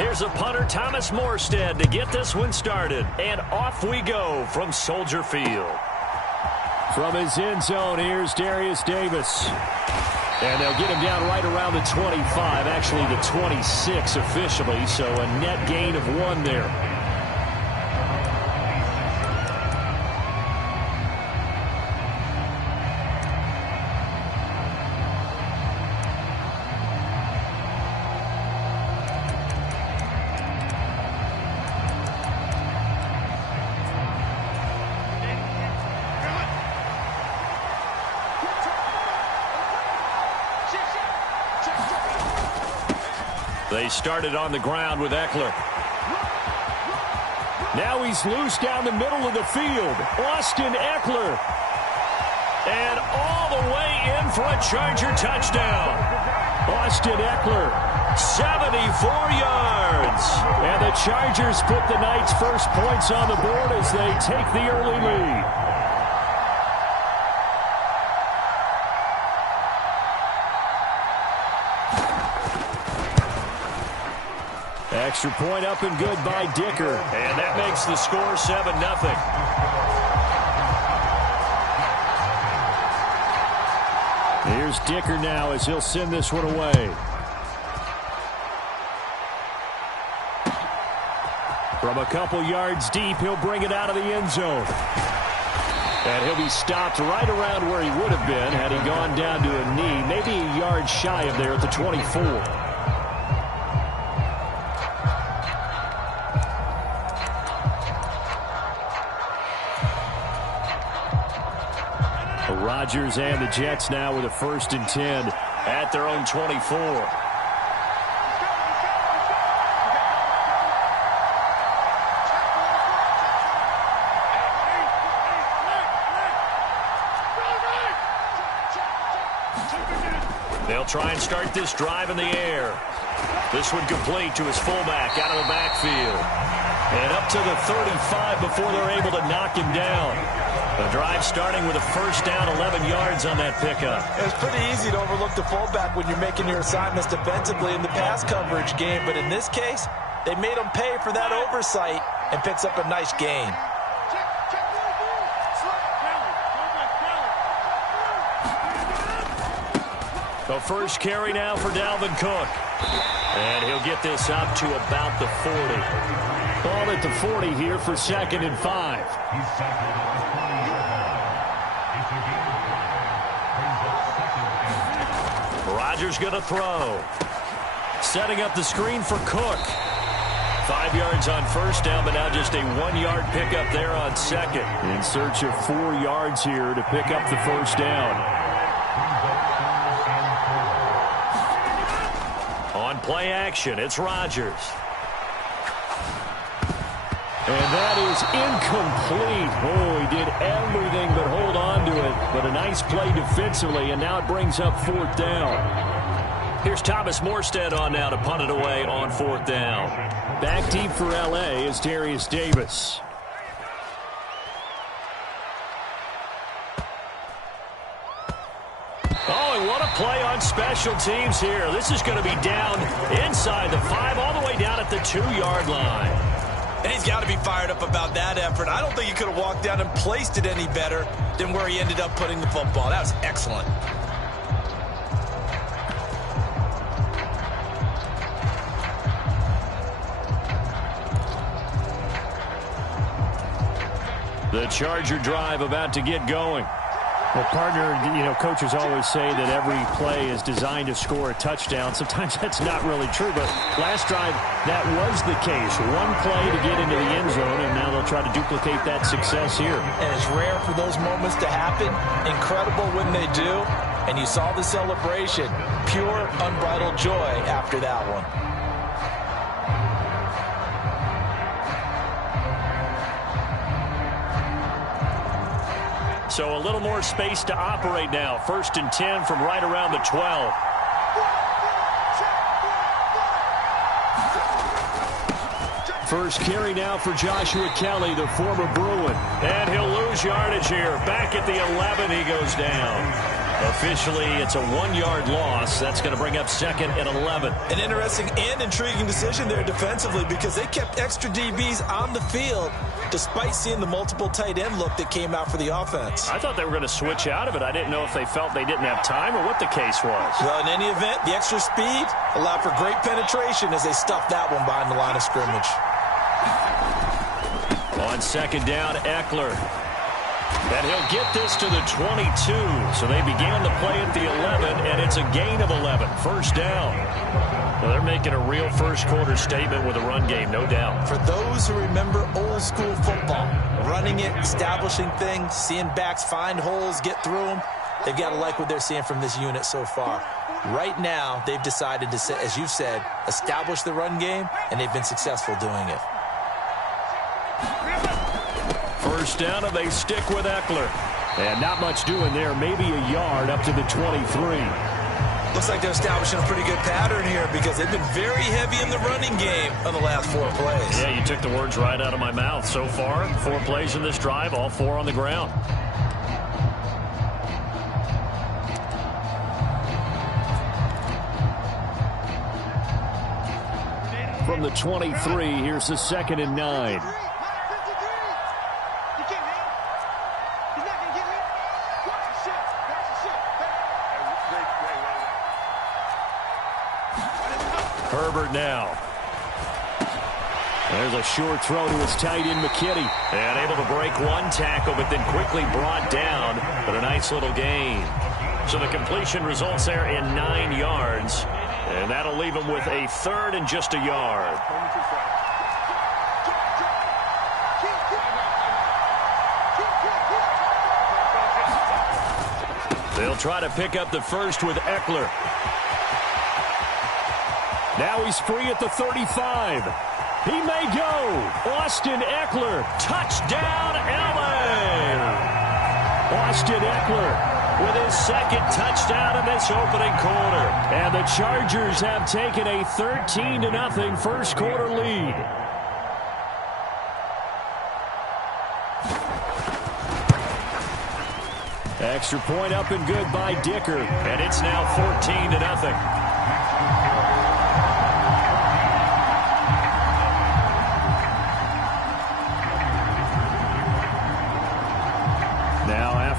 Here's a punter, Thomas Morstead, to get this one started. And off we go from Soldier Field. From his end zone, here's Darius Davis. And they'll get him down right around the 25, actually the 26 officially, so a net gain of 1 there. They started on the ground with Ekeler. Now he's loose down the middle of the field. Austin Ekeler. And all the way in for a Charger touchdown. Austin Ekeler, 74 yards. And the Chargers put the night's first points on the board as they take the early lead. Extra point up and good by Dicker. And that makes the score 7-0. Here's Dicker now as he'll send this one away. From a couple yards deep, he'll bring it out of the end zone. And he'll be stopped right around where he would have been had he gone down to a knee, maybe a yard shy of there at the 24. Rodgers and the Jets now with a 1st and 10 at their own 24. They'll try and start this drive in the air. This one complete to his fullback out of the backfield. And up to the 35 before they're able to knock him down. The drive starting with a 1st down, 11 yards on that pickup. It's pretty easy to overlook the fullback when you're making your assignments defensively in the pass coverage game. But in this case, they made him pay for that oversight and picks up a nice gain. The first carry now for Dalvin Cook. And he'll get this up to about the 40. Ball at the 40 here for 2nd and 5. Rodgers going to throw. Setting up the screen for Cook. 5 yards on 1st down, but now just a 1-yard pickup there on 2nd. In search of 4 yards here to pick up the 1st down. On play action, it's Rodgers. And that is incomplete. Oh, he did everything but hold on to it. But a nice play defensively, and now it brings up 4th down. Here's Thomas Morstead on now to punt it away on 4th down. Back deep for L.A. is Darius Davis. Oh, and what a play on special teams here. This is going to be down inside the 5, all the way down at the 2-yard line. And he's got to be fired up about that effort. I don't think he could have walked down and placed it any better than where he ended up putting the football. That was excellent. The Charger drive about to get going. Well, partner, coaches always say that every play is designed to score a touchdown. Sometimes that's not really true, but last drive, that was the case. One play to get into the end zone, and now they'll try to duplicate that success here. And it's rare for those moments to happen. Incredible when they do. And you saw the celebration. Pure, unbridled joy after that one. So a little more space to operate now. 1st and 10 from right around the 12. First carry now for Joshua Kelly, the former Bruin. And he'll lose yardage here. Back at the 11 he goes down. Officially, it's a 1-yard loss. That's going to bring up 2nd and 11. An interesting and intriguing decision there defensively because they kept extra DBs on the field despite seeing the multiple tight end look that came out for the offense. I thought they were going to switch out of it. I didn't know if they felt they didn't have time or what the case was. Well, in any event, the extra speed allowed for great penetration as they stuffed that one behind the line of scrimmage. On 2nd down, Eckler. And he'll get this to the 22. So they began the play at the 11, and it's a gain of 11. First down. Well, they're making a real first-quarter statement with a run game, no doubt. For those who remember old-school football, running it, establishing things, seeing backs find holes, get through them, they've got to like what they're seeing from this unit so far. Right now, they've decided to, as you said, establish the run game, and they've been successful doing it. First down, and they stick with Eckler. And not much doing there, maybe a yard up to the 23. Looks like they're establishing a pretty good pattern here because they've been very heavy in the running game on the last 4 plays. Yeah, you took the words right out of my mouth. So far, 4 plays in this drive, all 4 on the ground. From the 23, here's the 2nd and 9. Herbert now. There's a short throw to his tight end, McKinney. And able to break 1 tackle, but then quickly brought down. But a nice little gain. So the completion results there in 9 yards. And that'll leave him with a 3rd and just a yard. They'll try to pick up the first with Eckler. Now he's free at the 35. He may go. Austin Eckler. Touchdown, LA. Austin Eckler with his 2nd touchdown in this opening quarter. And the Chargers have taken a 13-0 first-quarter lead. Extra point up and good by Dicker. And it's now 14-0.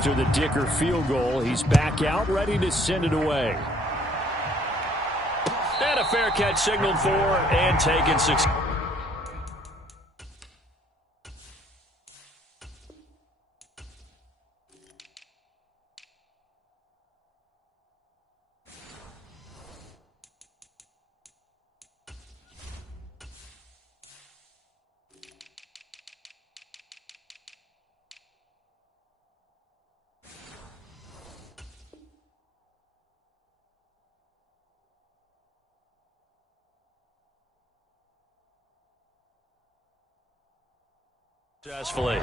After the Dicker field goal, he's back out, ready to send it away. And a fair catch signaled for and taken 6. Successfully.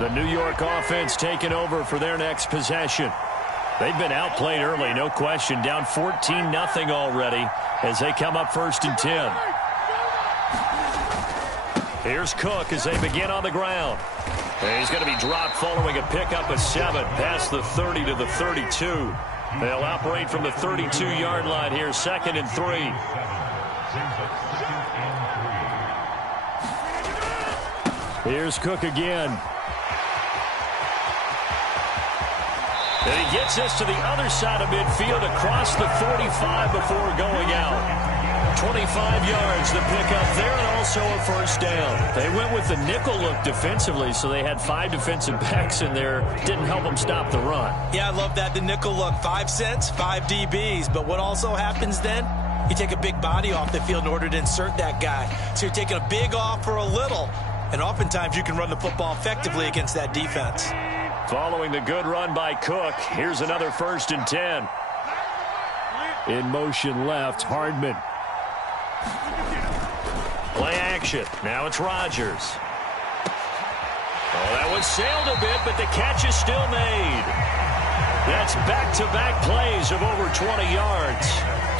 The New York offense taking over for their next possession. They've been outplayed early, no question. Down 14-0 already as they come up 1st and 10. Here's Cook as they begin on the ground. He's going to be dropped following a pickup of 7 past the 30 to the 32. They'll operate from the 32-yard line here, 2nd and 3. Here's Cook again. And he gets this to the other side of midfield across the 45 before going out. 25 yards, the pickup there, and also a first down. They went with the nickel look defensively, so they had 5 defensive backs in there. Didn't help them stop the run. Yeah, I love that, the nickel look. 5 cents, 5 DBs. But what also happens then? You take a big body off the field in order to insert that guy. So you're taking a big off for a little. And oftentimes you can run the football effectively against that defense. Following the good run by Cook, here's another 1st and 10. In motion left, Hardman. Play action. Now it's Rodgers. Oh, that one sailed a bit, but the catch is still made. That's back-to-back plays of over 20 yards.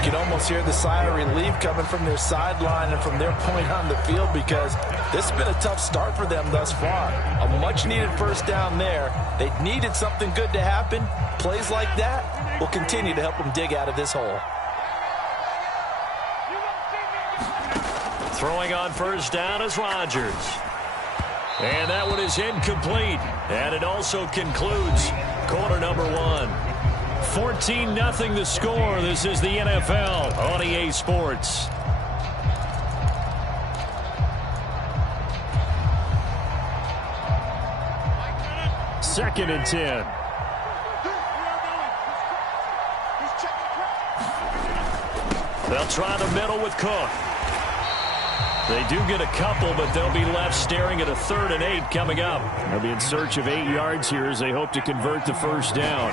You can almost hear the sigh of relief coming from their sideline and from their point on the field, because this has been a tough start for them thus far. A much-needed first down there. They needed something good to happen. Plays like that will continue to help them dig out of this hole. Throwing on first down is Rodgers. And that one is incomplete. And it also concludes quarter number one. 14-0 the score. This is the NFL on EA Sports. Second and 10. They'll try the middle with Cook. They do get a couple, but they'll be left staring at a 3rd and 8 coming up. They'll be in search of 8 yards here as they hope to convert the first down.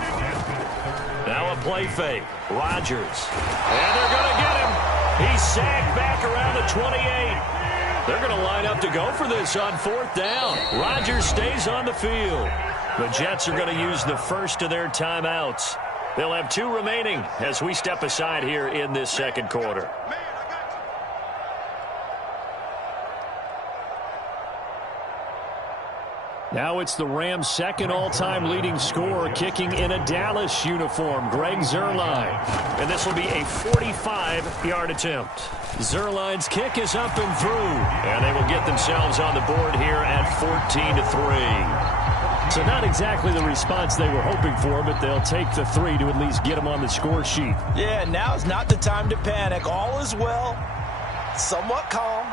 Now a play fake. Rodgers. And they're going to get him. He's sacked back around the 28. They're going to line up to go for this on 4th down. Rodgers stays on the field. The Jets are going to use the first of their timeouts. They'll have 2 remaining as we step aside here in this second quarter. Now it's the Rams' second all-time leading scorer, kicking in a Dallas uniform, Greg Zuerlein. And this will be a 45-yard attempt. Zuerlein's kick is up and through, and they will get themselves on the board here at 14-3. So not exactly the response they were hoping for, but they'll take the 3 to at least get them on the score sheet. Yeah, now's not the time to panic. All is well, somewhat calm.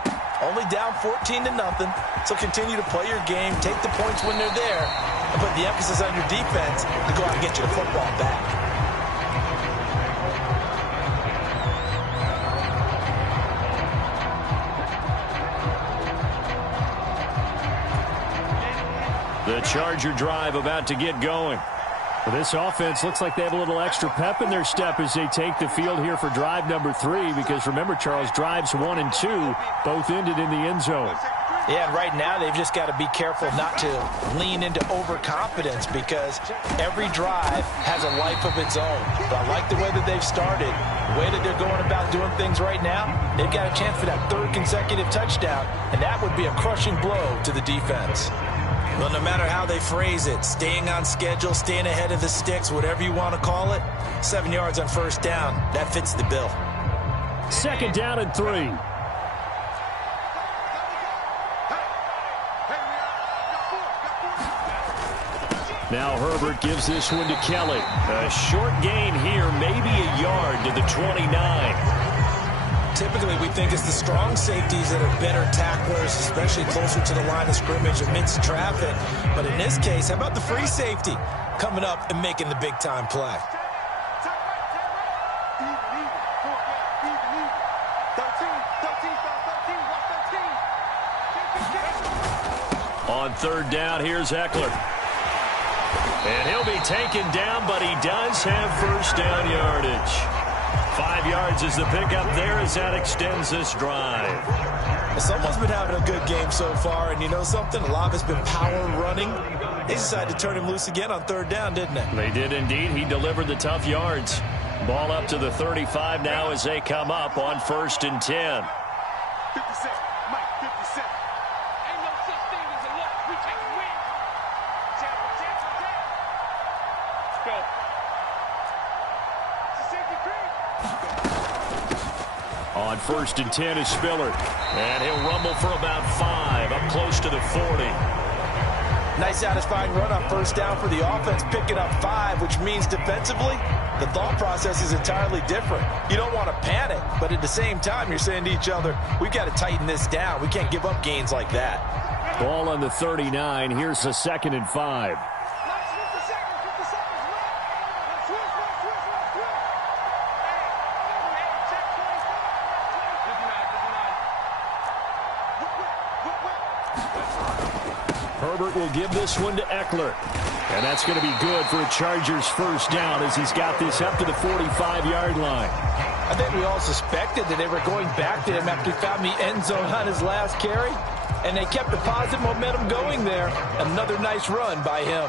Only down 14-0, so continue to play your game, take the points when they're there, and put the emphasis on your defense to go out and get you the football back. The Charger drive about to get going. Well, this offense looks like they have a little extra pep in their step as they take the field here for drive number 3, because remember, Charles, drives 1 and 2 both ended in the end zone. Yeah, and right now they've just got to be careful not to lean into overconfidence, because every drive has a life of its own. But I like the way that they've started, the way that they're going about doing things right now. They've got a chance for that 3rd consecutive touchdown, and that would be a crushing blow to the defense. Well, no matter how they phrase it, staying on schedule, staying ahead of the sticks, whatever you want to call it, 7 yards on first down, that fits the bill. 2nd down and 3. Now Herbert gives this one to Kelly. A short gain here, maybe a yard to the 29. Typically, we think it's the strong safeties that are better tacklers, especially closer to the line of scrimmage amidst traffic. But in this case, how about the free safety coming up and making the big-time play? On 3rd down, here's Eckler. And he'll be taken down, but he does have first down yardage. 5 yards is the pickup there as that extends this drive. Someone's been having a good game so far, and you know something? A lot of it's been power running. They decided to turn him loose again on 3rd down, didn't they? They did indeed. He delivered the tough yards. Ball up to the 35 now as they come up on 1st and 10. 50 Cent, Mike, 50 Cent. Ain't no such thing as a loss. We take a win. Champ. Let's go. On 1st and 10 is Spiller. And he'll rumble for about 5, up close to the 40. Nice satisfying run on first down for the offense, picking up 5, which means defensively, the thought process is entirely different. You don't want to panic, but at the same time, you're saying to each other, we've got to tighten this down. We can't give up gains like that. Ball on the 39. Here's the 2nd and 5. Herbert will give this one to Eckler. And that's going to be good for a Chargers first down as he's got this up to the 45-yard line. I think we all suspected that they were going back to him after he found the end zone on his last carry. And they kept the positive momentum going there. Another nice run by him.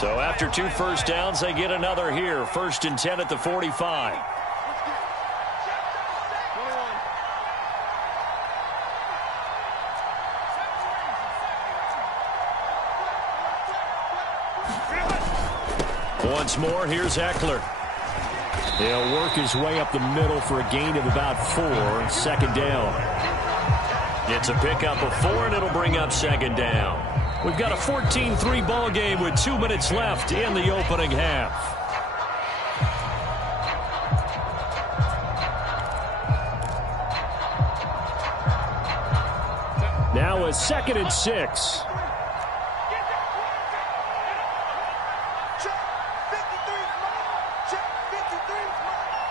So after 2 first downs, they get another here. 1st and 10 at the 45. Once more, here's Eckler. He'll work his way up the middle for a gain of about 4. 2nd down. It's a pickup of 4, and it'll bring up 2nd down. We've got a 14-3 ball game with 2 minutes left in the opening half. Now a 2nd and 6.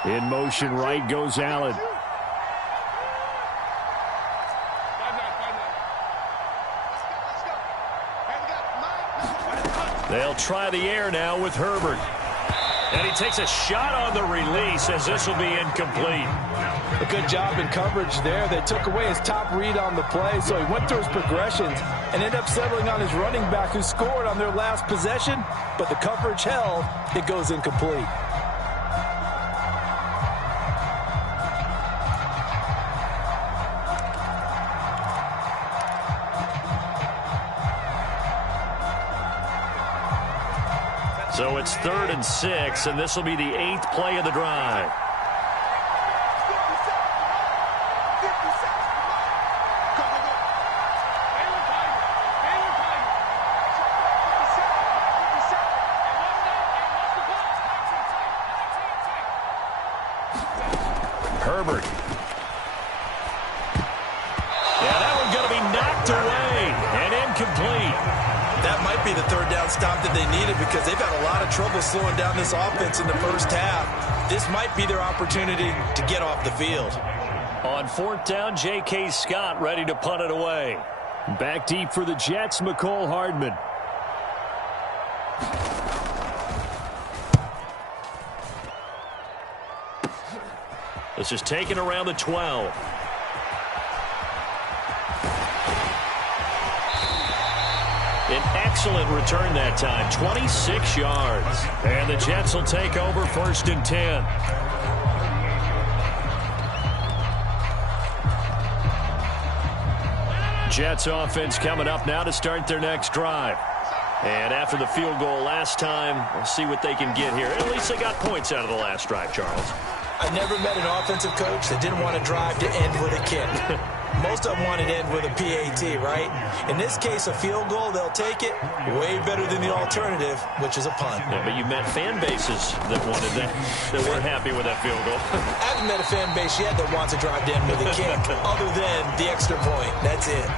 In motion right goes Allen. They'll try the air now with Herbert. And he takes a shot on the release as this will be incomplete. A good job in coverage there. They took away his top read on the play, so he went through his progressions and ended up settling on his running back who scored on their last possession, but the coverage held. It goes incomplete. So it's 3rd and 6, and this will be the 8th play of the drive. Herbert. Yeah, that one's going to be knocked away and incomplete. That might be the 3rd down stop that they needed because they've had a lot of trouble slowing down this offense in the first half. This might be their opportunity to get off the field. On 4th down, J.K. Scott ready to punt it away. Back deep for the Jets, Mecole Hardman. This is taken around the 12. An excellent return that time, 26 yards. And the Jets will take over 1st and 10. Jets offense coming up now to start their next drive. And after the field goal last time, we'll see what they can get here. At least they got points out of the last drive, Charles. I never met an offensive coach that didn't want to drive to end with a kick. Most of them wanted to end with a PAT, right? In this case, a field goal, they'll take it. Way better than the alternative, which is a punt. Yeah, but you met fan bases that wanted that weren't happy with that field goal. I haven't met a fan base yet that wants to drive to end with a kick, other than the extra point. That's it.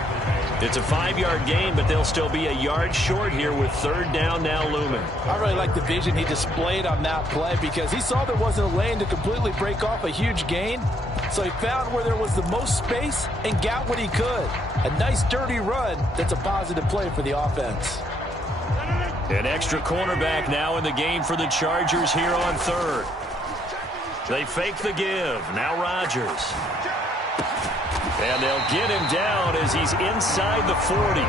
It's a 5-yard gain, but they'll still be a yard short here with 3rd down now looming. I really like the vision he displayed on that play because he saw there wasn't a lane to completely break off a huge gain. So he found where there was the most space and got what he could. A nice dirty run that's a positive play for the offense. An extra cornerback now in the game for the Chargers here on 3rd. They fake the give. Now Rodgers. And they'll get him down as he's inside the 40.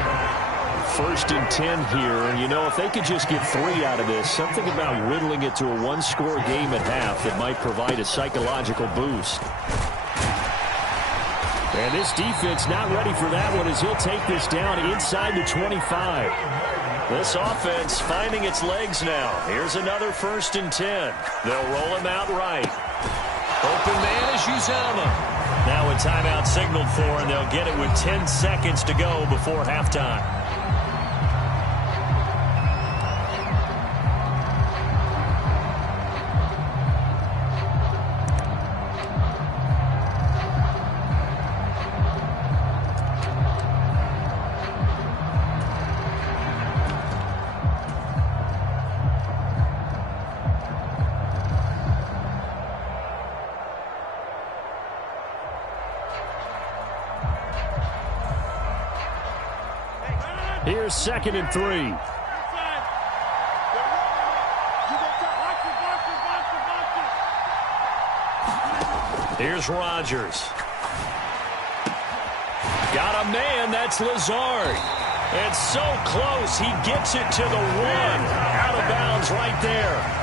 1st and 10 here. You know, if they could just get 3 out of this, something about whittling it to a 1-score game at half that might provide a psychological boost. And this defense not ready for that one as he'll take this down inside the 25. This offense finding its legs now. Here's another 1st and 10. They'll roll him out right. Open man is Uzomah. Now a timeout signaled for, and they'll get it with 10 seconds to go before halftime. Here's 2nd and 3. Here's Rodgers. Got a man, that's Lazard. And so close, he gets it to the 1. Out of bounds right there.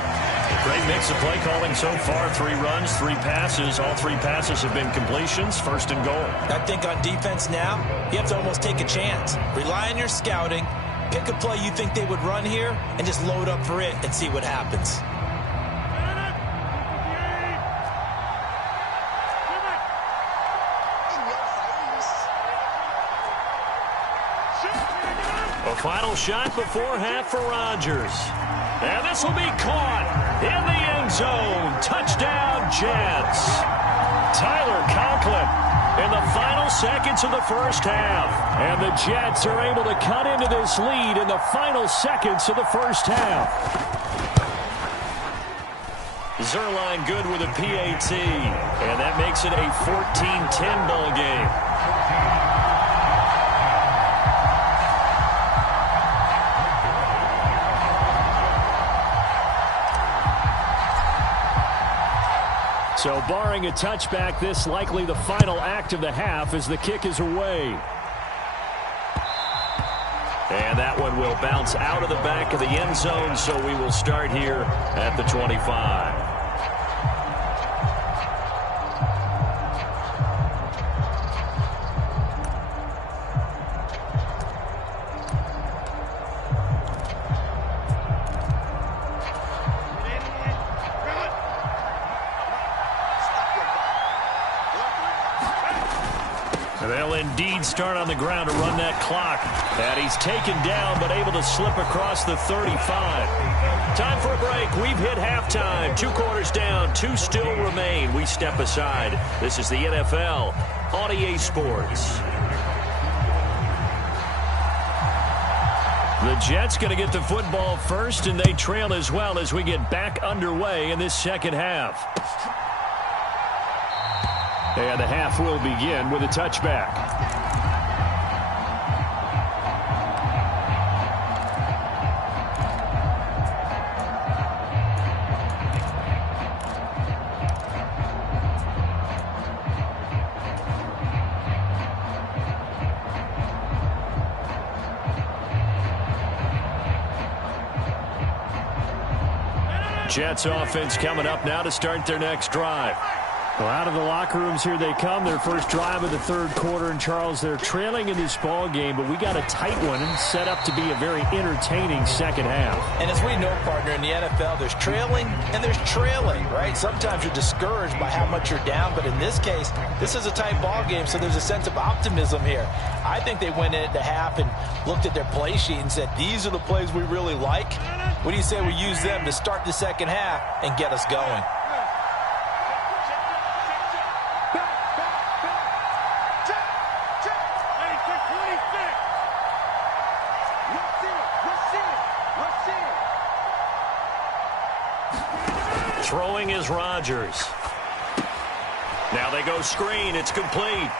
Great mix of play calling so far. 3 runs, 3 passes. All 3 passes have been completions. 1st and goal. I think on defense now, you have to almost take a chance. Rely on your scouting. Pick a play you think they would run here and just load up for it and see what happens. A final shot before half for Rodgers. And this will be caught in the end zone. Touchdown, Jets. Tyler Conklin in the final seconds of the first half. And the Jets are able to cut into this lead in the final seconds of the first half. Zuerlein good with a PAT. And that makes it a 14-10 ball game. So barring a touchback, this likely the final act of the half as the kick is away. And that one will bounce out of the back of the end zone, so we will start here at the 25. They'll indeed start on the ground to run that clock. And he's taken down but able to slip across the 35. Time for a break. We've hit halftime. 2 quarters down. 2 still remain. We step aside. This is the NFL on EA Sports. The Jets going to get the football first, and they trail as well as we get back underway in this second half. And the half will begin with a touchback. Jets offense coming up now to start their next drive. Well, out of the locker rooms here they come. Their first drive of the third quarter. And, Charles, they're trailing in this ball game, but we got a tight one and set up to be a very entertaining second half. And as we know, partner, in the NFL, there's trailing and there's trailing, right? Sometimes you're discouraged by how much you're down, but in this case, this is a tight ball game, so there's a sense of optimism here. I think they went into half and looked at their play sheet and said, these are the plays we really like. What do you say we use them to start the second half and get us going? Throwing is Rodgers. Now they go screen. It's complete.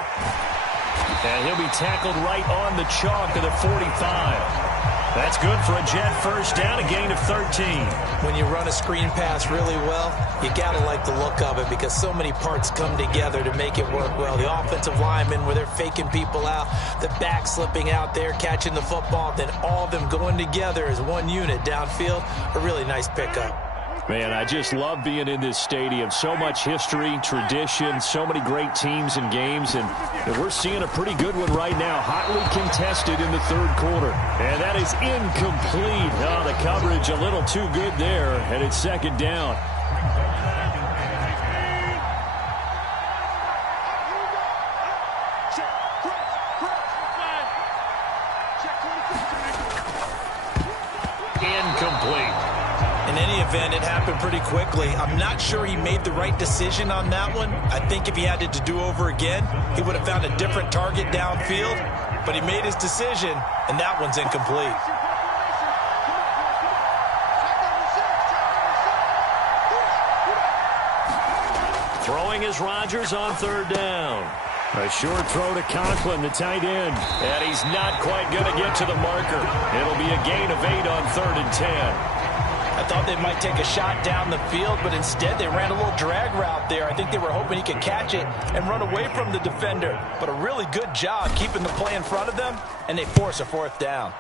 And he'll be tackled right on the chalk of the 45. That's good for a Jet first down, a gain of 13. When you run a screen pass really well, you got to like the look of it because so many parts come together to make it work well. The offensive linemen, where they're faking people out, the back slipping out there, catching the football, then all of them going together as one unit downfield. A really nice pickup. Man, I just love being in this stadium. So much history, tradition, so many great teams and games, and we're seeing a pretty good one right now. Hotly contested in the third quarter. And that is incomplete. Oh, the coverage a little too good there, and it's second down. Incomplete. In any event, it happened pretty quickly. I'm not sure he made the right decision on that one. I think if he had it to do over again, he would have found a different target downfield. But he made his decision, and that one's incomplete. Throwing is Rodgers on third down. A short throw to Conklin, the tight end. And he's not quite going to get to the marker. It'll be a gain of 8 on 3rd and 10. I thought they might take a shot down the field, but instead they ran a little drag route there. I think they were hoping he could catch it and run away from the defender. But a really good job keeping the play in front of them, and they force a fourth down.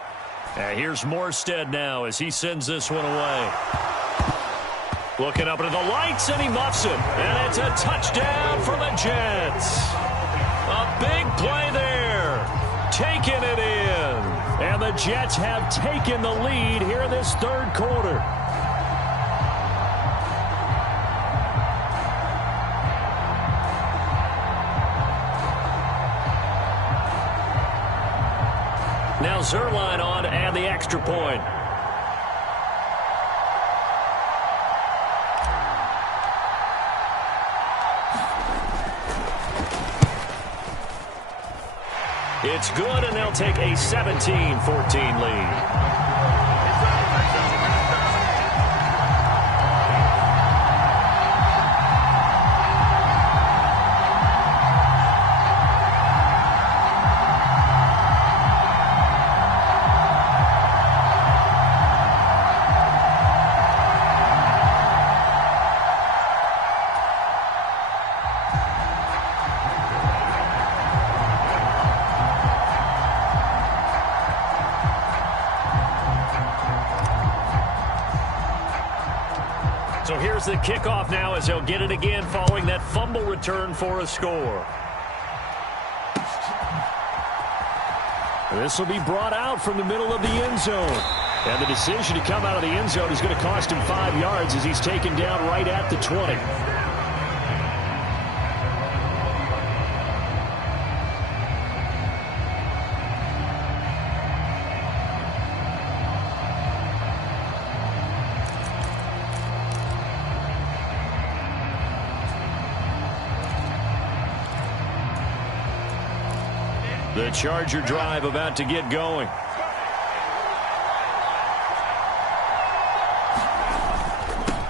Here's Morstead now as he sends this one away. Looking up into the lights, and he muffs it. And it's a touchdown for the Jets. A big play there. Taking it in. And the Jets have taken the lead here in this third quarter. Now Zuerlein on to add the extra point. It's good, and they'll take a 17-14 lead. So here's the kickoff now as they'll get it again following that fumble return for a score. This will be brought out from the middle of the end zone. And the decision to come out of the end zone is going to cost him 5 yards as he's taken down right at the 20. The Charger drive about to get going.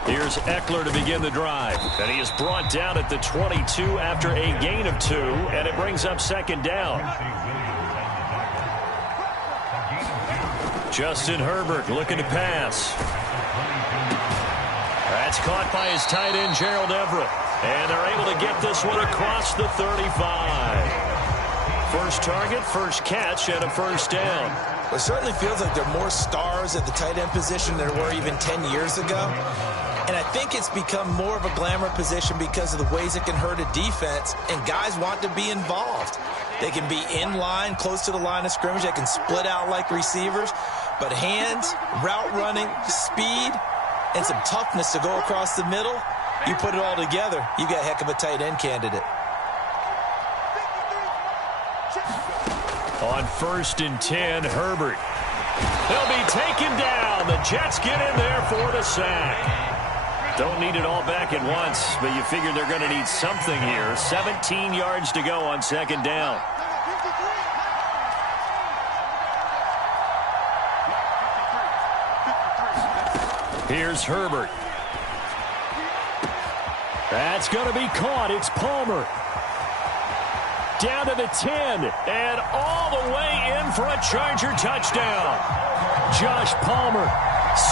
Here's Eckler to begin the drive. And he is brought down at the 22 after a gain of 2, and it brings up second down. Justin Herbert looking to pass. That's caught by his tight end, Gerald Everett. And they're able to get this one across the 35. First target, first catch, and a first down. Well, it certainly feels like there are more stars at the tight end position than there were even 10 years ago. And I think it's become more of a glamour position because of the ways it can hurt a defense, and guys want to be involved. They can be in line, close to the line of scrimmage. They can split out like receivers. But hands, route running, speed, and some toughness to go across the middle, you put it all together, you got a heck of a tight end candidate. On 1st and 10, Herbert. They'll be taken down. The Jets get in there for the sack. Don't need it all back at once, but you figure they're going to need something here. 17 yards to go on second down. Here's Herbert. That's going to be caught. It's Palmer. Down to the 10, and all the way in for a Charger touchdown. Josh Palmer,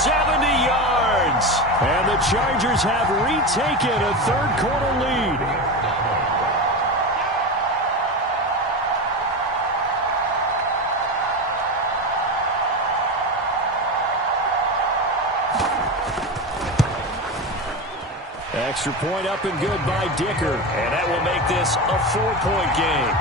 70 yards. And the Chargers have retaken a third-quarter lead. Extra point up and good by Dicker. And that will make this a 4-point game.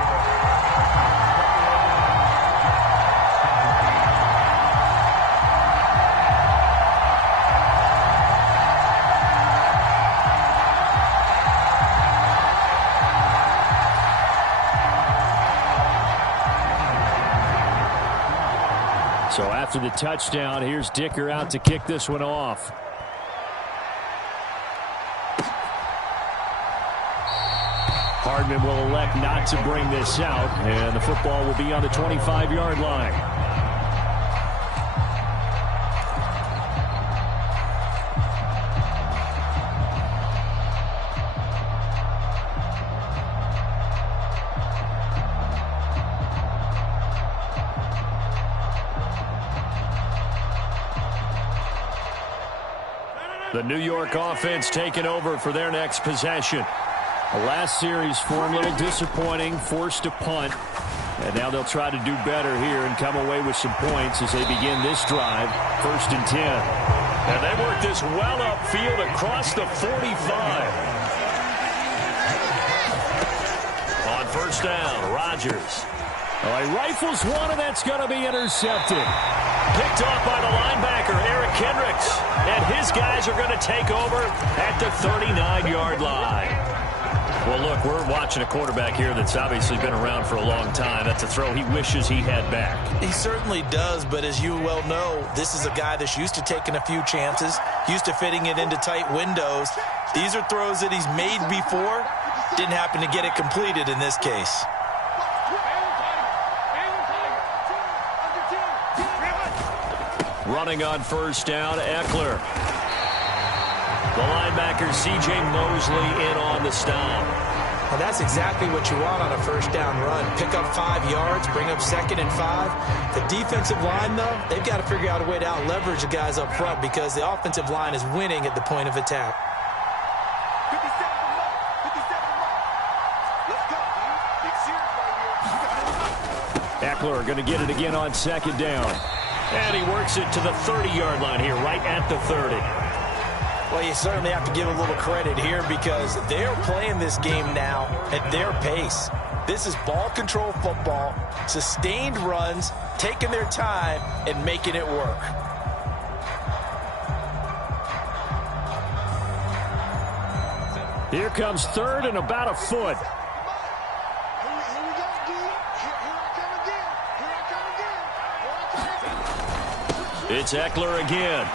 So after the touchdown, here's Dicker out to kick this one off. Hardman will elect not to bring this out, and the football will be on the 25-yard line. The New York offense taking over for their next possession. The last series for them a little disappointing, forced to punt. And now they'll try to do better here and come away with some points as they begin this drive, 1st and 10. And they work this well upfield across the 45. On 1st down, Rodgers. He rifles one, and that's going to be intercepted. Picked off by the linebacker, Eric Kendricks. And his guys are going to take over at the 39-yard line. Well, look, we're watching a quarterback here that's obviously been around for a long time. That's a throw he wishes he had back. He certainly does, but as you well know, this is a guy that's used to taking a few chances, used to fitting it into tight windows. These are throws that he's made before. Didn't happen to get it completed in this case. Running on 1st down, Eckler. The linebacker, C.J. Mosley, in on the stop. Well, that's exactly what you want on a 1st down run. Pick up 5 yards, bring up 2nd and 5. The defensive line, though, they've got to figure out a way to out-leverage the guys up front because the offensive line is winning at the point of attack. 57 Let's go, dude. Big series right here. Eckler going to get it again on 2nd down. And he works it to the 30-yard line here, right at the 30. Well, you certainly have to give a little credit here because they're playing this game now at their pace. This is ball control football, sustained runs, taking their time and making it work. Here comes 3rd and about a foot. It's Eckler again.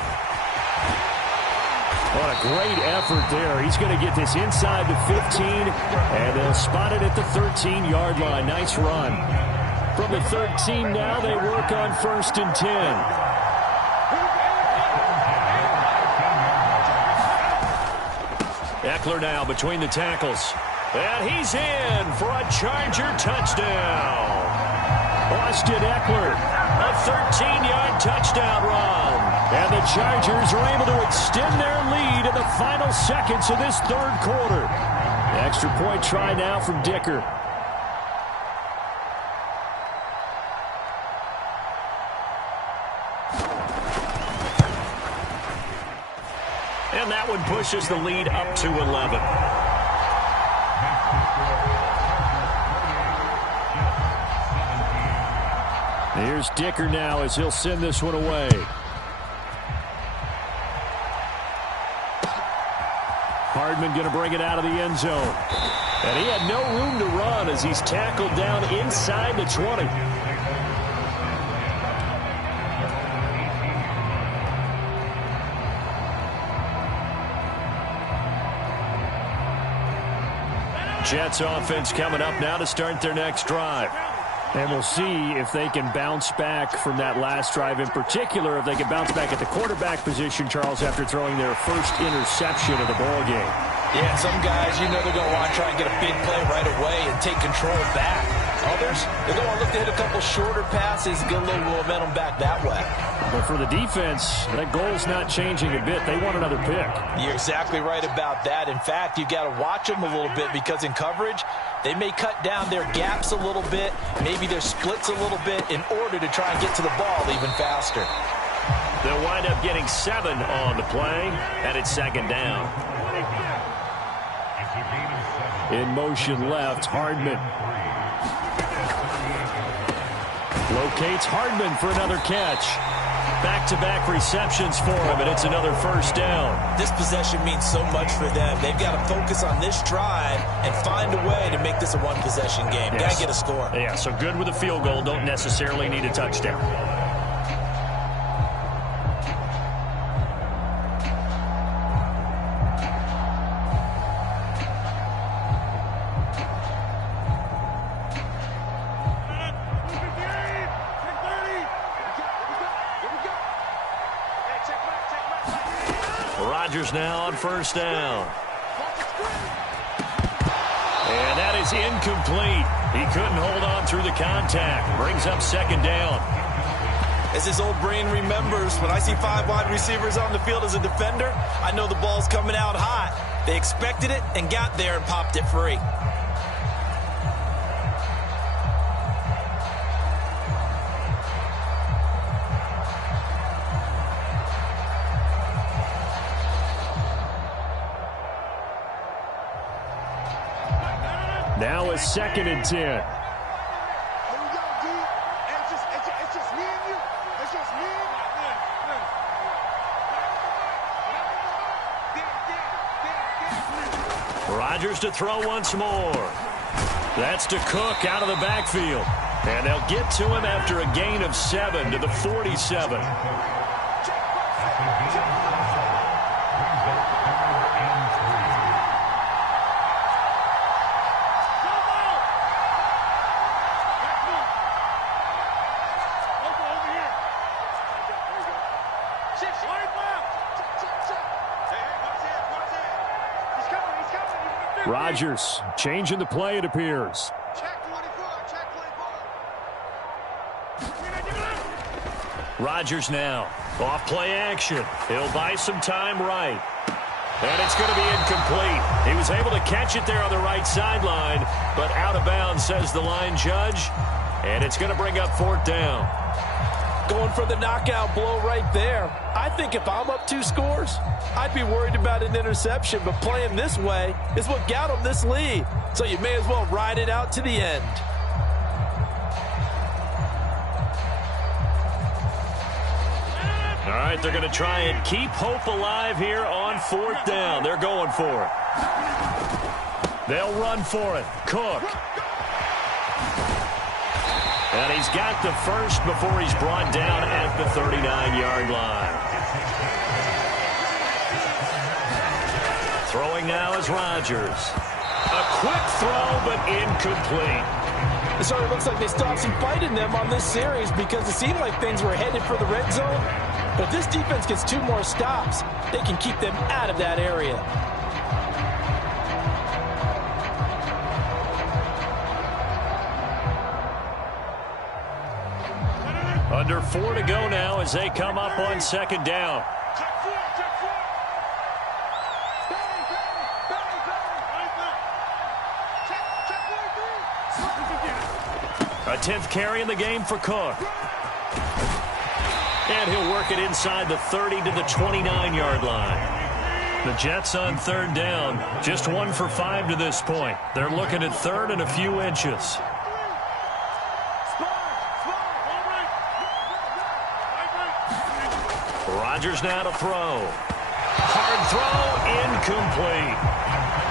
What a great effort there. He's going to get this inside the 15, and they'll spot it at the 13-yard line. Nice run. From the 13 now, they work on 1st and 10. Eckler now between the tackles. And he's in for a Charger touchdown. Austin Eckler, a 13-yard touchdown run. And the Chargers are able to extend their lead in the final seconds of this 3rd quarter. The extra point try now from Dicker. And that one pushes the lead up to 11. Here's Dicker now as he'll send this one away. Hardman going to bring it out of the end zone. And he had no room to run as he's tackled down inside the 20. Jets offense coming up now to start their next drive. And we'll see if they can bounce back from that last drive. In particular, if they can bounce back at the quarterback position, Charles, after throwing their first interception of the ball game. Yeah, some guys, you know they're going to want to try and get a big play right away and take control back. Others, they're going to look to hit a couple shorter passes and get a little momentum back that way. But for the defense, that goal's not changing a bit. They want another pick. You're exactly right about that. In fact, you've got to watch them a little bit because in coverage, they may cut down their gaps a little bit, maybe their splits a little bit in order to try and get to the ball even faster. They'll wind up getting 7 on the play, and it's 2nd down. In motion left, Hardman. Locates Hardman for another catch. Back-to-back receptions for him, and it's another 1st down. This possession means so much for them. They've got to focus on this drive and find a way to make this a one-possession game. Got to get a score. Yeah, so good with a field goal. Don't necessarily need a touchdown. Rodgers now on 1st down. And that is incomplete. He couldn't hold on through the contact. Brings up 2nd down. As his old brain remembers, when I see 5 wide receivers on the field as a defender, I know the ball's coming out hot. They expected it and got there and popped it free. Now a 2nd and 10. Rodgers to throw once more. That's to Cook out of the backfield. And they'll get to him after a gain of 7 to the 47. Rodgers changing the play, it appears. Rodgers now. Off play action. He'll buy some time right. And it's going to be incomplete. He was able to catch it there on the right sideline, but out of bounds, says the line judge. And it's going to bring up 4th down. Going for the knockout blow right there. I think if I'm up 2 scores, I'd be worried about an interception, but playing this way is what got them this lead. So you may as well ride it out to the end. All right, they're going to try and keep hope alive here on 4th down. They're going for it. They'll run for it. Cook. And he's got the first before he's brought down at the 39-yard line. Throwing now is Rodgers. A quick throw, but incomplete. It sort of looks like they stopped some fight in them on this series because it seemed like things were headed for the red zone. But if this defense gets 2 more stops, they can keep them out of that area. Under 4 to go now as they come up on 2nd down. A 10th carry in the game for Cook. And he'll work it inside the 30 to the 29-yard line. The Jets on 3rd down, just 1 for 5 to this point. They're looking at 3rd and a few inches. Rodgers now to throw. Hard throw, incomplete.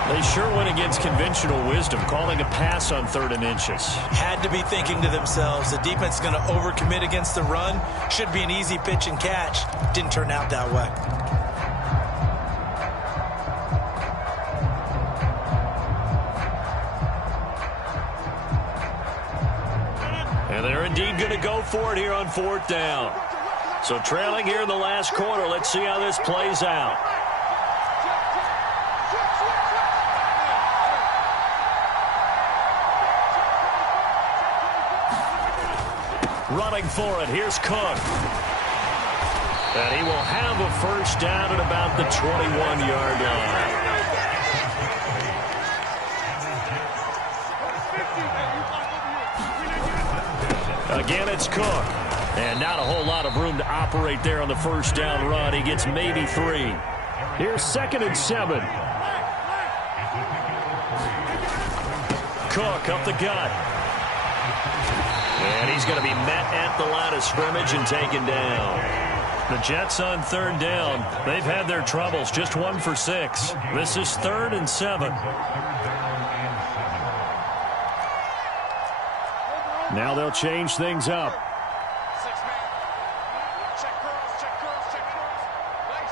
They sure went against conventional wisdom, calling a pass on 3rd and inches. Had to be thinking to themselves, the defense is going to overcommit against the run. Should be an easy pitch and catch. Didn't turn out that way. And they're indeed going to go for it here on 4th down. So trailing here in the last quarter, let's see how this plays out. Running for it, here's Cook. And he will have a first down at about the 21-yard line. Again, it's Cook. And not a whole lot of room to operate there on the first down run. He gets maybe 3. Here's 2nd and 7. Cook up the gut. And he's going to be met at the line of scrimmage and taken down. The Jets on 3rd down. They've had their troubles. Just 1 for 6. This is 3rd and 7. Now they'll change things up.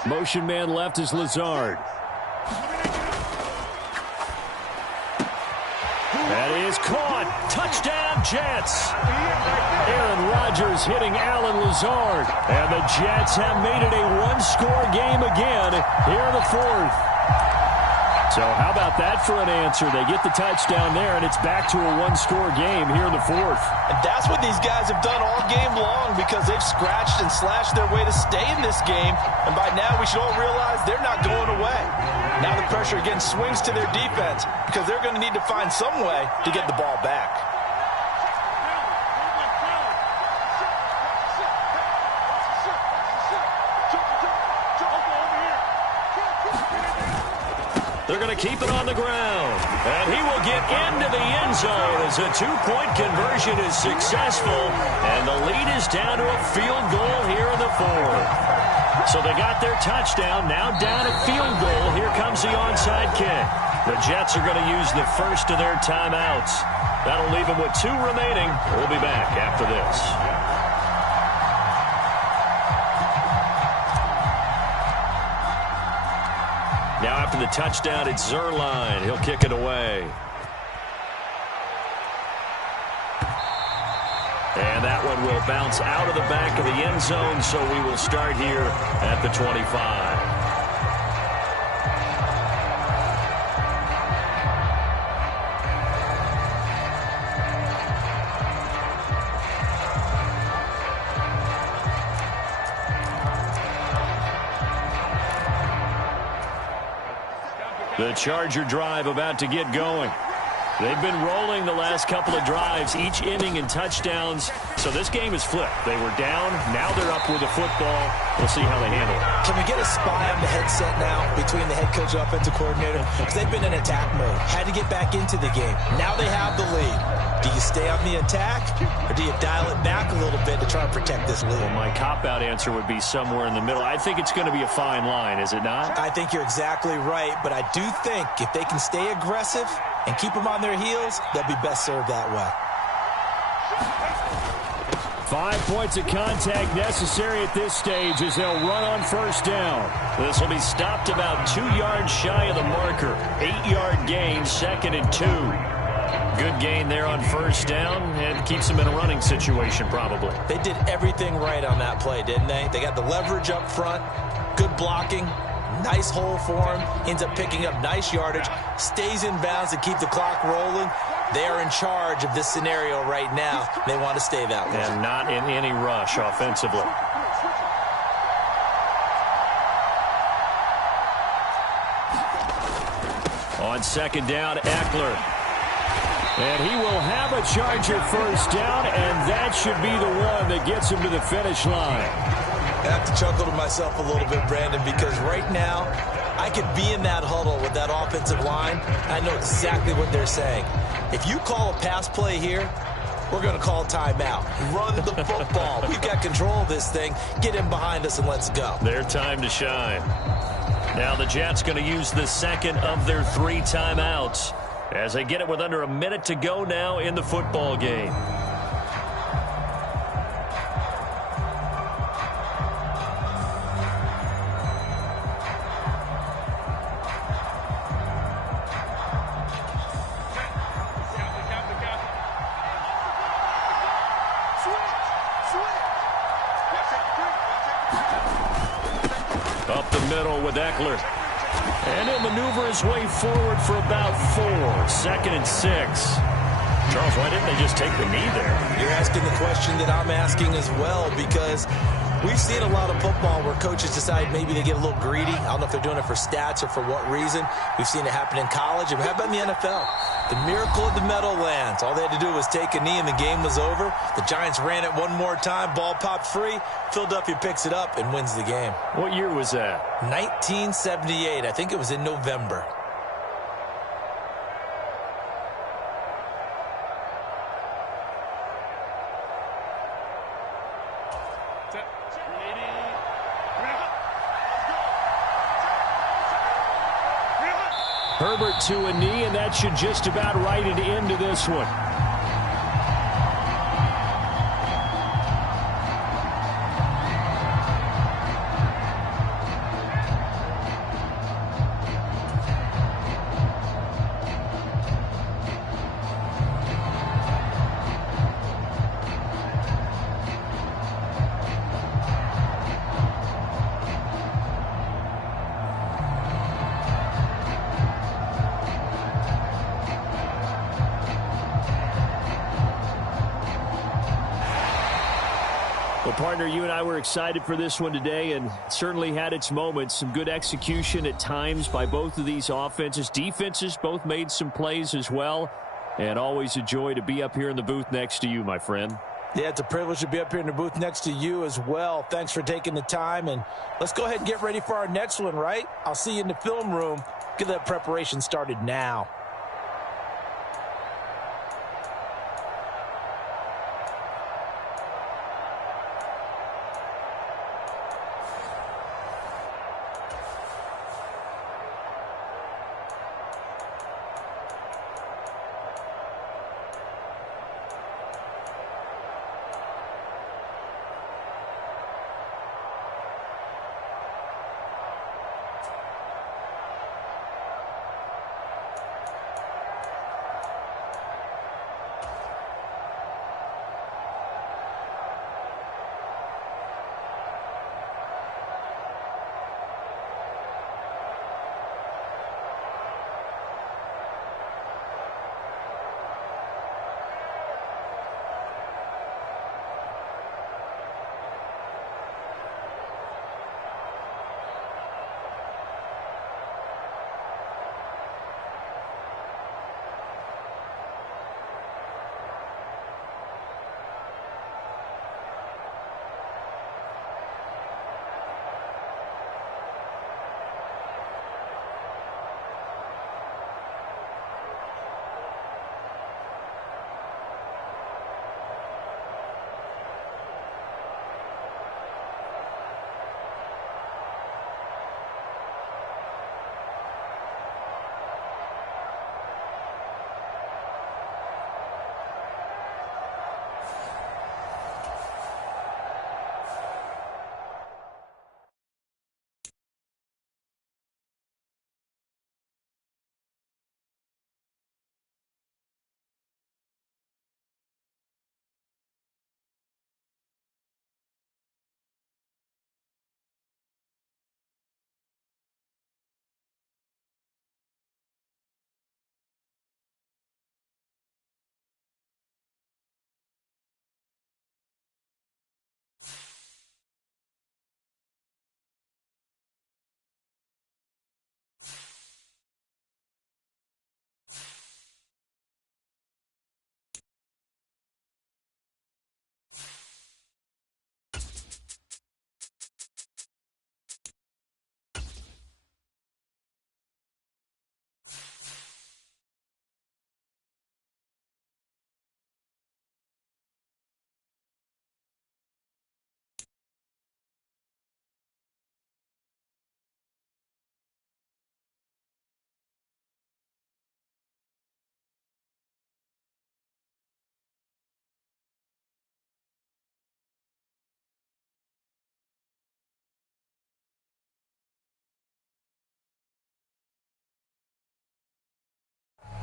Motion man left is Lazard. That is caught. Touchdown, Jets. Aaron Rodgers hitting Allen Lazard. And the Jets have made it a 1-score game again here in the 4th. So how about that for an answer? They get the touchdown there, and it's back to a one-score game here in the fourth. And that's what these guys have done all game long because they've scratched and slashed their way to stay in this game. And by now, we should all realize they're not going away. Now the pressure again swings to their defense because they're going to need to find some way to get the ball back. They're going to keep it on the ground. And he will get into the end zone as a two-point conversion is successful. And the lead is down to a field goal here in the fourth. So they got their touchdown. Now down a field goal. Here comes the onside kick. The Jets are going to use the first of their timeouts. That'll leave them with 2 remaining. We'll be back after this. Now after the touchdown, it's Zuerlein. He'll kick it away. And that one will bounce out of the back of the end zone, so we will start here at the 25. The Charger drive about to get going. They've been rolling the last couple of drives, each inning in touchdowns. So this game is flipped. They were down. Now they're up with the football. We'll see how they handle it. Can we get a spy on the headset now between the head coach and offensive coordinator? Because they've been in attack mode. Had to get back into the game. Now they have the lead. Do you stay on the attack, or do you dial it back a little bit to try and protect this lead? Well, my cop-out answer would be somewhere in the middle. I think it's going to be a fine line, is it not? I think you're exactly right, but I do think if they can stay aggressive and keep them on their heels, they'll be best served that way. 5 points of contact necessary at this stage as they'll run on first down. This will be stopped about 2 yards shy of the marker. 8-yard gain, 2nd and 2. Good gain there on first down and keeps them in a running situation probably. They did everything right on that play, didn't they? They got the leverage up front, good blocking, nice hole for him, ends up picking up nice yardage, stays in bounds to keep the clock rolling. They are in charge of this scenario right now. They want to stay that way. And not in any rush offensively. On second down, Eckler. And he will have a Charger first down, and that should be the one that gets him to the finish line. I have to chuckle to myself a little bit, Brandon, because right now I could be in that huddle with that offensive line. I know exactly what they're saying. If you call a pass play here, we're going to call timeout. Run the football. We've got control of this thing. Get him behind us and let's go. Their time to shine. Now the Jets going to use the second of their 3 timeouts as they get it with under a minute to go now in the football game. Up the middle with Eckler. And he'll maneuver his way forward for about 4. 2nd and 6. Charles, why didn't they just take the knee there? You're asking the question that I'm asking as well, because we've seen a lot of football where coaches decide maybe they get a little greedy. I don't know if they're doing it for stats or for what reason. We've seen it happen in college. And how about in the NFL? The miracle of the Meadowlands. All they had to do was take a knee and the game was over. The Giants ran it one more time. Ball popped free. Philadelphia picks it up and wins the game. What year was that? 1978. I think it was in November. Herbert to a knee, and that should just about write it into this one. Well, partner, you and I were excited for this one today, and certainly had its moments. Some good execution at times by both of these offenses. Defenses both made some plays as well, and always a joy to be up here in the booth next to you, my friend. Yeah, it's a privilege to be up here in the booth next to you as well. Thanks for taking the time, and let's go ahead and get ready for our next one, right? I'll see you in the film room. Get that preparation started now.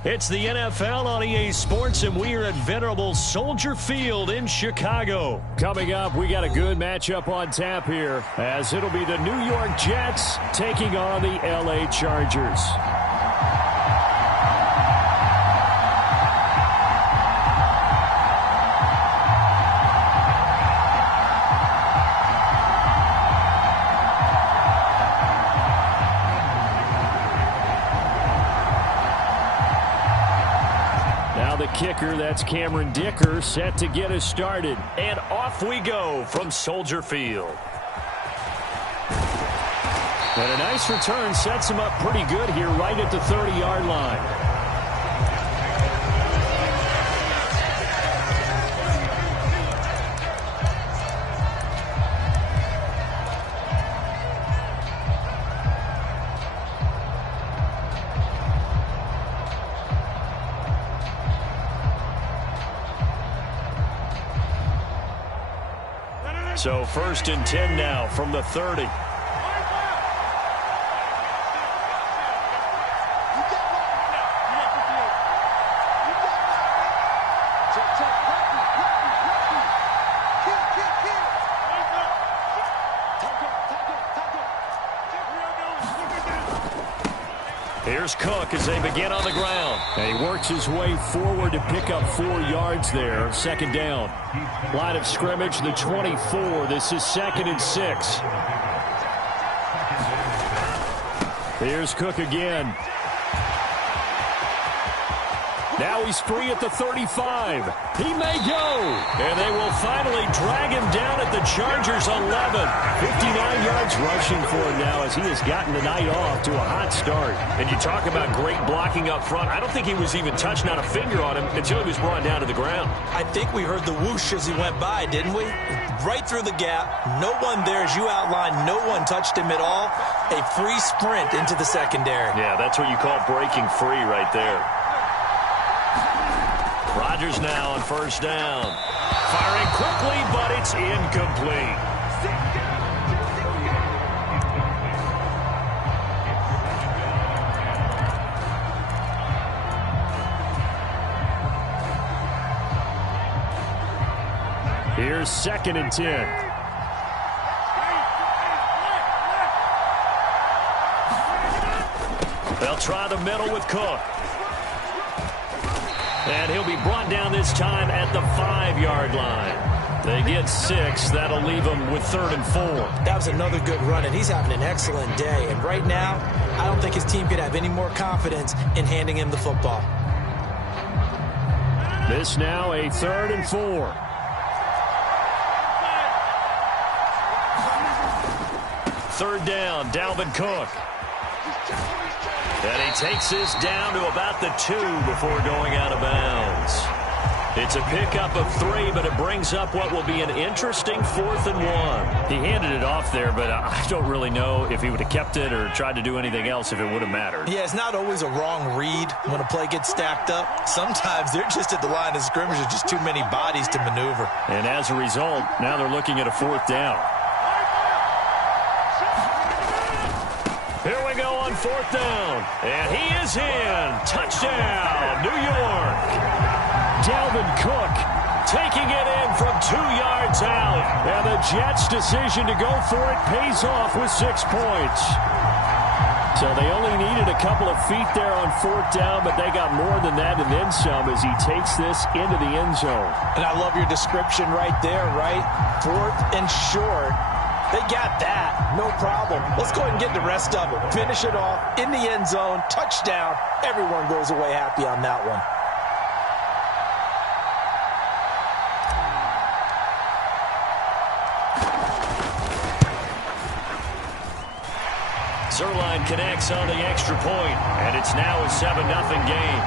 It's the NFL on EA Sports, and we are at venerable Soldier Field in Chicago. Coming up, we got a good matchup on tap here, as it'll be the New York Jets taking on the LA Chargers. Kicker, that's Cameron Dicker, set to get us started. And off we go from Soldier Field. And a nice return sets him up pretty good here right at the 30-yard line. So 1st and 10 now from the 30. Here's Cook as they begin on the ground. And he works his way forward to pick up 4 yards there. Second down. Line of scrimmage, the 24. This is 2nd and 6. Here's Cook again. Now he's free at the 35. He may go. And they will finally drag him down at the Chargers' 11. 59 yards rushing for him now as he has gotten the night off to a hot start. And you talk about great blocking up front. I don't think he was even touched, not a finger on him, until he was brought down to the ground. I think we heard the whoosh as he went by, didn't we? Right through the gap. No one there, as you outlined. No one touched him at all. A free sprint into the secondary. Yeah, that's what you call breaking free right there. Rodgers now on first down. Firing quickly, but it's incomplete. Here's 2nd and 10. They'll try the middle with Cook. And he'll be brought down this time at the 5-yard line. They get 6. That'll leave him with 3rd and 4. That was another good run, and he's having an excellent day. And right now, I don't think his team could have any more confidence in handing him the football. This now a 3rd and 4. Third down, Dalvin Cook. And he takes this down to about the 2 before going out of bounds. It's a pickup of 3, but it brings up what will be an interesting 4th and 1. He handed it off there, but I don't really know if he would have kept it or tried to do anything else if it would have mattered. Yeah, it's not always a wrong read when a play gets stacked up. Sometimes they're just at the line of scrimmage. There's just too many bodies to maneuver. And as a result, now they're looking at a 4th down. Here we go on 4th down. And he is in. Touchdown, New York. Dalvin Cook taking it in from 2 yards out. And the Jets' decision to go for it pays off with 6 points. So they only needed a couple of feet there on 4th down, but they got more than that and then some as he takes this into the end zone. And I love your description right there, right? 4th and short. They got that. No problem. Let's go ahead and get the rest of it. Finish it off in the end zone. Touchdown. Everyone goes away happy on that one. Zuerlein connects on the extra point, and it's now a 7-0 game.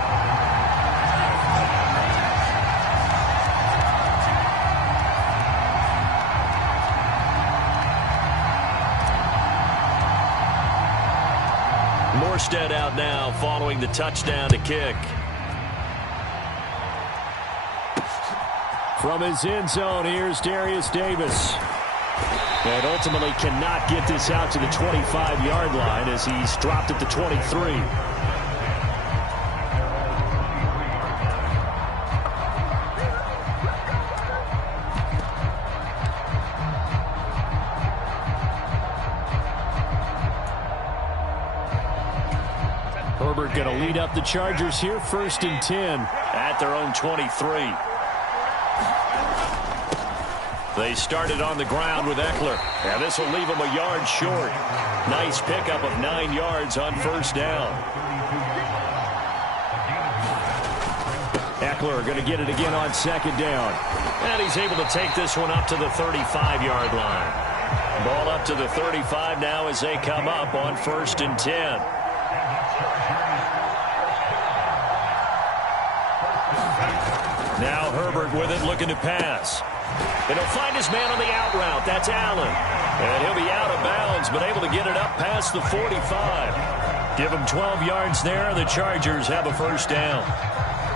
Morstead out now following the touchdown to kick. From his end zone, here's Darius Davis. And ultimately cannot get this out to the 25-yard line as he's dropped at the 23. Herbert going to lead up the Chargers here, 1st and 10 at their own 23. They started on the ground with Eckler, and this will leave him a yard short. Nice pickup of 9 yards on 1st down. Eckler going to get it again on 2nd down. And he's able to take this one up to the 35-yard line. Ball up to the 35 now as they come up on 1st and 10. Now Herbert with it, looking to pass. And he'll find his man on the out route. That's Allen. And he'll be out of bounds, but able to get it up past the 45. Give him 12 yards there. The Chargers have a 1st down.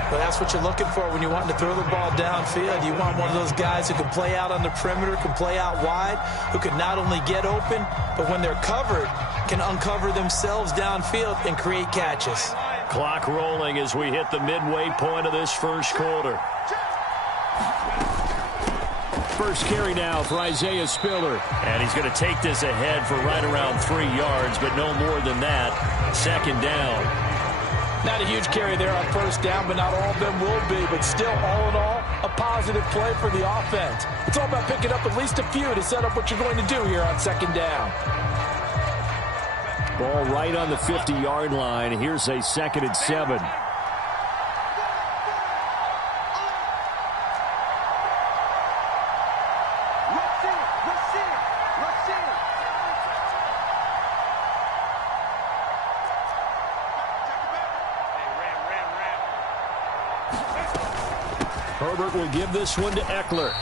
Well, that's what you're looking for when you want to throw the ball downfield. You want one of those guys who can play out on the perimeter, can play out wide, who can not only get open, but when they're covered, can uncover themselves downfield and create catches. Clock rolling as we hit the midway point of this 1st quarter. First carry now for Isaiah Spiller. And he's going to take this ahead for right around 3 yards, but no more than that. 2nd down. Not a huge carry there on first down, but not all of them will be. But still, all in all, a positive play for the offense. It's all about picking up at least a few to set up what you're going to do here on second down. Ball right on the 50-yard line. Here's a 2nd and 7. Herbert will give this one to Eckler.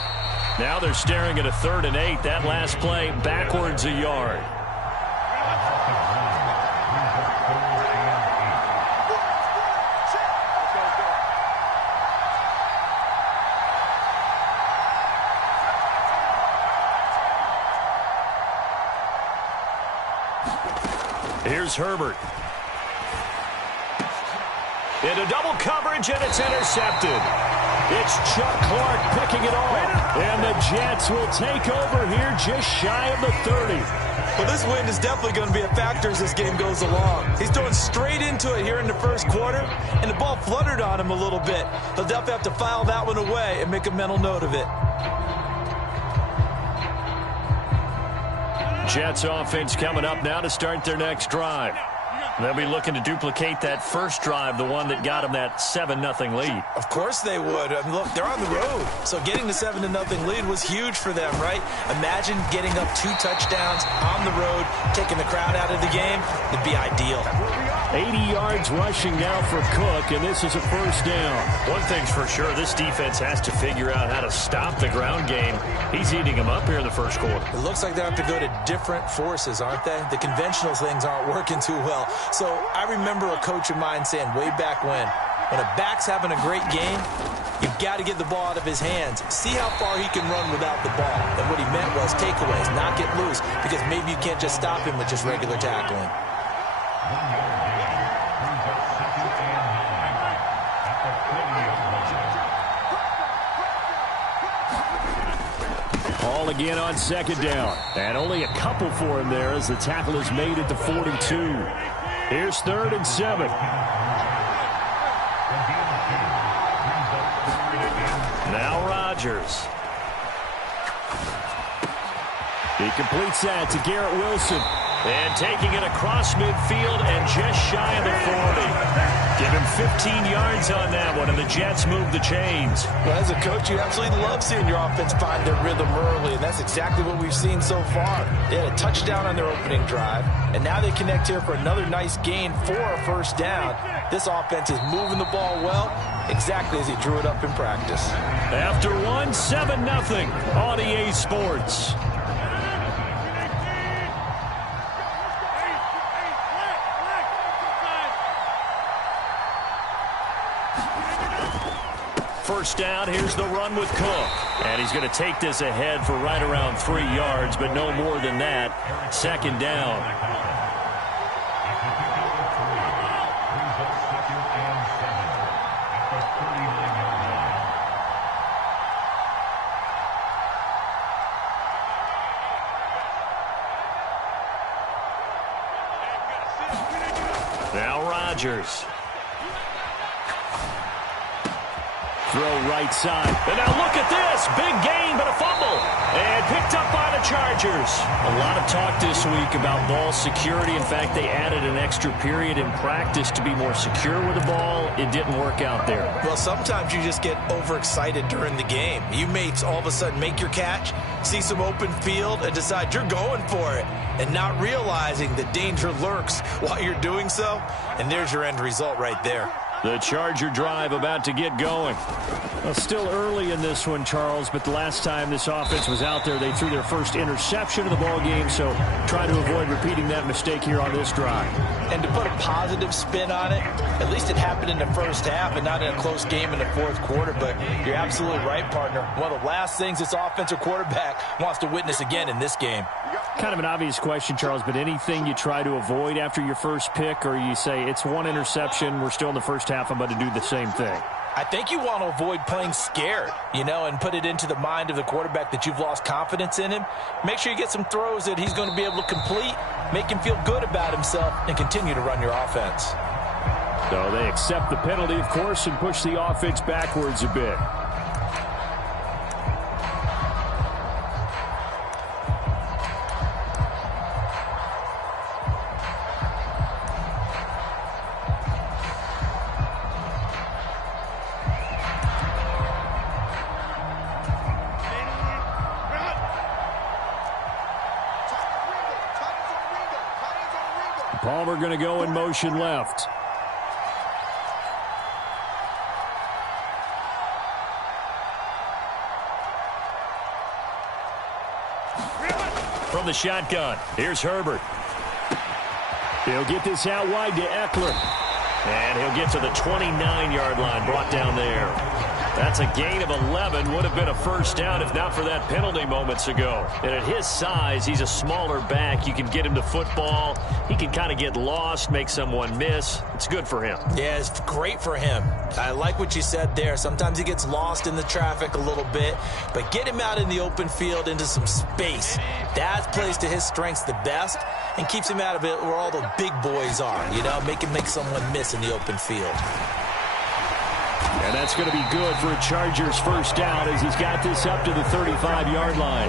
Now they're staring at a 3rd and 8. That last play backwards a yard. Here's Herbert. Into double coverage, and it's intercepted. It's Chuck Clark picking it off. And the Jets will take over here just shy of the 30. Well, this wind is definitely going to be a factor as this game goes along. He's throwing straight into it here in the first quarter, and the ball fluttered on him a little bit. He'll definitely have to file that one away and make a mental note of it. Jets offense coming up now to start their next drive. They'll be looking to duplicate that first drive, the one that got them that 7-0 lead. Of course they would. I mean, look, they're on the road. So getting the 7-0 lead was huge for them, right? Imagine getting up 2 touchdowns on the road, taking the crowd out of the game. It'd be ideal. 80 yards rushing now for Cook, and this is a first down. One thing's for sure, this defense has to figure out how to stop the ground game. He's eating them up here in the first quarter. It looks like they have to go to different forces, aren't they? The conventional things aren't working too well. So I remember a coach of mine saying way back when a back's having a great game, you've got to get the ball out of his hands. See how far he can run without the ball. And what he meant was takeaways, not get loose, because maybe you can't just stop him with just regular tackling. Ball again on second down. And only a couple for him there as the tackle is made at the 42. Here's 3rd and 7. Now Rodgers. He completes that to Garrett Wilson. And taking it across midfield and just shy of the 40. Give him 15 yards on that one, and the Jets move the chains. Well, as a coach, you absolutely love seeing your offense find their rhythm early, and that's exactly what we've seen so far. They had a touchdown on their opening drive, and now they connect here for another nice gain for a first down. This offense is moving the ball well, exactly as he drew it up in practice. After one, 7-0 on EA Sports. First down, here's the run with Cook. And he's going to take this ahead for right around 3 yards, but no more than that. 2nd down. Now Rodgers. Throw right side. And now look at this. Big gain, but a fumble. And picked up by the Chargers. A lot of talk this week about ball security. In fact, they added an extra period in practice to be more secure with the ball. It didn't work out there. Well, sometimes you just get overexcited during the game. You may all of a sudden make your catch, see some open field, and decide you're going for it, and not realizing the danger lurks while you're doing so. And there's your end result right there. The Charger drive about to get going. Well, still early in this one, Charles, but the last time this offense was out there, they threw their first interception of the ball game, so try to avoid repeating that mistake here on this drive. And to put a positive spin on it, at least it happened in the first half and not in a close game in the fourth quarter, but you're absolutely right, partner. One of the last things this offensive quarterback wants to witness again in this game. Kind of an obvious question, Charles, but anything you try to avoid after your first pick, or you say it's one interception, we're still in the first half, I'm about to do the same thing? I think you want to avoid playing scared, and put it into the mind of the quarterback that you've lost confidence in him. Make sure you get some throws that he's going to be able to complete, make him feel good about himself, and continue to run your offense. So they accept the penalty, of course, and push the offense backwards a bit. Palmer going to go in motion left. From the shotgun, here's Herbert. He'll get this out wide to Eckler. And he'll get to the 29-yard line, brought down there. That's a gain of 11. Would have been a first down if not for that penalty moments ago. And at his size, he's a smaller back. You can get him to football. He can kind of get lost, make someone miss. It's good for him. Yeah, it's great for him. I like what you said there. Sometimes he gets lost in the traffic a little bit. But get him out in the open field into some space. That plays to his strengths the best and keeps him out of it where all the big boys are. You know, make him make someone miss in the open field. And that's going to be good for a Chargers first down as he's got this up to the 35-yard line.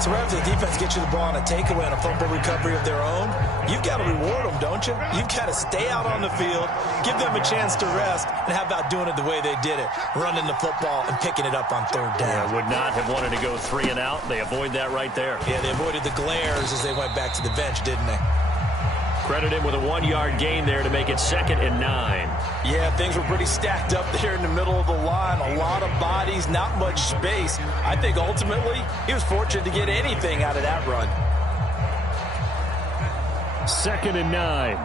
So after the defense gets you the ball on a takeaway and a fumble recovery of their own, you've got to reward them, don't you? You've got to stay out on the field, give them a chance to rest, and how about doing it the way they did it, running the football and picking it up on third down. Yeah, would not have wanted to go 3 and out. They avoid that right there. Yeah, they avoided the glares as they went back to the bench, didn't they? Credit him with a 1-yard gain there to make it 2nd and 9. Yeah, things were pretty stacked up there in the middle of the line. A lot of bodies, not much space. I think ultimately he was fortunate to get anything out of that run. 2nd and 9.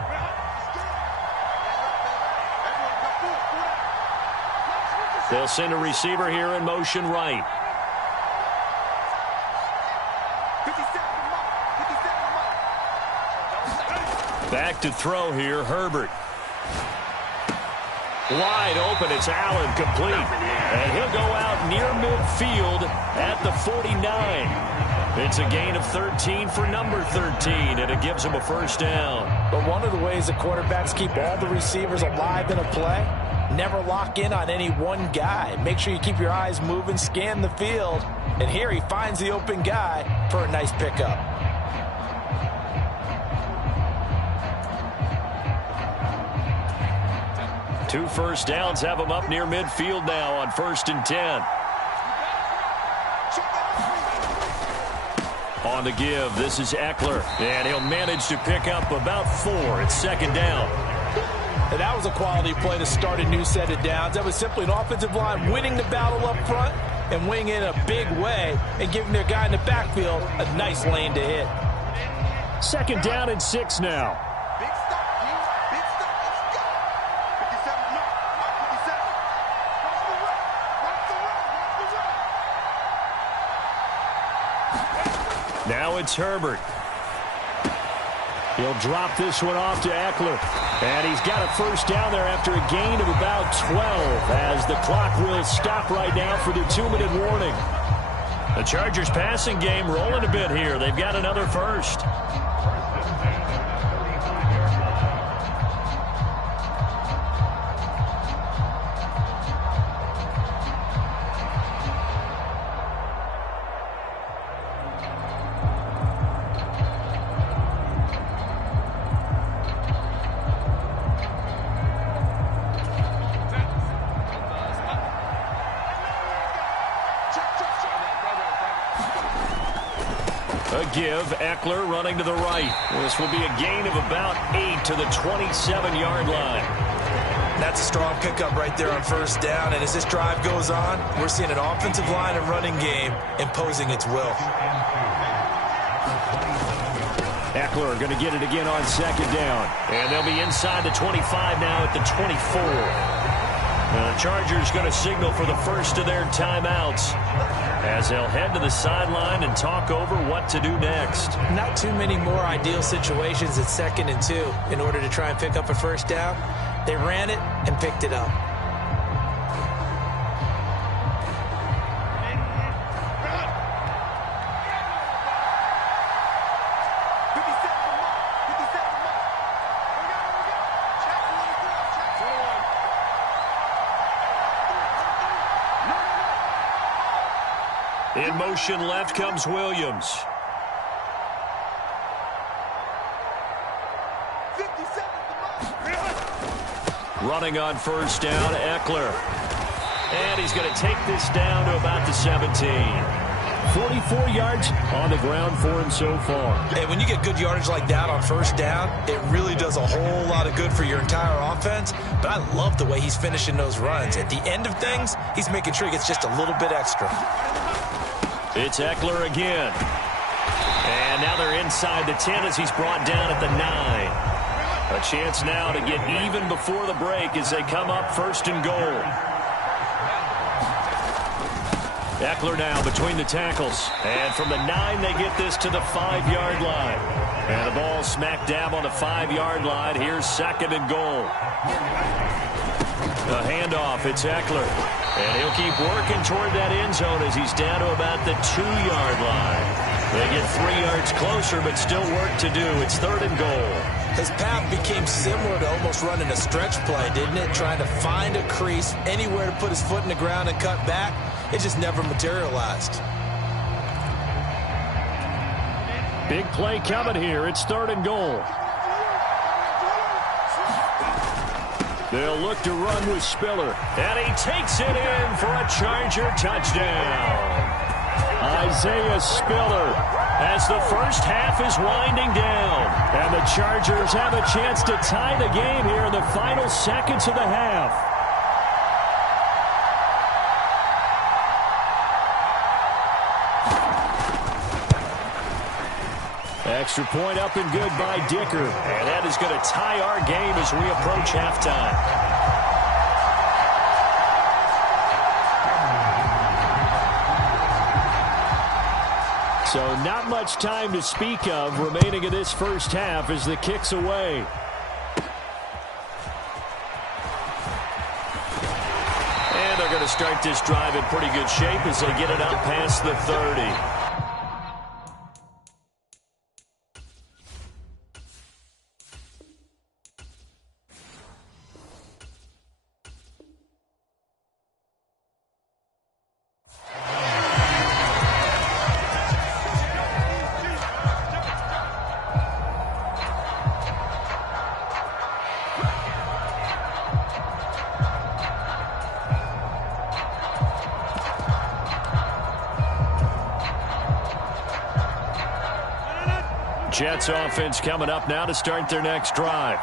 They'll send a receiver here in motion right. Back to throw here, Herbert. Wide open, it's Allen, complete. And he'll go out near midfield at the 49. It's a gain of 13 for number 13, and it gives him a first down. But one of the ways the quarterbacks keep all the receivers alive in a play, never lock in on any one guy. Make sure you keep your eyes moving, scan the field. And here he finds the open guy for a nice pickup. Two first downs have him up near midfield now on 1st and 10. On the give, this is Eckler, and he'll manage to pick up about 4. It's 2nd down. And that was a quality play to start a new set of downs. That was simply an offensive line winning the battle up front and winning in a big way and giving their guy in the backfield a nice lane to hit. 2nd down and 6 now. Big stop, King. Big stop. Let's go. 57 Mark. Mark 57. Watch the run. Watch the run. Watch the run. Now it's Herbert. He'll drop this one off to Eckler. And he's got a first down there after a gain of about 12 as the clock will stop right now for the 2-minute warning. The Chargers passing game rolling a bit here. They've got another first. A give, Eckler running to the right. This will be a gain of about 8 to the 27-yard line. That's a strong pickup right there on first down. And as this drive goes on, we're seeing an offensive line and running game imposing its will. Eckler going to get it again on 2nd down. And they'll be inside the 25 now at the 24. The Chargers going to signal for the first of their timeouts as they'll head to the sideline and talk over what to do next. Not too many more ideal situations at 2nd and 2 in order to try and pick up a first down. They ran it and picked it up. In motion left comes Williams. Running on first down, Eckler. And he's going to take this down to about the 17. 44 yards on the ground for him so far. And when you get good yardage like that on first down, it really does a whole lot of good for your entire offense. But I love the way he's finishing those runs. At the end of things, he's making sure he gets just a little bit extra. It's Eckler again. And now they're inside the 10 as he's brought down at the 9. A chance now to get even before the break as they come up first and goal. Eckler now between the tackles. And from the 9, they get this to the 5-yard line. And the ball smack dab on the 5-yard line. Here's second and goal. The handoff, it's Eckler. And he'll keep working toward that end zone as he's down to about the 2-yard line. They get 3 yards closer, but still work to do. It's third and goal. His path became similar to almost running a stretch play, didn't it? Trying to find a crease, anywhere to put his foot in the ground and cut back. It just never materialized. Big play coming here. It's third and goal. They'll look to run with Spiller. And he takes it in for a Charger touchdown. Isaiah Spiller as the first half is winding down. And the Chargers have a chance to tie the game here in the final seconds of the half. Extra point up and good by Dicker. And that is going to tie our game as we approach halftime. So not much time to speak of remaining in this first half as the kick's away. And they're going to start this drive in pretty good shape as they get it out past the 30. Jets offense coming up now to start their next drive.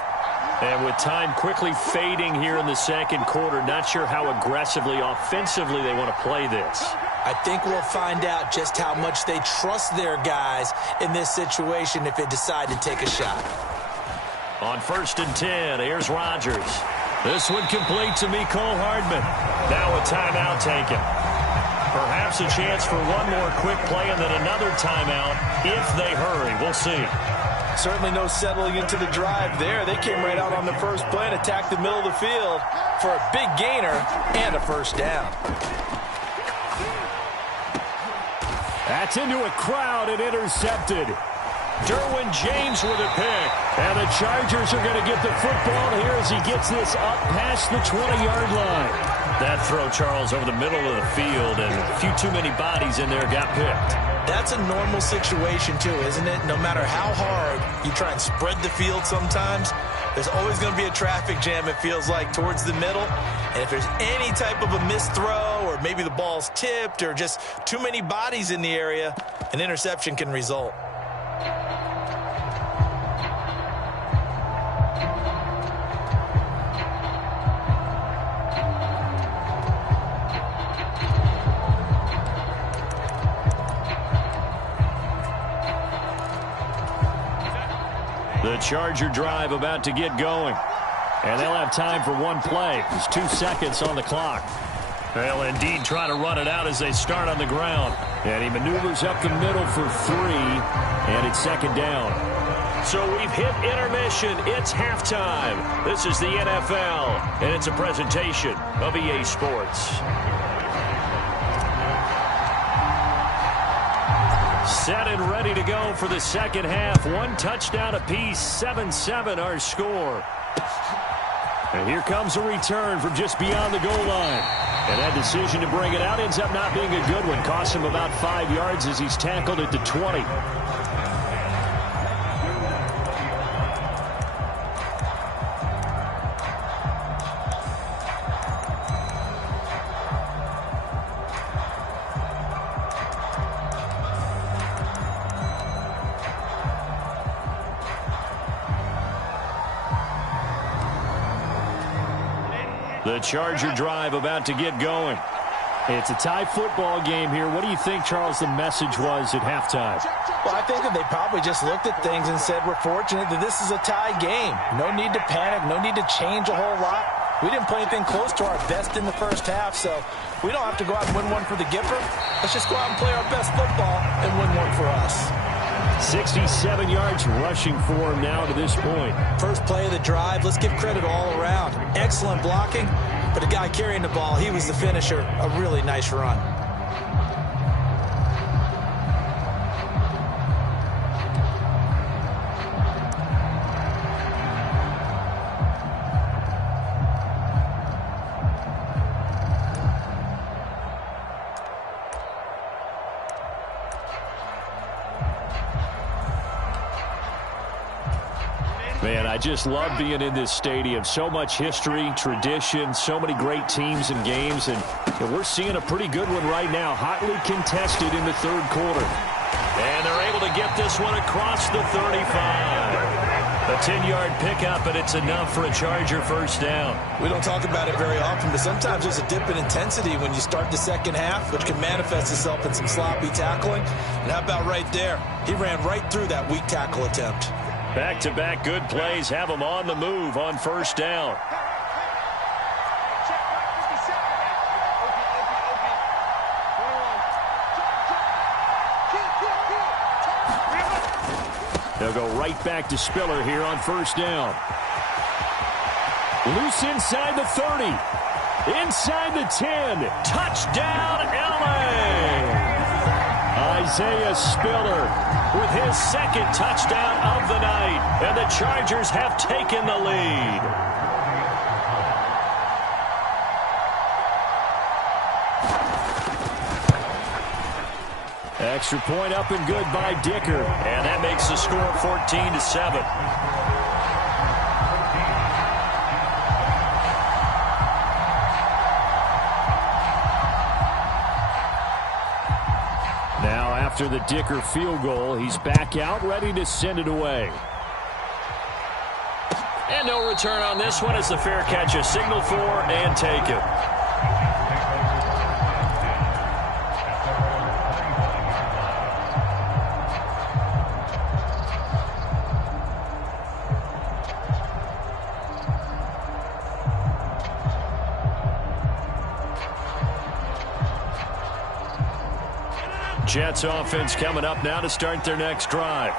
And with time quickly fading here in the second quarter, not sure how aggressively, offensively they want to play this. I think we'll find out just how much they trust their guys in this situation if they decide to take a shot. On first and 10, here's Rodgers. This one complete to Mecole Hardman. Now a timeout taken. Perhaps a chance for one more quick play and then another timeout if they hurry. We'll see. Certainly no settling into the drive there. They came right out on the first play and attacked the middle of the field for a big gainer and a first down. That's into a crowd and intercepted. Derwin James with a pick. And the Chargers are going to get the football here as he gets this up past the 20-yard line. That throw, Charles, over the middle of the field, and a few too many bodies in there got picked. That's a normal situation, too, isn't it? No matter how hard you try and spread the field sometimes, there's always going to be a traffic jam, it feels like, towards the middle. And if there's any type of a missed throw or maybe the ball's tipped or just too many bodies in the area, an interception can result. The Charger drive about to get going. And they'll have time for one play. There's 2 seconds on the clock. They'll indeed try to run it out as they start on the ground. And he maneuvers up the middle for 3. And it's second down. So we've hit intermission. It's halftime. This is the NFL. And it's a presentation of EA Sports. Set and ready to go for the second half. 1 touchdown apiece, 7-7 our score. And here comes a return from just beyond the goal line. And that decision to bring it out ends up not being a good one. Costs him about 5 yards as he's tackled at the 20. The Charger drive about to get going. It's a tie football game here. What do you think, Charles, the message was at halftime? Well, I think that they probably just looked at things and said, we're fortunate that this is a tie game. No need to panic. No need to change a whole lot. We didn't play anything close to our best in the first half, so we don't have to go out and win one for the Gipper. Let's just go out and play our best football and win one for us. 67 yards rushing for him now to this point. First play of the drive, let's give credit all around. Excellent blocking, but the guy carrying the ball, he was the finisher. A really nice run. Man, I just love being in this stadium. So much history, tradition, so many great teams and games, and we're seeing a pretty good one right now. Hotly contested in the third quarter. And they're able to get this one across the 35. A 10-yard pickup, and it's enough for a Charger first down. We don't talk about it very often, but sometimes there's a dip in intensity when you start the second half, which can manifest itself in some sloppy tackling. And how about right there? He ran right through that weak tackle attempt. Back-to-back good plays have them on the move on first down. They'll go right back to Spiller here on first down. Loose inside the 30. Inside the 10. Touchdown, LA! Isaiah Spiller with his second touchdown of the night. And the Chargers have taken the lead. Extra point up and good by Dicker. And that makes the score 14-7. After the Dicker field goal, he's back out, ready to send it away. And no return on this one as the fair catch is signaled for and taken. Jets offense coming up now to start their next drive.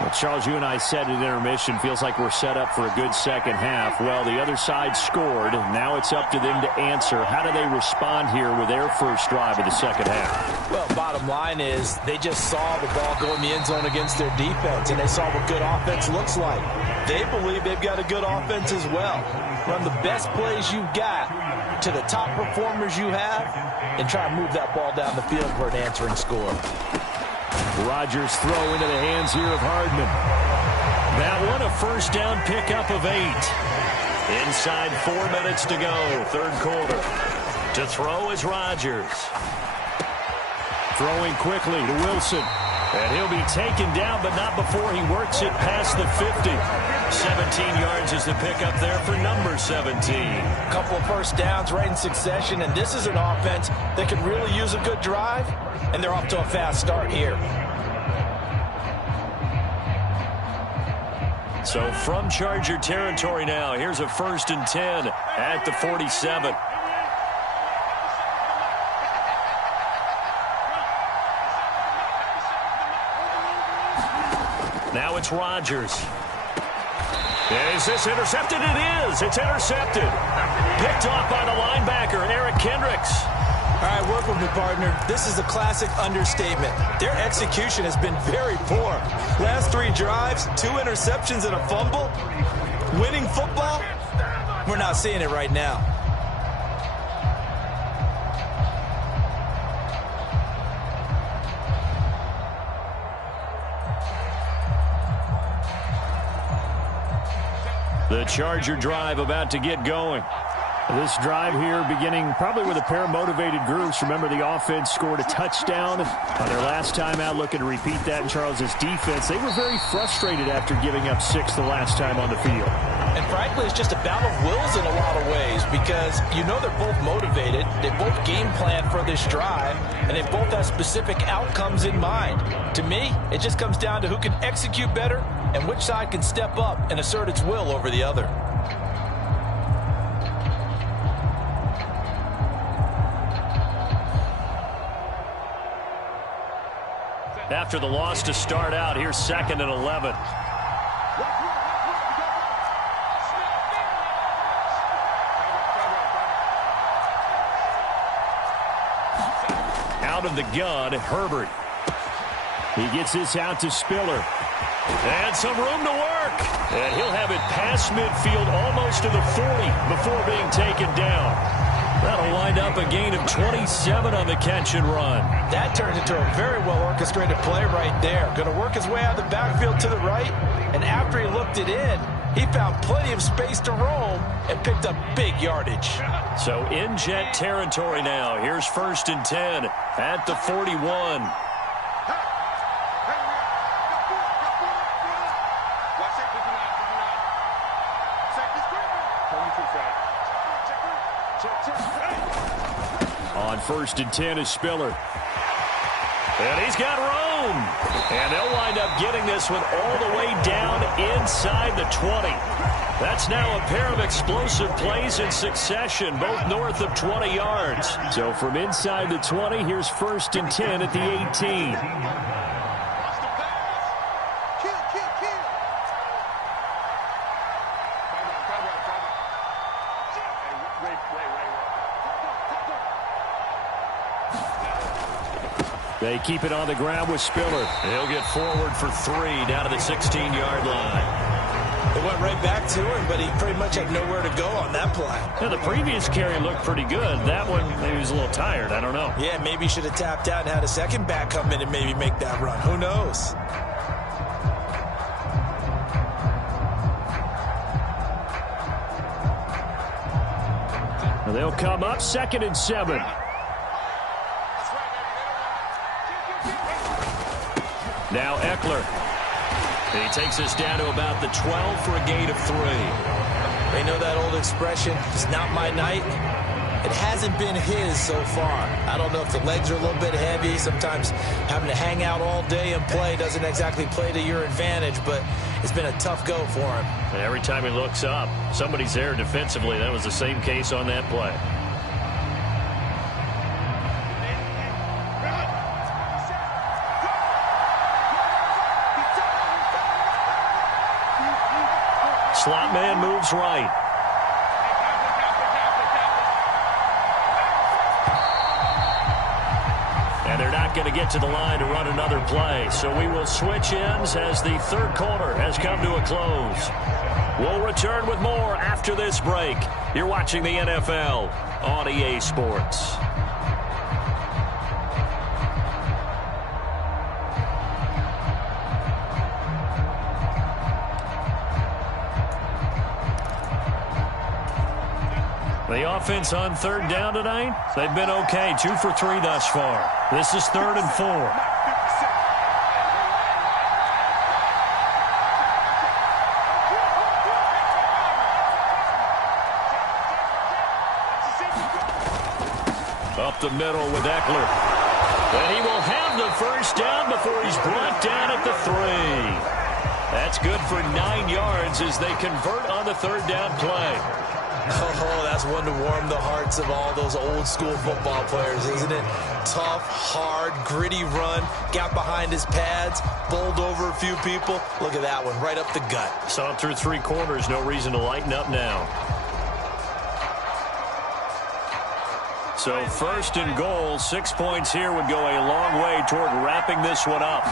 Well, Charles, you and I said at intermission, feels like we're set up for a good second half. Well, the other side scored. Now it's up to them to answer. How do they respond here with their first drive of the second half? Well, bottom line is they just saw the ball go in the end zone against their defense, and they saw what good offense looks like. They believe they've got a good offense as well. Run the best plays you've got to the top performers you have, and try to move that ball down the field for an answering score. Rodgers throw into the hands here of Hardman. That one a first down pickup of 8. Inside 4 minutes to go, third quarter. To throw is Rodgers. Throwing quickly to Wilson. And he'll be taken down, but not before he works it past the 50. 17 yards is the pickup there for number 17. A couple of first downs right in succession, and this is an offense that can really use a good drive, and they're off to a fast start here. So from Charger territory now, here's a 1st and 10 at the 47. Now it's Rodgers. And is this intercepted? It is. It's intercepted. Picked off by the linebacker, Eric Kendricks. All right, work with me, partner. This is a classic understatement. Their execution has been very poor. Last 3 drives, 2 interceptions and a fumble. Winning football? We're not seeing it right now. The Charger drive about to get going. This drive here beginning probably with a pair of motivated groups. Remember, the offense scored a touchdown on their last time out. Looking to repeat that in Charles' defense. They were very frustrated after giving up 6 the last time on the field. And frankly, it's just a battle of wills in a lot of ways because you know they're both motivated. They both game plan for this drive, and they both have specific outcomes in mind. To me, it just comes down to who can execute better and which side can step up and assert its will over the other. After the loss to start out, here's 2nd and 11. Out of the gun, Herbert. He gets this out to Spiller. And some room to work. And he'll have it past midfield almost to the 40 before being taken down. That'll wind up a gain of 27 on the catch and run. That turned into a very well-orchestrated play right there. Going to work his way out of the backfield to the right. And after he looked it in, he found plenty of space to roam and picked up big yardage. So in jet territory now. Here's 1st and 10 at the 41. On 1st and 10 is Spiller. And he's got room. And they'll wind up getting this one all the way down inside the 20. That's now a pair of explosive plays in succession, both north of 20 yards. So from inside the 20, here's 1st and 10 at the 18. They keep it on the ground with Spiller. He'll get forward for 3 down to the 16-yard line. It went right back to him, but he pretty much had nowhere to go on that play. Yeah, the previous carry looked pretty good. That one, maybe he was a little tired. I don't know. Yeah, maybe he should have tapped out and had a second back come in and maybe make that run. Who knows? Well, they'll come up 2nd and 7. Now Eckler. He takes us down to about the 12 for a gain of 3. They know that old expression, it's not my night. It hasn't been his so far. I don't know if the legs are a little bit heavy. Sometimes having to hang out all day and play doesn't exactly play to your advantage, but it's been a tough go for him. And every time he looks up, somebody's there defensively. That was the same case on that play. Slot man moves right. And they're not going to get to the line to run another play. So we will switch ends as the 3rd quarter has come to a close. We'll return with more after this break. You're watching the NFL on EA Sports. The offense on 3rd down tonight, they've been okay. 2 for 3 thus far. This is 3rd and 4. Up the middle with Eckler. And he will have the 1st down before he's brought down at the 3. That's good for 9 yards as they convert on the 3rd down play. Oh, that's one to warm the hearts of all those old school football players, isn't it? Tough, hard, gritty run, got behind his pads, bowled over a few people. Look at that one, right up the gut. Saw it through 3 quarters, no reason to lighten up now. So 1st and goal, 6 points here would go a long way toward wrapping this one up.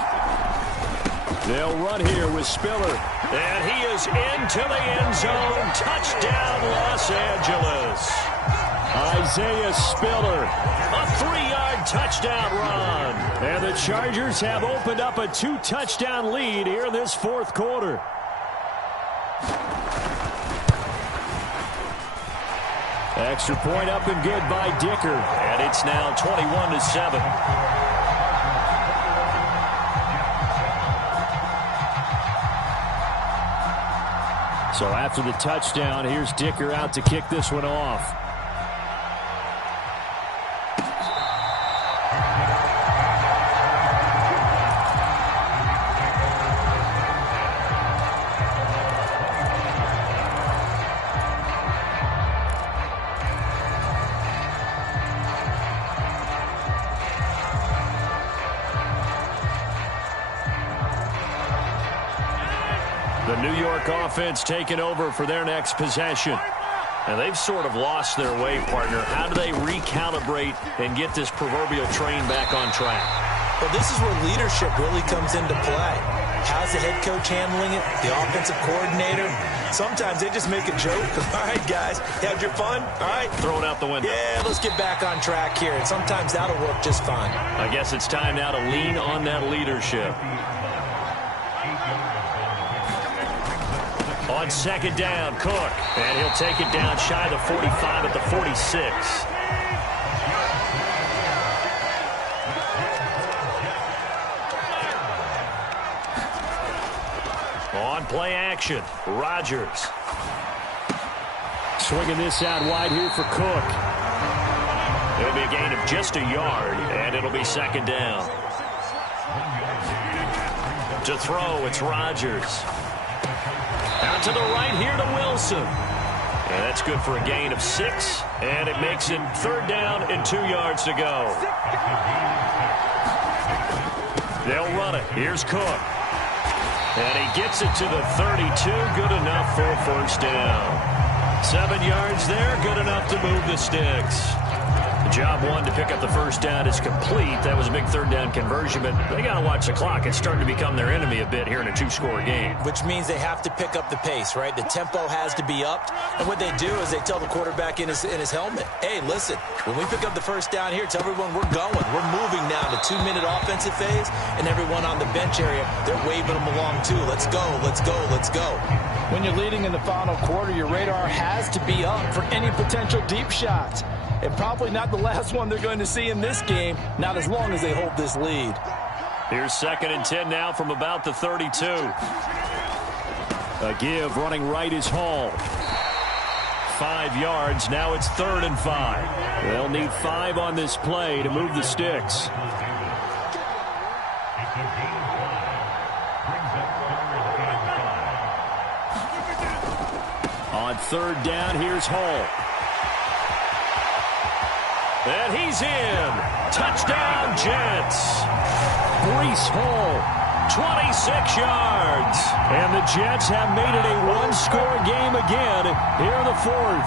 They'll run here with Spiller. And he is into the end zone. Touchdown, Los Angeles. Isaiah Spiller. A 3-yard touchdown run. And the Chargers have opened up a 2-touchdown lead here in this fourth quarter. Extra point up and good by Dicker. And it's now 21-7. So after the touchdown, here's Dicker out to kick this one off. The New York offense taking over for their next possession. And they've sort of lost their way, partner. How do they recalibrate and get this proverbial train back on track? Well, this is where leadership really comes into play. How's the head coach handling it? The offensive coordinator? Sometimes they just make a joke. All right, guys, you had your fun? All right. Throw it out the window. Yeah, let's get back on track here. And sometimes that'll work just fine. I guess it's time now to lean on that leadership. On second down, Cook. And he'll take it down shy of the 45 at the 46. On play action, Rodgers. Swinging this out wide here for Cook. It'll be a gain of just a yard, and it'll be second down. To throw, it's Rodgers. Out to the right here to Wilson. And that's good for a gain of 6. And it makes it third down and 2 yards to go. They'll run it. Here's Cook. And he gets it to the 32. Good enough for a first down. 7 yards there. Good enough to move the sticks. Job one to pick up the first down is complete. That was a big third down conversion, but they got to watch the clock. It's starting to become their enemy a bit here in a 2-score game. Which means they have to pick up the pace, right? The tempo has to be upped. And what they do is they tell the quarterback in his helmet, hey, listen, when we pick up the first down here, tell everyone we're going. We're moving now to 2-minute offensive phase, and everyone on the bench area, they're waving them along too. Let's go, let's go, let's go. When you're leading in the final quarter, your radar has to be up for any potential deep shots. And probably not the last one they're going to see in this game, not as long as they hold this lead. Here's second and 10 now from about the 32. A give running right is Hall. 5 yards. Now it's 3rd and 5. They'll need 5 on this play to move the sticks. On third down, here's Hall. And he's in. Touchdown, Jets. Breece Hall, 26 yards. And the Jets have made it a 1-score game again here in the fourth.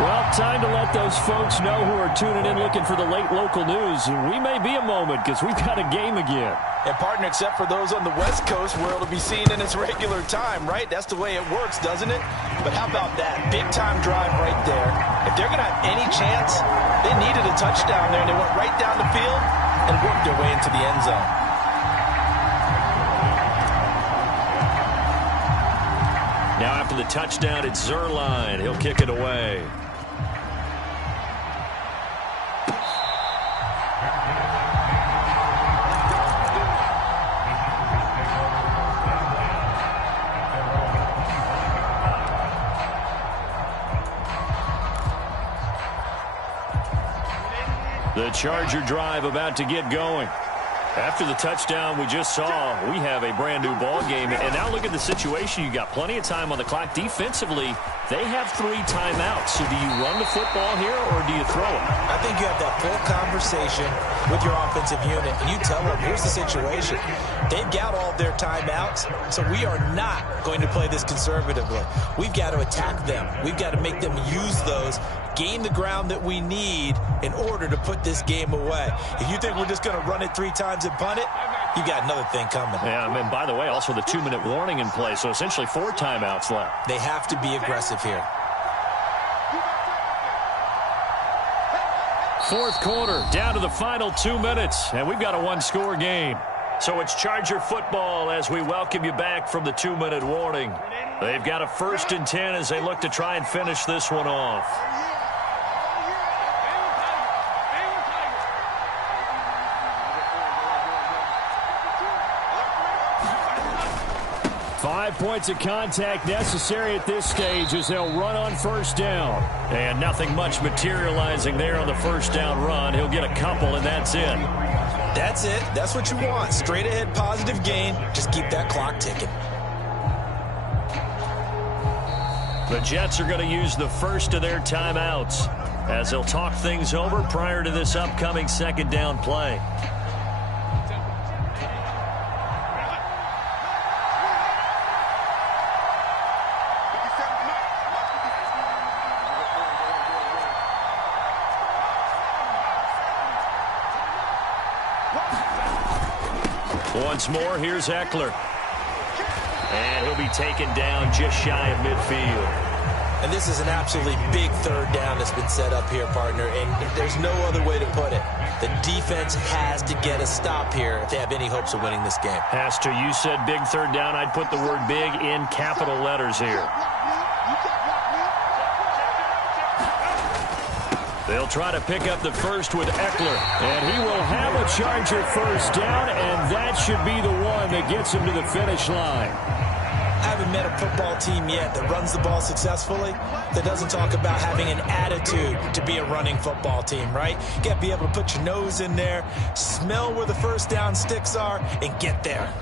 Well, time to let those folks know who are tuning in looking for the late local news. We may be a moment because we've got a game again. And, partner, except for those on the West Coast where it'll be seen in its regular time, right? That's the way it works, doesn't it? But how about that big-time drive right there? If they're going to have any chance, they needed a touchdown there, and they went right down the field and worked their way into the end zone. Now after the touchdown, it's Zuerlein. He'll kick it away. The Charger drive about to get going. After the touchdown we just saw, we have a brand new ball game. And now look at the situation. You got plenty of time on the clock. Defensively, they have 3 timeouts. So do you run the football here or do you throw it? I think you have that full conversation with your offensive unit, and you tell them, here's the situation. They've got all of their timeouts, so we are not going to play this conservatively. We've got to attack them. We've got to make them use those, gain the ground that we need in order to put this game away. If you think we're just going to run it 3 times and punt it, you got another thing coming. Yeah, and by the way, also the 2-minute warning in play, so essentially 4 timeouts left. They have to be aggressive here. Fourth quarter, down to the final 2 minutes, and we've got a 1-score game. So it's Charger football as we welcome you back from the 2-minute warning. They've got a 1st and 10 as they look to try and finish this one off. Five points of contact necessary at this stage as they'll run on first down. And nothing much materializing there on the first down run. He'll get a couple, and that's it. That's it. That's what you want. Straight ahead positive gain. Just keep that clock ticking. The Jets are going to use the first of their timeouts as they'll talk things over prior to this upcoming second down play. Once more, here's Eckler. And he'll be taken down just shy of midfield. And this is an absolutely big third down that's been set up here, partner, and there's no other way to put it. The defense has to get a stop here if they have any hopes of winning this game. Has to. You said big third down. I'd put the word big in capital letters here. They'll try to pick up the first with Eckler. And he will have a Charger first down, and that should be the one that gets him to the finish line. I haven't met a football team yet that runs the ball successfully that doesn't talk about having an attitude to be a running football team, right? You got to be able to put your nose in there, smell where the first down sticks are, and get there.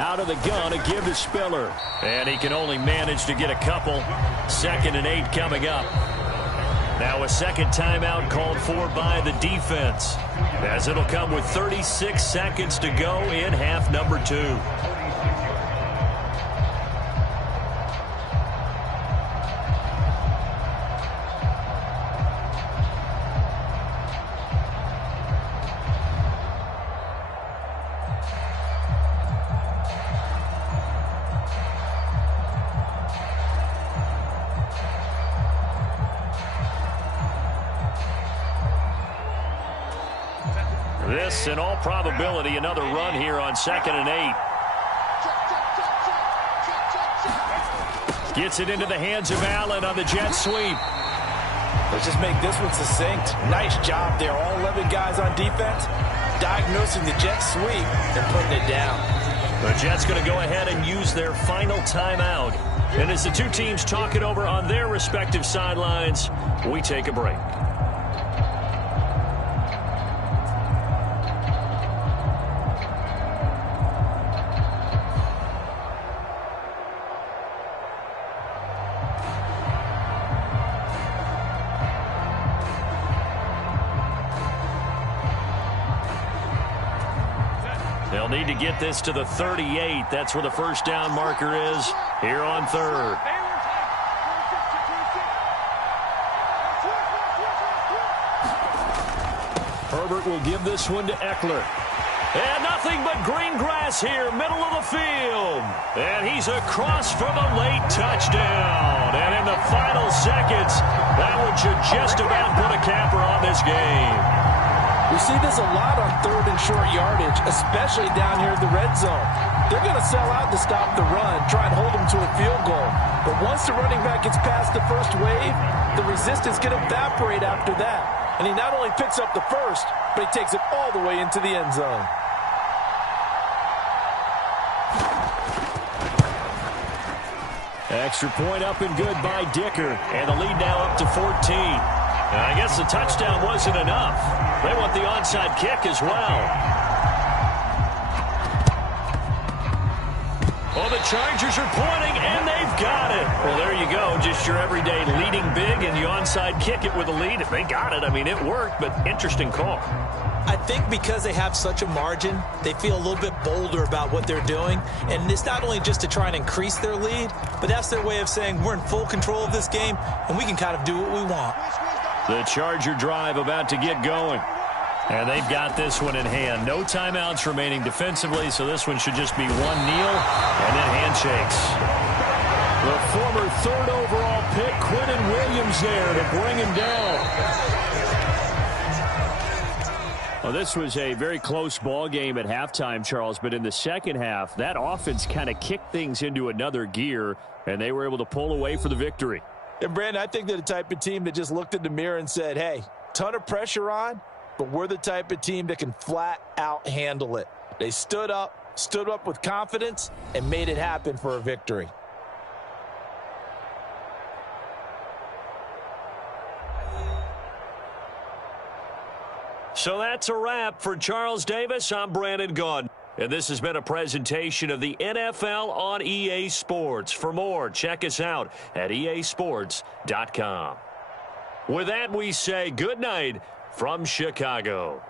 Out of the gun, a give to Spiller. And he can only manage to get a couple. 2nd and 8 coming up. Now a second timeout called for by the defense, as it'll come with 36 seconds to go in half number 2. This, in all probability, another run here on 2nd and 8. Gets it into the hands of Allen on the jet sweep. Let's just make this one succinct. Nice job there. All 11 guys on defense diagnosing the jet sweep and putting it down. The Jets going to go ahead and use their final timeout. And as the two teams talk it over on their respective sidelines, we take a break. They'll need to get this to the 38. That's where the first down marker is here on 3rd. Herbert will give this one to Eckler. And nothing but green grass here, middle of the field. And he's across for the late touchdown. And in the final seconds, that one should just about put a capper on this game. We see this a lot on 3rd and short yardage, especially down here in the red zone. They're going to sell out to stop the run, try and hold them to a field goal. But once the running back gets past the first wave, the resistance can evaporate after that. And he not only picks up the first, but he takes it all the way into the end zone. Extra point up and good by Dicker. And the lead now up to 14. And I guess the touchdown wasn't enough. They want the onside kick as well. Oh, the Chargers are pointing, and they've got it. Well, there you go. Just your everyday leading big, and you onside kick it with a lead. If they got it, I mean, it worked, but interesting call. I think because they have such a margin, they feel a little bit bolder about what they're doing. And it's not only just to try and increase their lead, but that's their way of saying we're in full control of this game, and we can kind of do what we want. The Charger drive about to get going. And they've got this one in hand. No timeouts remaining defensively, so this one should just be one kneel and then handshakes. The former third overall pick, Quinnen Williams, there to bring him down. Well, this was a very close ball game at halftime, Charles, but in the second half, that offense kind of kicked things into another gear, and they were able to pull away for the victory. And, Brandon, I think they're the type of team that just looked in the mirror and said, hey, ton of pressure on, but we're the type of team that can flat out handle it. They stood up with confidence, and made it happen for a victory. So that's a wrap for Charles Davis. I'm Brandon Gaudin. And this has been a presentation of the NFL on EA Sports. For more, check us out at easports.com. With that, we say good night from Chicago.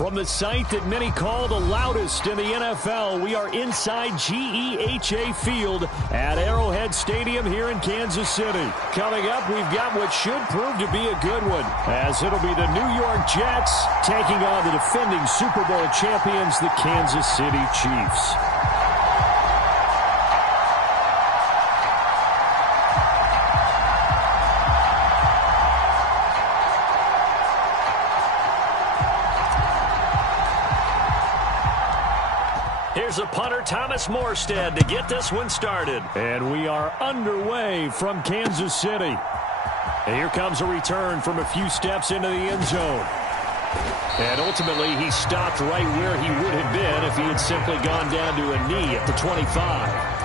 From the site that many call the loudest in the NFL, we are inside GEHA Field at Arrowhead Stadium here in Kansas City. Coming up, we've got what should prove to be a good one, as it'll be the New York Jets taking on the defending Super Bowl champions, the Kansas City Chiefs. Here's a punter, Thomas Morstead, to get this one started. And we are underway from Kansas City. And here comes a return from a few steps into the end zone. And ultimately, he stopped right where he would have been if he had simply gone down to a knee at the 25.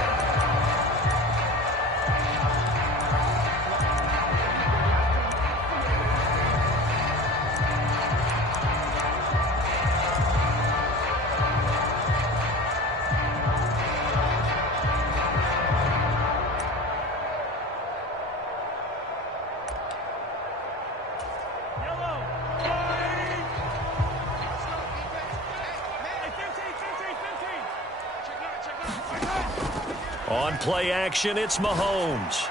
On play action, it's Mahomes.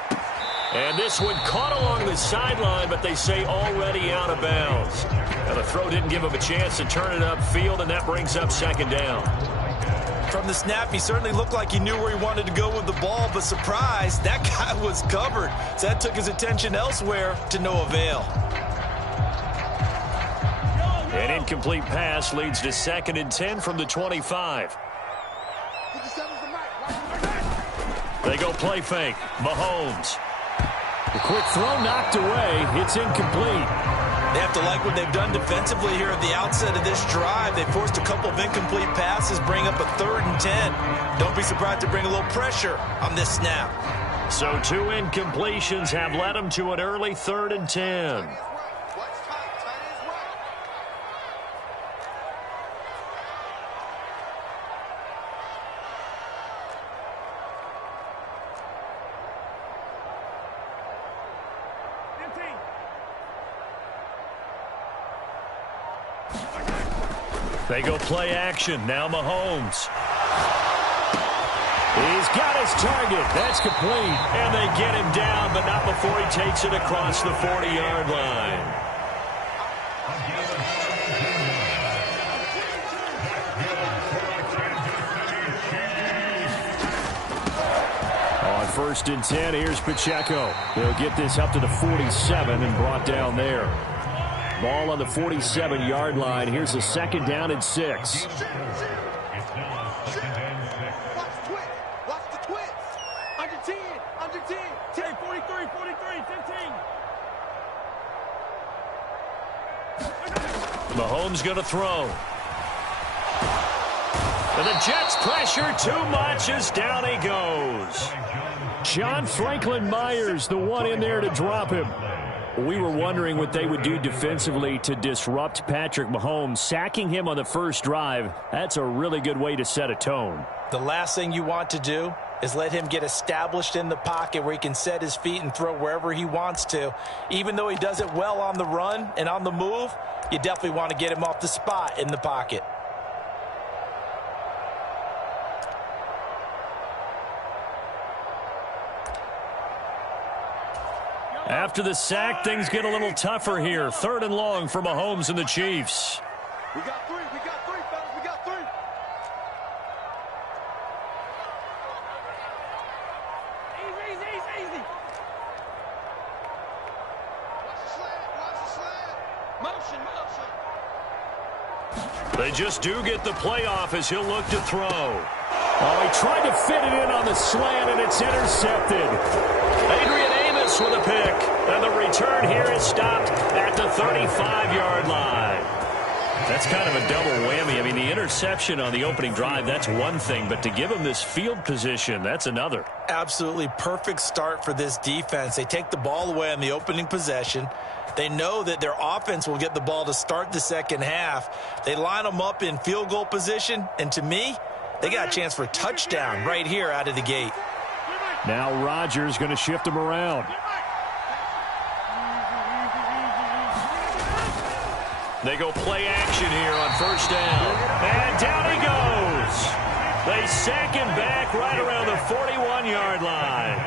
And this one caught along the sideline, but they say already out of bounds. Now, the throw didn't give him a chance to turn it upfield, and that brings up second down. From the snap, he certainly looked like he knew where he wanted to go with the ball, but surprise, that guy was covered. So that took his attention elsewhere to no avail. An incomplete pass leads to 2nd and 10 from the 25. They go play fake. Mahomes. The quick throw knocked away. It's incomplete. They have to like what they've done defensively here at the outset of this drive. They forced a couple of incomplete passes, bring up a 3rd and 10. Don't be surprised to bring a little pressure on this snap. So 2 incompletions have led them to an early 3rd and 10. They go play action. Now Mahomes. He's got his target. That's complete. And they get him down, but not before he takes it across the 40-yard line. On 1st and 10, here's Pacheco. They'll get this up to the 47 and brought down there. Ball on the 47-yard line. Here's a 2nd down and 6. Watch the twitch. Under 10. Under 10. 10, 43, 43, 15. Mahomes going to throw. And the Jets pressure too much as down he goes. John Franklin Myers, the one in there to drop him. We were wondering what they would do defensively to disrupt Patrick Mahomes. Sacking him on the first drive, that's a really good way to set a tone. The last thing you want to do is let him get established in the pocket where he can set his feet and throw wherever he wants to. Even though he does it well on the run and on the move, you definitely want to get him off the spot in the pocket. After the sack, things get a little tougher here. 3rd and long for Mahomes and the Chiefs. We got 3. We got 3, fellas. We got 3. Easy, easy, easy, easy. Watch the slant. Watch the slant. Motion, motion. They just do get the playoff as he'll look to throw. Oh, he tried to fit it in on the slant, and it's intercepted. Adrian Amos with a pick. And the return here is stopped at the 35-yard line. That's kind of a double whammy. I mean, the interception on the opening drive, that's one thing. But to give him this field position, that's another. Absolutely perfect start for this defense. They take the ball away on the opening possession. They know that their offense will get the ball to start the second half. They line them up in field goal position. And to me, they got a chance for a touchdown right here out of the gate. Now Rodgers going to shift him around. They go play action here on first down. And down he goes. They sack him back right around the 41-yard line.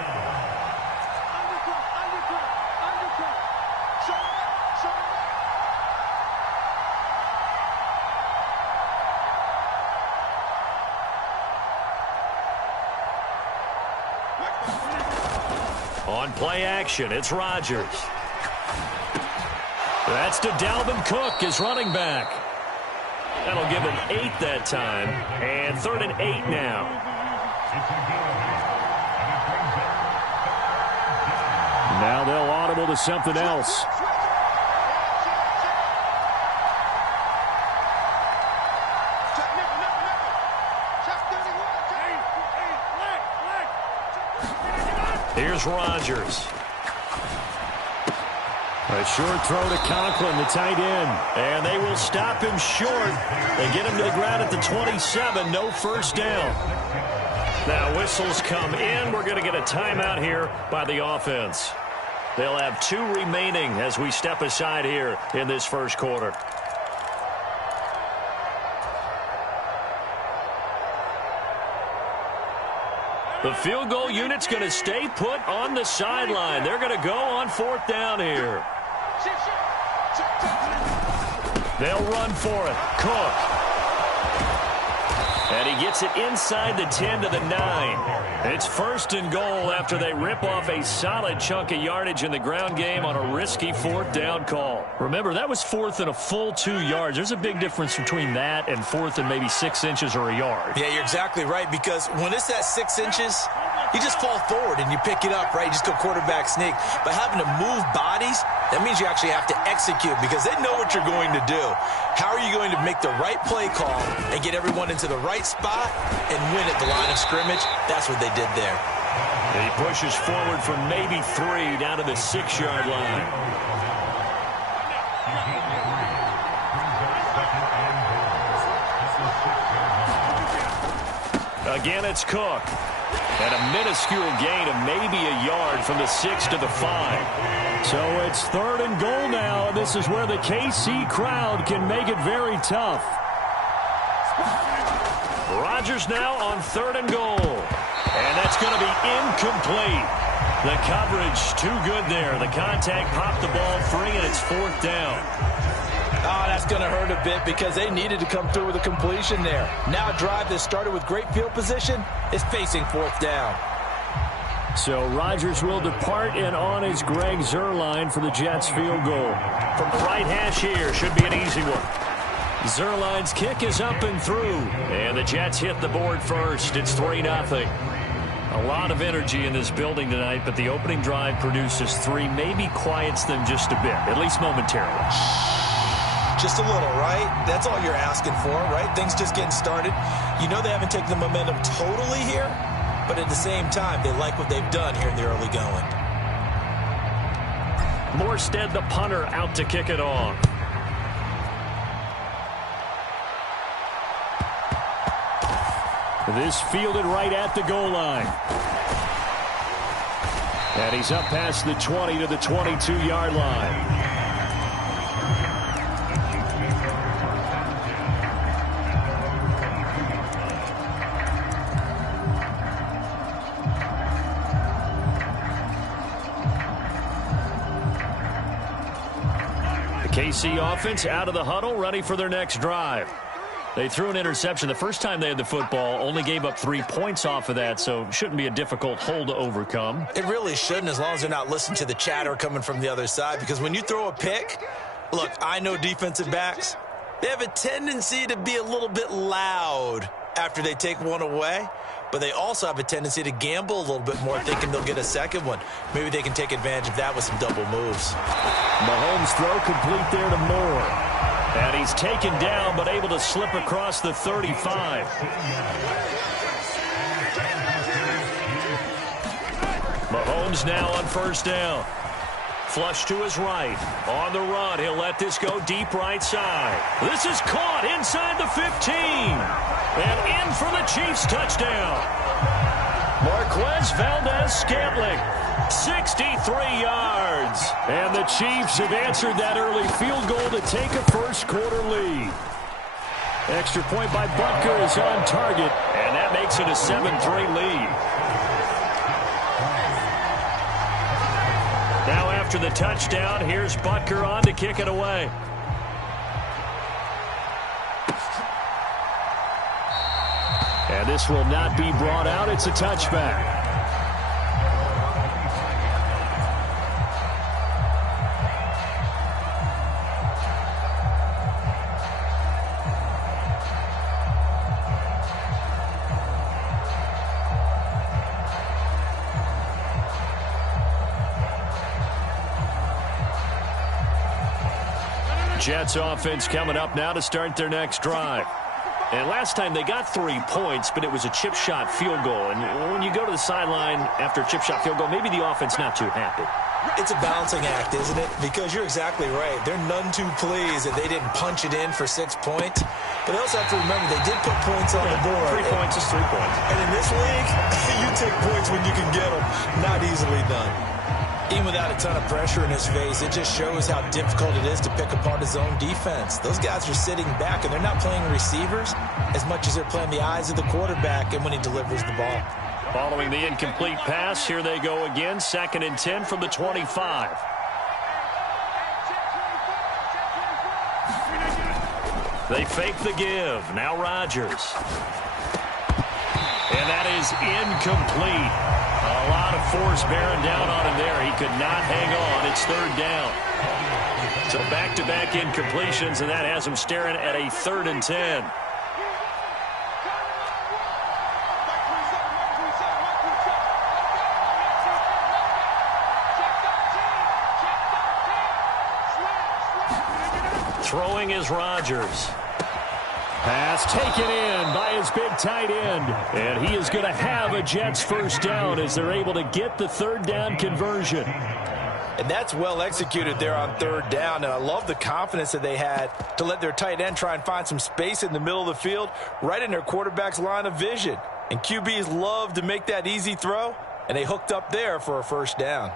On play action, it's Rodgers. That's to Dalvin Cook, his running back. That'll give him 8 that time. And 3rd and 8 now. Now they'll audible to something else. Here's Rodgers. A short throw to Conklin, the tight end. And they will stop him short. They get him to the ground at the 27. No first down. Now whistles come in. We're going to get a timeout here by the offense. They'll have 2 remaining as we step aside here in this first quarter. The field goal unit's going to stay put on the sideline. They're going to go on 4th down here. They'll run for it. Cook. And he gets it inside the 10 to the 9. It's 1st and goal after they rip off a solid chunk of yardage in the ground game on a risky 4th down call. Remember, that was 4th and a full 2 yards. There's a big difference between that and 4th and maybe 6 inches or a yard. Yeah, you're exactly right, because when it's at 6 inches, you just fall forward and you pick it up, right? You just go quarterback sneak. But having to move bodies, that means you actually have to execute because they know what you're going to do. How are you going to make the right play call and get everyone into the right spot and win at the line of scrimmage? That's what they did there. He pushes forward from maybe 3 down to the 6-yard line. Again, it's Cook. And a minuscule gain of maybe a yard from the 6 to the 5. So it's 3rd and goal now. This is where the KC crowd can make it very tough. Rodgers now on 3rd and goal. And that's going to be incomplete. The coverage too good there. The contact popped the ball free, and it's 4th down. Oh, that's going to hurt a bit because they needed to come through with a completion there. Now a drive that started with great field position is facing 4th down. So Rodgers will depart, and on is Greg Zuerlein for the Jets field goal. From the right hash here, should be an easy one. Zuerlein's kick is up and through, and the Jets hit the board first. It's 3-0. A lot of energy in this building tonight, but the opening drive produces 3, maybe quiets them just a bit, at least momentarily. Just a little, right? That's all you're asking for, right? Things just getting started. You know they haven't taken the momentum totally here, but at the same time, they like what they've done here in the early going. Morstead, the punter, out to kick it off. This fielded right at the goal line. And he's up past the 20 to the 22-yard line. KC offense out of the huddle, ready for their next drive. They threw an interception the first time they had the football, only gave up 3 points off of that, so shouldn't be a difficult hole to overcome. It really shouldn't, as long as they're not listening to the chatter coming from the other side, because when you throw a pick, look, I know defensive backs, they have a tendency to be a little bit loud after they take one away, but they also have a tendency to gamble a little bit more, thinking they'll get a second one. Maybe they can take advantage of that with some double moves. Mahomes' throw complete there to Moore. And he's taken down, but able to slip across the 35. Mahomes now on first down. Flush to his right. On the run, he'll let this go deep right side. This is caught inside the 15. And in for the Chiefs touchdown. Marquez Valdez-Scantling, 63 yards. And the Chiefs have answered that early field goal to take a first-quarter lead. Extra point by Butker is on target, and that makes it a 7-3 lead. Now after the touchdown, here's Butker on to kick it away. And this will not be brought out. It's a touchback. Jets offense coming up now to start their next drive. And last time they got 3 points, but it was a chip shot field goal. And when you go to the sideline after a chip shot field goal, maybe the offense not too happy. It's a balancing act, isn't it? Because you're exactly right. They're none too pleased that they didn't punch it in for 6 points. But they also have to remember they did put points on the board. 3 points is 3 points. And in this league, you take points when you can get them. Not easily done. Even without a ton of pressure in his face, it just shows how difficult it is to pick apart his own defense. Those guys are sitting back, and they're not playing receivers as much as they're playing the eyes of the quarterback and when he delivers the ball. Following the incomplete pass, here they go again. 2nd and 10 from the 25. They fake the give. Now Rodgers. And that is incomplete. A lot of force bearing down on him there. He could not hang on. It's 3rd down. So back-to-back incompletions, and that has him staring at a 3rd and 10. Throwing is Rodgers. Pass taken in by his big tight end. And he is going to have a Jets first down as they're able to get the 3rd down conversion. And that's well executed there on 3rd down. And I love the confidence that they had to let their tight end try and find some space in the middle of the field, right in their quarterback's line of vision. And QBs love to make that easy throw, and they hooked up there for a first down.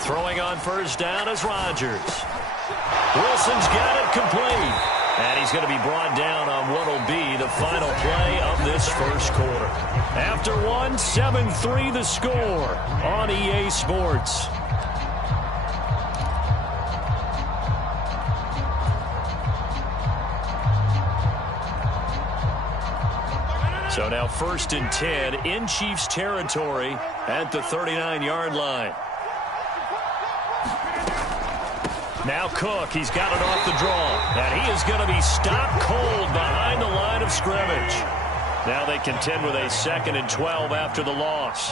Throwing on first down is Rodgers. Wilson's got it complete. And he's going to be brought down on what will be the final play of this first quarter. After one, 7-3 the score on EA Sports. So now 1st and 10 in Chiefs territory at the 39-yard line. Now Cook, he's got it off the draw. And he is going to be stopped cold behind the line of scrimmage. Now they contend with a 2nd and 12 after the loss.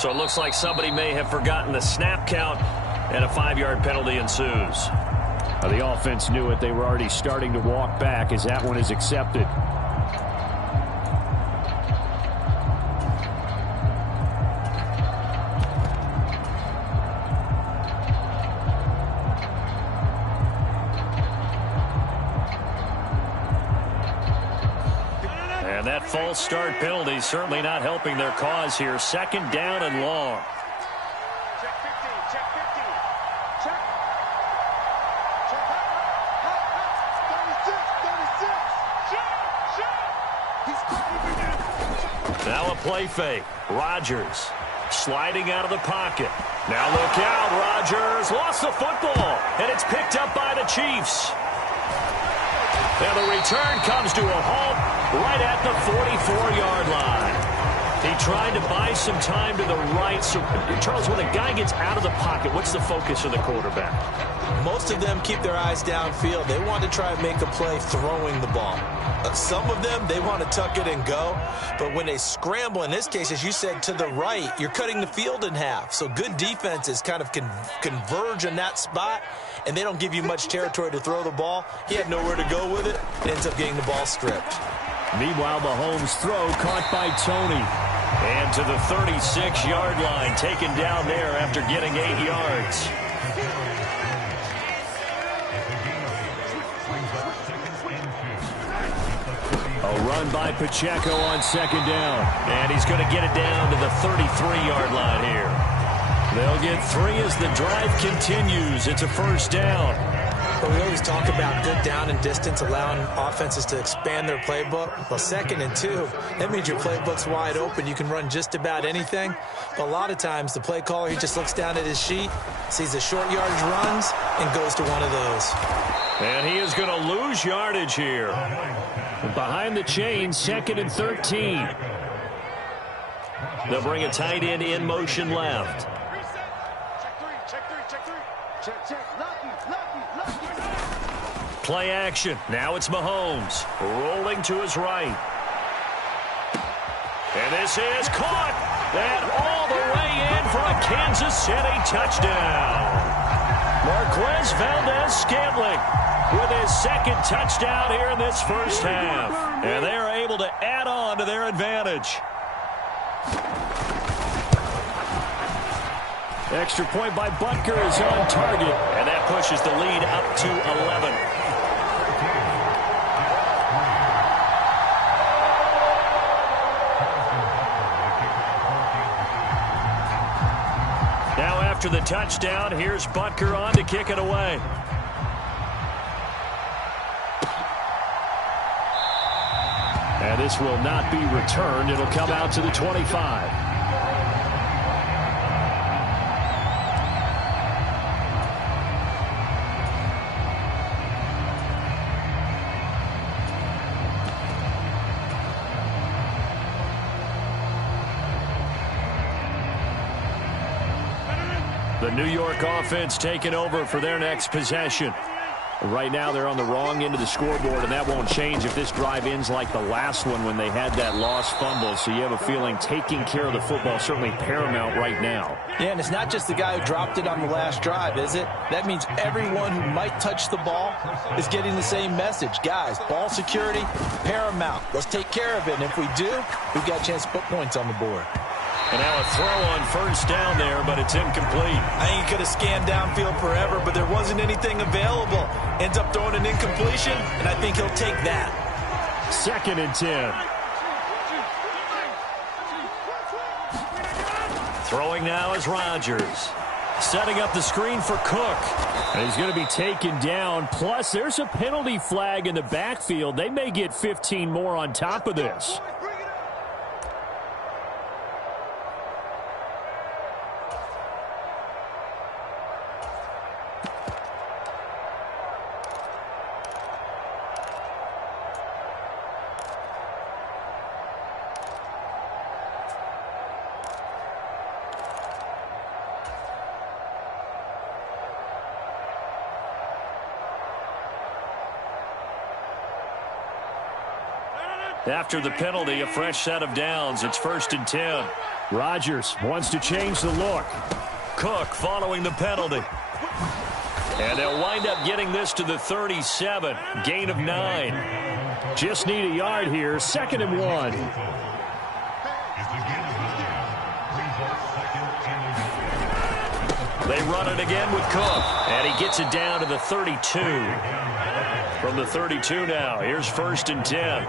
So it looks like somebody may have forgotten the snap count, and a 5-yard penalty ensues. The offense knew it. They were already starting to walk back as that one is accepted. And that false start penalty certainly not helping their cause here. 2nd down and long. Now a play fake. Rodgers sliding out of the pocket. Now look out. Rodgers lost the football, and it's picked up by the Chiefs. And the return comes to a halt right at the 44-yard line. He tried to buy some time to the right. So, Charles, when a guy gets out of the pocket, what's the focus of the quarterback? Most of them keep their eyes downfield. They want to try and make a play throwing the ball. Some of them, they want to tuck it and go. But when they scramble, in this case, as you said, to the right, you're cutting the field in half. So good defenses kind of converge in that spot, and they don't give you much territory to throw the ball. He had nowhere to go with it. Ends up getting the ball stripped. Meanwhile, Mahomes' throw caught by Tony. And to the 36-yard line, taken down there after getting 8 yards. A run by Pacheco on second down. And he's going to get it down to the 33-yard line here. They'll get 3 as the drive continues. It's a first down. But we always talk about good down and distance, allowing offenses to expand their playbook. Well, 2nd and 2, that means your playbook's wide open. You can run just about anything. But a lot of times, the play caller, he just looks down at his sheet, sees the short yardage runs, and goes to one of those. And he is going to lose yardage here. Behind the chain, 2nd and 13. They'll bring a tight end in motion left. Play action. Now it's Mahomes rolling to his right. And this is caught. And all the way in for a Kansas City touchdown. Marquez Valdez-Scantling with his 2nd touchdown here in this first half. And they are able to add on to their advantage. Extra point by Butker is on target. And that pushes the lead up to 11. Now after the touchdown, here's Butker on to kick it away. And this will not be returned. It'll come out to the 25. The New York offense taking over for their next possession. Right now they're on the wrong end of the scoreboard, and that won't change if this drive ends like the last one when they had that lost fumble. So you have a feeling taking care of the football certainly paramount right now. Yeah, and it's not just the guy who dropped it on the last drive, is it? That means everyone who might touch the ball is getting the same message. Guys, ball security, paramount. Let's take care of it, and if we do, we've got a chance to put points on the board. And now a throw on first down there, but it's incomplete. I think he could have scanned downfield forever, but there wasn't anything available. Ends up throwing an incompletion, and I think he'll take that. 2nd and 10. Throwing now is Rodgers. Setting up the screen for Cook. And he's going to be taken down. Plus, there's a penalty flag in the backfield. They may get 15 more on top of this. After the penalty, a fresh set of downs. It's 1st and 10. Rodgers wants to change the look. Cook following the penalty. And they'll wind up getting this to the 37. Gain of 9. Just need a yard here. 2nd and 1. They run it again with Cook. And he gets it down to the 32. From the 32 now, here's 1st and 10.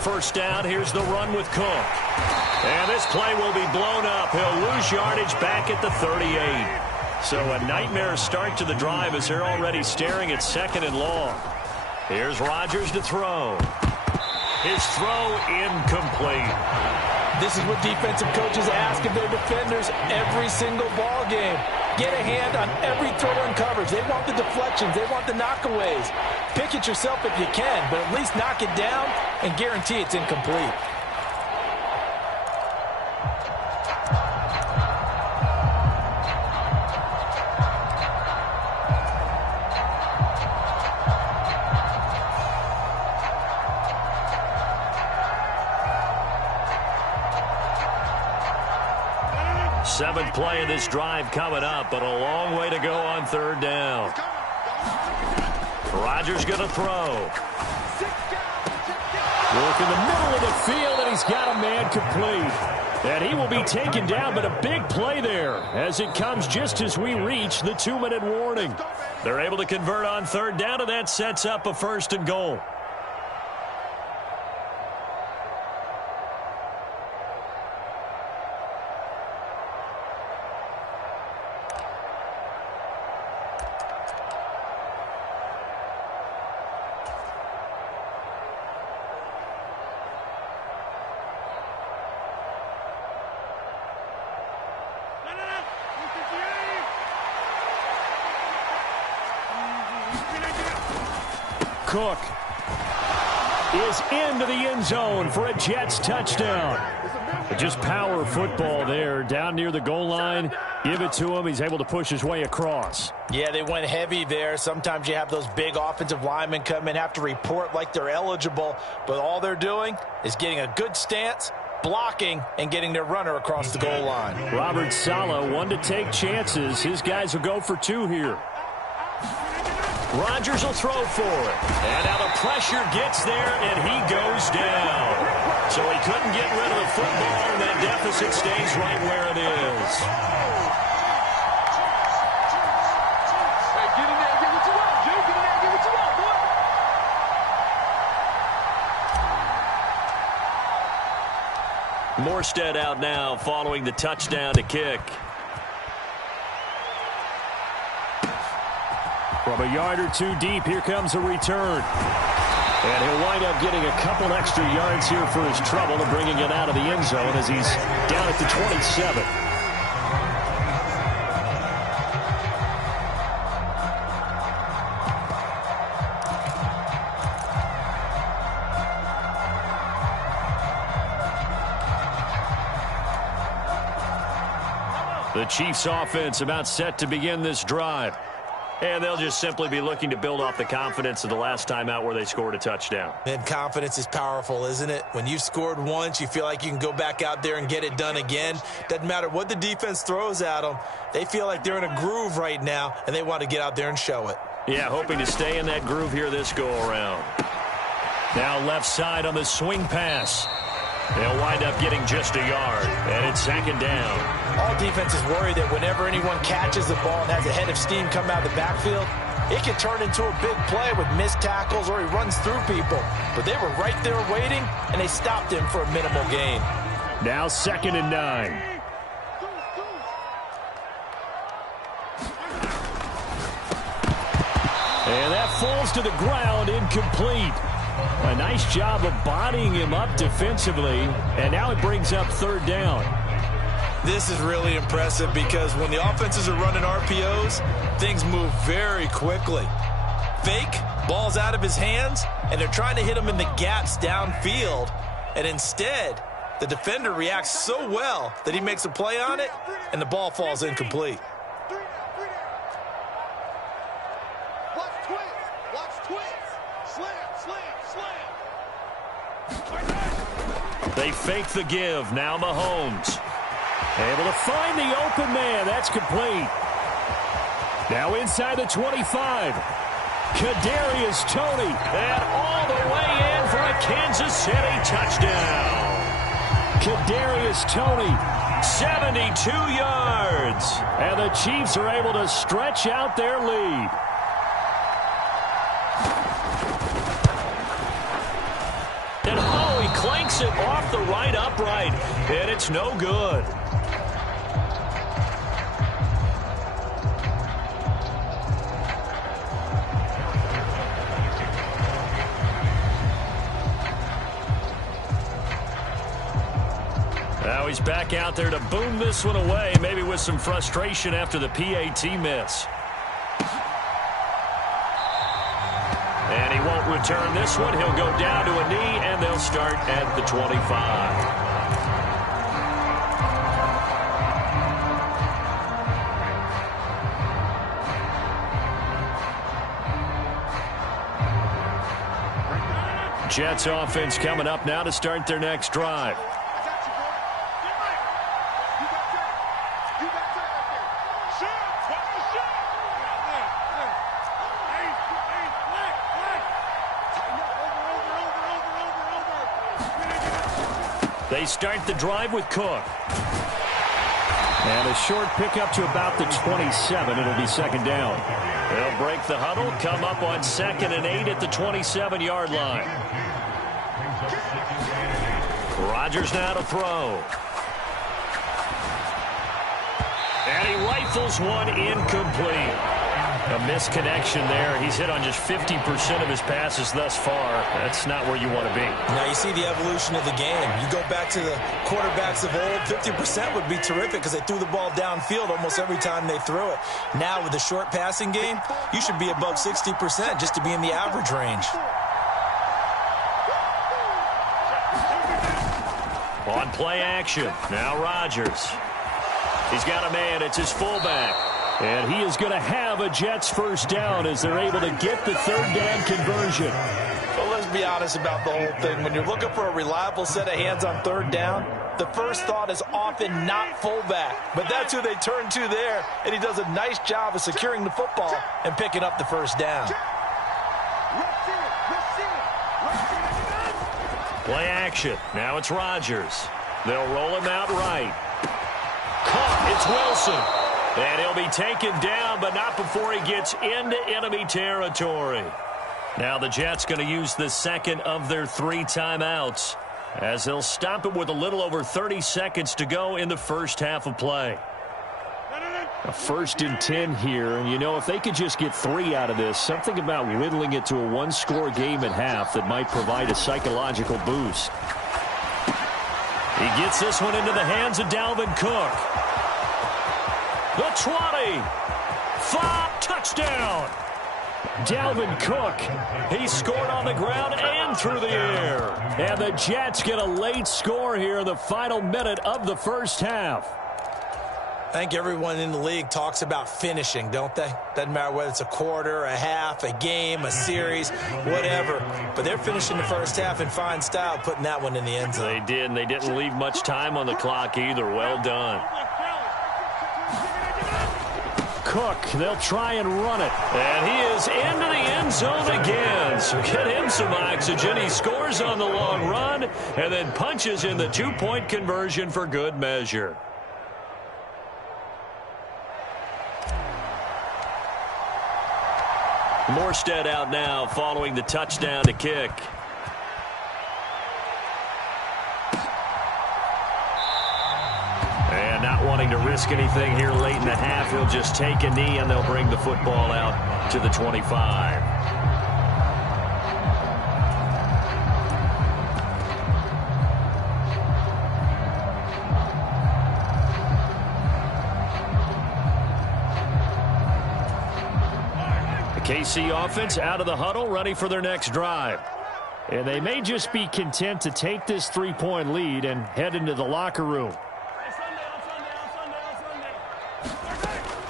First down, here's the run with Cook. And this play will be blown up. He'll lose yardage back at the 38. So a nightmare start to the drive as they're already staring at 2nd and long. Here's Rodgers to throw. His throw incomplete. This is what defensive coaches ask of their defenders every single ball game. Get a hand on every throw in coverage. They want the deflections. They want the knockaways. Pick it yourself if you can, but at least knock it down and guarantee it's incomplete. Seventh play of this drive coming up, but a long way to go on third down. Rodgers going to throw. Work in the middle of the field, and he's got a man complete. And he will be taken down, but a big play there as it comes just as we reach the 2-minute warning. They're able to convert on third down, and that sets up a 1st and goal. Cook is into the end zone for a Jets touchdown. Just power football there down near the goal line. Give it to him. He's able to push his way across. Yeah, they went heavy there. Sometimes you have those big offensive linemen come in, have to report like they're eligible, but all they're doing is getting a good stance, blocking, and getting their runner across the goal line. Robert Saleh, one to take chances. His guys will go for 2 here. Rodgers will throw for it. And now the pressure gets there, and he goes down. So he couldn't get rid of the football, and that deficit stays right where it is. Hey, get in there and get what you want, Jay. Get in there and get what you want, boy. Morstead out now following the touchdown to kick. From a yard or 2 deep, here comes a return. And he'll wind up getting a couple extra yards here for his trouble and bringing it out of the end zone as he's down at the 27. The Chiefs offense about set to begin this drive. And they'll just simply be looking to build off the confidence of the last time out where they scored a touchdown. And confidence is powerful, isn't it? When you've scored once, you feel like you can go back out there and get it done again. Doesn't matter what the defense throws at them. They feel like they're in a groove right now, and they want to get out there and show it. Yeah, hoping to stay in that groove here this go-around. Now left side on the swing pass. They'll wind up getting just a yard, and it's 2nd down. All defenses worry that whenever anyone catches the ball and has a head of steam come out of the backfield, it can turn into a big play with missed tackles or he runs through people. But they were right there waiting, and they stopped him for a minimal gain. Now 2nd and 9. And that falls to the ground, incomplete. A nice job of bodying him up defensively, and now it brings up 3rd down. This is really impressive because when the offenses are running RPOs, things move very quickly. Fake, ball's out of his hands, and they're trying to hit him in the gaps downfield. And instead, the defender reacts so well that he makes a play on it, and the ball falls incomplete. Watch twins. Watch twins. Slam, slam, slam. They fake the give. Now Mahomes. Able to find the open man. That's complete. Now inside the 25. Kadarius Toney. And all the way in for a Kansas City touchdown. Kadarius Toney. 72 yards. And the Chiefs are able to stretch out their lead. And oh, he clanks it off the right upright. And it's no good. Now he's back out there to boom this one away, maybe with some frustration after the PAT miss. And he won't return this one. He'll go down to a knee, and they'll start at the 25. Jets offense coming up now to start their next drive. They start the drive with Cook. And a short pickup to about the 27. It'll be second down. They'll break the huddle, come up on 2nd and 8 at the 27-yard line. Rodgers now to throw. And he rifles one incomplete. A misconnection there. He's hit on just 50% of his passes thus far. That's not where you want to be. Now you see the evolution of the game. You go back to the quarterbacks of old, 50% would be terrific because they threw the ball downfield almost every time they threw it. Now with the short passing game, you should be above 60% just to be in the average range. On play action, now Rodgers. He's got a man. It's his fullback. And he is going to have a Jets first down as they're able to get the third down conversion. Well, let's be honest about the whole thing. When you're looking for a reliable set of hands on third down, the first thought is often not fullback. But that's who they turn to there, and he does a nice job of securing the football and picking up the first down. Play action. Now it's Rodgers. They'll roll him out right. Caught. It's Wilson. And he'll be taken down, but not before he gets into enemy territory. Now the Jets going to use the second of their 3 timeouts as they'll stop it with a little over 30 seconds to go in the first half of play. A 1st and 10 here, and you know, if they could just get 3 out of this, something about whittling it to a 1-score game at half that might provide a psychological boost. He gets this one into the hands of Dalvin Cook. The 20. 5. Touchdown. Dalvin Cook. He scored on the ground and through the air. And the Jets get a late score here in the final minute of the first half. I think everyone in the league talks about finishing, don't they? Doesn't matter whether it's a quarter, a half, a game, a series, whatever. But they're finishing the first half in fine style, putting that one in the end zone. They did, and they didn't leave much time on the clock either. Well done. Cook, they'll try and run it. And he is into the end zone again. So get him some oxygen. He scores on the long run and then punches in the 2-point conversion for good measure. Morstead out now following the touchdown to kick. And not wanting to risk anything here late in the half, he'll just take a knee and they'll bring the football out to the 25. KC offense out of the huddle, ready for their next drive. And they may just be content to take this 3-point lead and head into the locker room.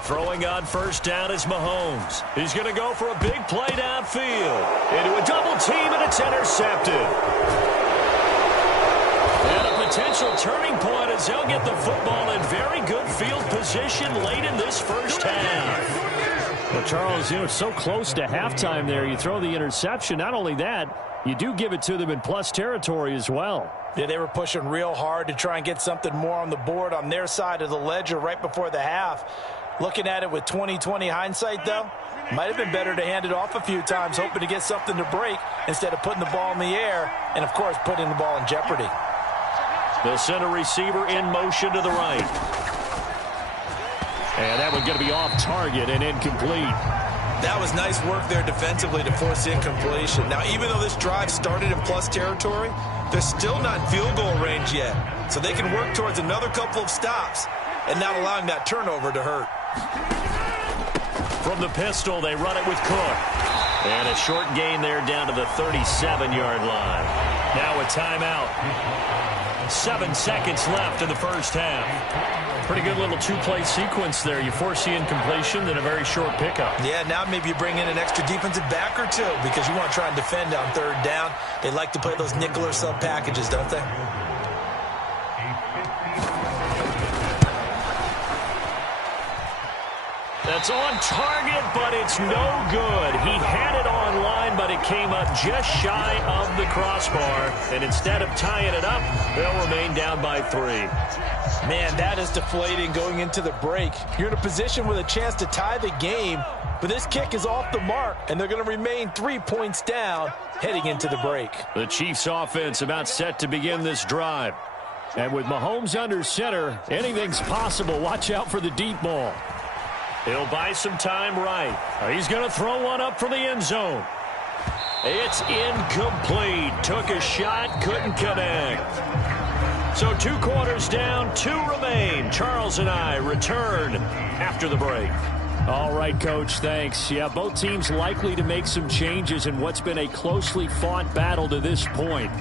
Throwing on first down is Mahomes. He's going to go for a big play downfield. Into a double team, and it's intercepted. And a potential turning point as they'll get the football in very good field position late in this first half. Well, Charles, you know, so close to halftime there. You throw the interception. Not only that, you do give it to them in plus territory as well. Yeah, they were pushing real hard to try and get something more on the board on their side of the ledger right before the half. Looking at it with 20/20 hindsight, though, might have been better to hand it off a few times, hoping to get something to break instead of putting the ball in the air and, of course, putting the ball in jeopardy. They'll send a receiver in motion to the right. And that one's going to be off target and incomplete. That was nice work there defensively to force incompletion. Now, even though this drive started in plus territory, they're still not in field goal range yet. So they can work towards another couple of stops and not allowing that turnover to hurt. From the pistol, they run it with Cook. And a short gain there down to the 37-yard line. Now a timeout. 7 seconds left in the first half. Pretty good little 2-play sequence there. You force the incompletion, then a very short pickup. Yeah, now maybe you bring in an extra defensive back or two because you want to try and defend on third down. They like to play those nickel or sub packages, don't they? That's on target, but it's no good. He had it on line, but it came up just shy of the crossbar. And instead of tying it up, they'll remain down by 3. Man, that is deflating going into the break. You're in a position with a chance to tie the game, but this kick is off the mark, and they're going to remain 3 points down heading into the break. The Chiefs offense about set to begin this drive. And with Mahomes under center, anything's possible. Watch out for the deep ball. He'll buy some time right. He's going to throw one up for the end zone. It's incomplete. Took a shot, couldn't connect. So 2 quarters down, 2 remain. Charles and I return after the break. All right, Coach, thanks. Yeah, both teams likely to make some changes in what's been a closely fought battle to this point.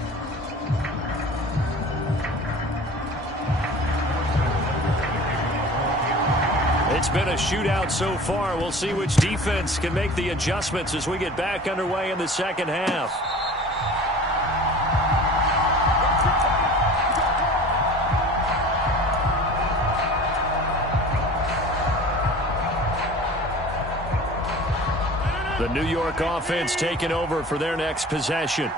It's been a shootout so far. We'll see which defense can make the adjustments as we get back underway in the second half. The New York offense taking over for their next possession.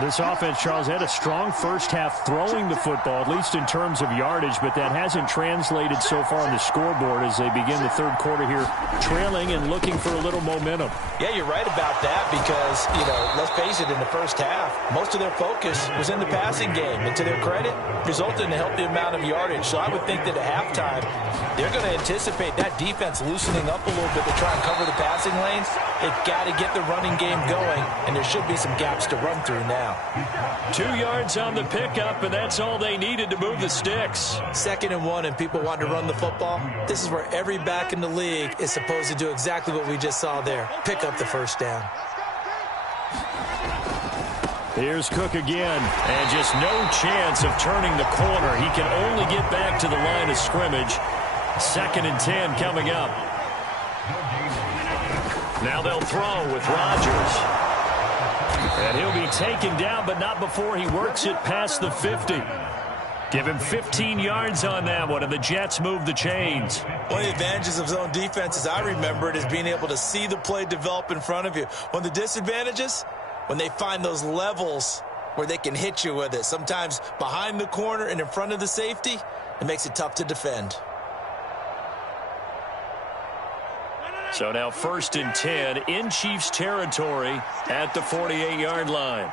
This offense, Charles, had a strong first half throwing the football, at least in terms of yardage, but that hasn't translated so far on the scoreboard as they begin the third quarter here, trailing and looking for a little momentum. Yeah, you're right about that because, let's face it, in the first half, most of their focus was in the passing game. And to their credit, resulted in a healthy amount of yardage. So I would think that at halftime, they're going to anticipate that defense loosening up a little bit to try and cover the passing lanes. They've got to get the running game going, and there should be some gaps to run through now. 2 yards on the pickup, and that's all they needed to move the sticks. 2nd and 1, and people want to run the football. This is where every back in the league is supposed to do exactly what we just saw there. Pick up the first down. Here's Cook again, and just no chance of turning the corner. He can only get back to the line of scrimmage. 2nd and 10 coming up. Now they'll throw with Rodgers. And he'll be taken down, but not before he works it past the 50. Give him 15 yards on that one, and the Jets move the chains. One of the advantages of zone defense, as I remember it, is being able to see the play develop in front of you. One of the disadvantages, when they find those levels where they can hit you with it, sometimes behind the corner and in front of the safety, it makes it tough to defend. So now 1st and 10 in Chiefs territory at the 48-yard line.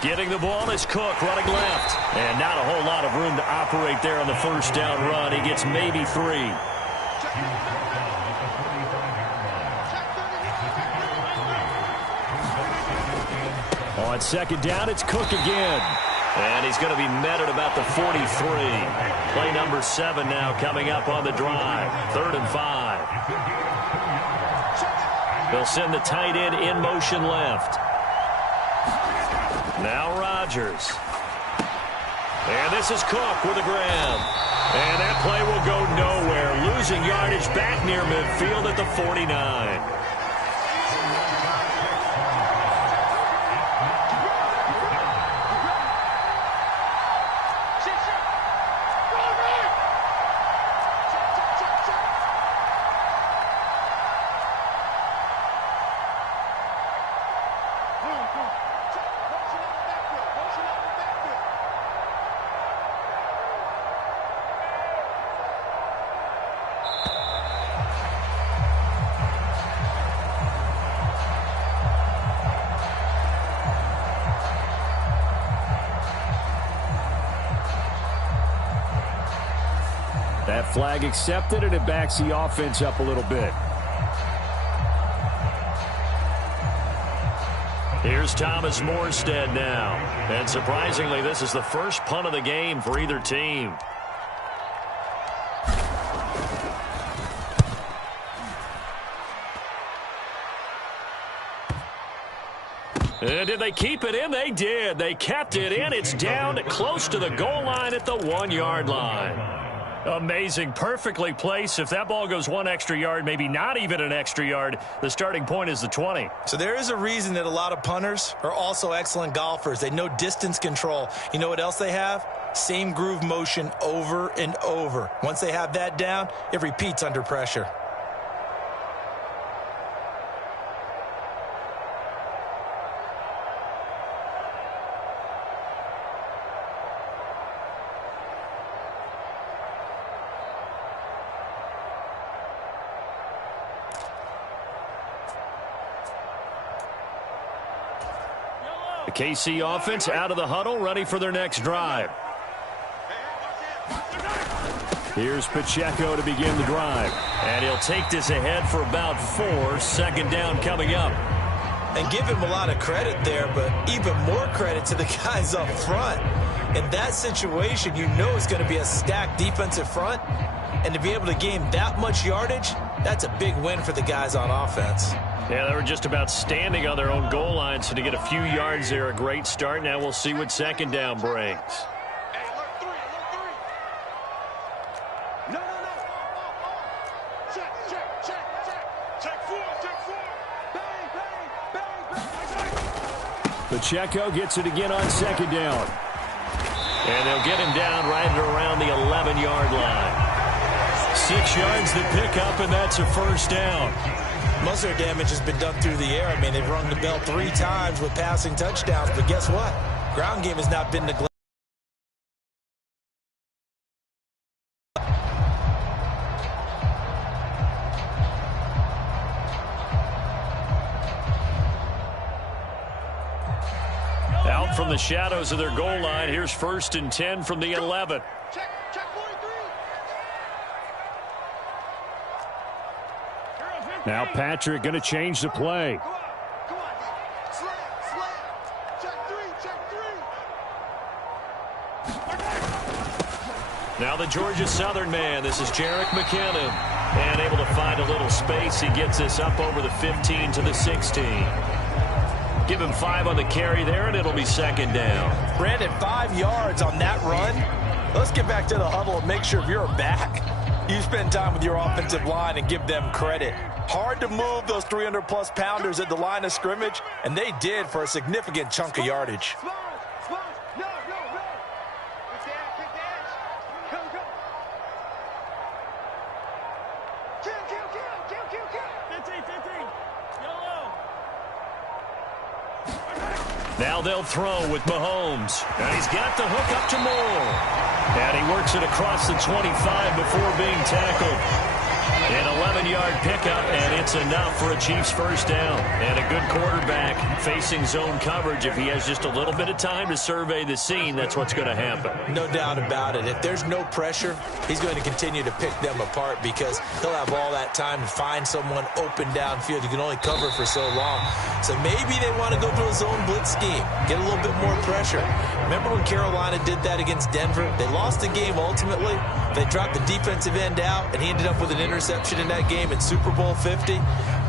Getting the ball is Cook running left. And not a whole lot of room to operate there on the first down run. He gets maybe 3. On 2nd down, it's Cook again. And he's going to be met at about the 43. Play number 7 now coming up on the drive. 3rd and 5. They'll send the tight end in motion left. Now Rodgers. And this is Cook with a grab. And that play will go nowhere. Losing yardage back near midfield at the 49. That flag accepted, and it backs the offense up a little bit. Here's Thomas Morstead now. And surprisingly, this is the first punt of the game for either team. And did they keep it in? They did. They kept it in. It's down close to the goal line at the 1-yard line. Amazing. Perfectly placed. If that ball goes 1 extra yard, maybe not even an extra yard, the starting point is the 20. So there is a reason that a lot of punters are also excellent golfers. They know distance control. You know what else they have? Same groove motion over and over. Once they have that down, it repeats under pressure. The KC offense out of the huddle, ready for their next drive. Here's Pacheco to begin the drive. And he'll take this ahead for about 4. Second down coming up. And give him a lot of credit there, but even more credit to the guys up front. In that situation, you know it's going to be a stacked defensive front. And to be able to gain that much yardage, that's a big win for the guys on offense. Yeah, they were just about standing on their own goal line, so to get a few yards there, a great start. Now we'll see what second down brings. Hey, alert 3, alert 3. No. Check. Check 4, check 4. Bang. Pacheco gets it again on second down. And they'll get him down right at around the 11-yard line. 6 yards the pickup, and that's a first down. Most of their damage has been done through the air. I mean, they've rung the bell 3 times with passing touchdowns, but guess what? Ground game has not been neglected. Out from the shadows of their goal line, here's 1st and 10 from the 11. Check 43. Now Patrick going to change the play. Come on. Slam. Check 3. Now the Georgia Southern man. This is Jerick McKinnon. And able to find a little space. He gets this up over the 15 to the 16. Give him 5 on the carry there, and it'll be second down. Brandon, 5 yards on that run. Let's get back to the huddle and make sure if you're a back, you spend time with your offensive line and give them credit. Hard to move those 300-plus pounders at the line of scrimmage, and they did for a significant chunk of yardage. No. Kick the edge. Go. Kill. 15. Yellow. Now they'll throw with Mahomes. And he's got the hook up to Moore. And he works it across the 25 before being tackled. An 11-yard pickup, and it's enough for a Chiefs first down. And a good quarterback facing zone coverage. If he has just a little bit of time to survey the scene, that's what's going to happen. No doubt about it. If there's no pressure, he's going to continue to pick them apart because he'll have all that time to find someone open downfield. You can only cover for so long. So maybe they want to go to a zone blitz scheme, get a little bit more pressure. Remember when Carolina did that against Denver? They lost the game ultimately. They dropped the defensive end out, and he ended up with an interception in that game in Super Bowl 50.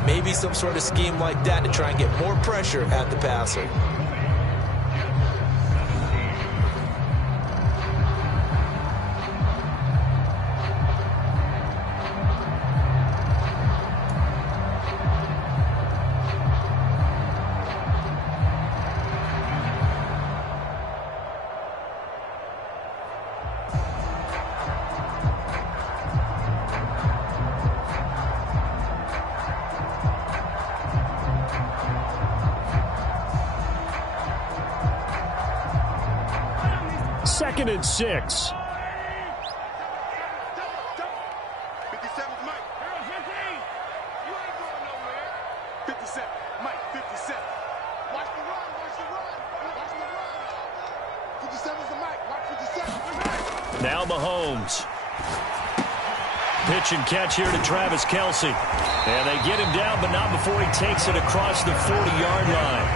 Maybe some sort of scheme like that to try and get more pressure at the passer. Second and 6. 57's Mike. 15. You ain't going nowhere. 57. Mike, 57. Watch the run. 57's the Mike. Watch 57. Now Mahomes. Pitch and catch here to Travis Kelce. And they get him down, but not before he takes it across the 40-yard line.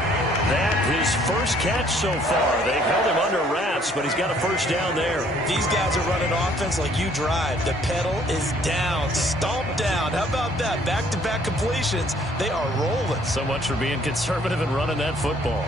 That his first catch so far. They've held him under wraps, but he's got a first down there. These guys are running offense like you drive. The pedal is down, stomped down. How about that? Back-to-back completions. They are rolling. So much for being conservative and running that football.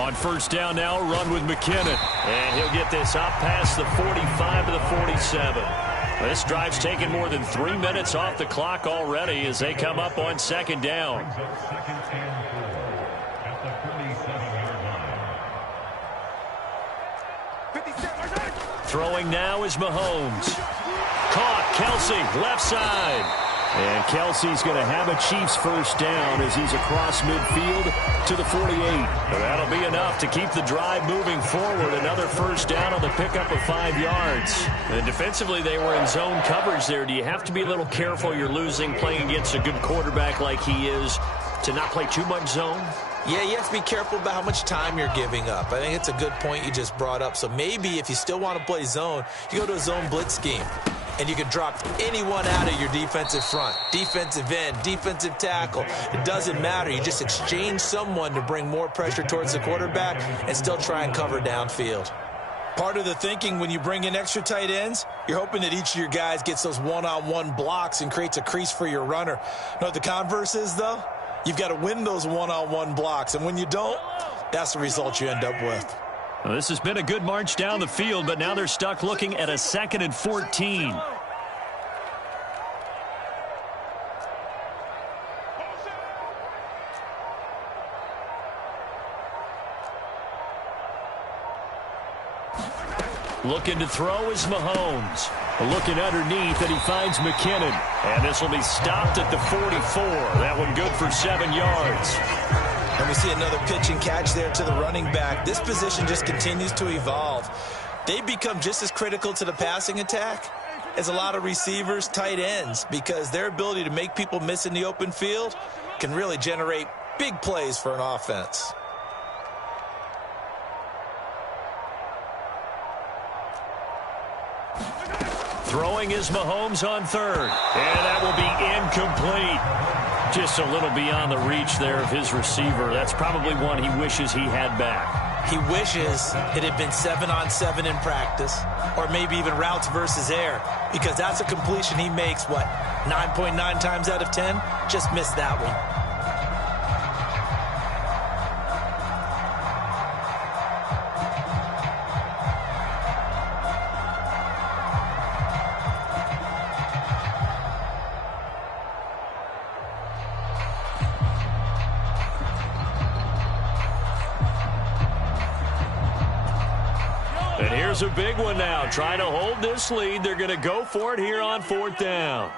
On first down now, run with McKinnon. And he'll get this up past the 45 to the 47. This drive's taken more than 3 minutes off the clock already as they come up on second down. Throwing now is Mahomes. Caught, Kelsey, left side. And Kelsey's going to have a Chiefs first down as he's across midfield to the 48. That'll be enough to keep the drive moving forward. Another first down on the pickup of 5 yards. And defensively, they were in zone coverage there. Do you have to be a little careful? You're losing playing against a good quarterback like he is to not play too much zone? Yeah, you have to be careful about how much time you're giving up. I think it's a good point you just brought up. So maybe if you still want to play zone, you go to a zone blitz scheme. And you can drop anyone out of your defensive front, defensive end, defensive tackle. It doesn't matter. You just exchange someone to bring more pressure towards the quarterback and still try and cover downfield. Part of the thinking when you bring in extra tight ends, you're hoping that each of your guys gets those one-on-one blocks and creates a crease for your runner. You know what the converse is, though? You've got to win those one-on-one blocks. And when you don't, that's the result you end up with. Well, this has been a good march down the field, but now they're stuck looking at a 2nd and 14. Looking to throw is Mahomes. Looking underneath, and he finds McKinnon. And this will be stopped at the 44. That one good for 7 yards. And we see another pitch and catch there to the running back. This position just continues to evolve. They become just as critical to the passing attack as a lot of receivers, tight ends, because their ability to make people miss in the open field can really generate big plays for an offense. Throwing is Mahomes on third. And that will be incomplete. Just a little beyond the reach there of his receiver. That's probably one he wishes he had back. He wishes it had been 7-on-7 in practice, or maybe even routes versus air, because that's a completion he makes, 9.9 times out of 10? Just missed that one. And here's a big one now. Trying to hold this lead. They're going to go for it here on 4th down.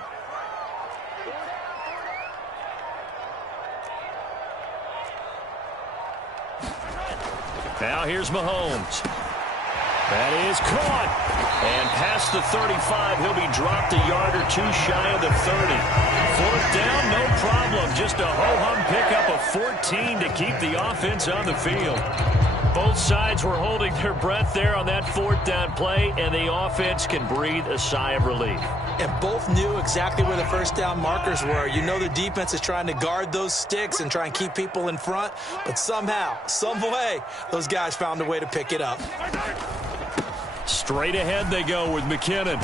Now here's Mahomes. That is caught. And past the 35, he'll be dropped a yard or two shy of the 30. 4th down, no problem. Just a ho-hum pickup of 14 to keep the offense on the field. Both sides were holding their breath there on that 4th down play, and the offense can breathe a sigh of relief. And both knew exactly where the first down markers were. You know the defense is trying to guard those sticks and try and keep people in front, but somehow, some way, those guys found a way to pick it up. Straight ahead they go with McKinnon.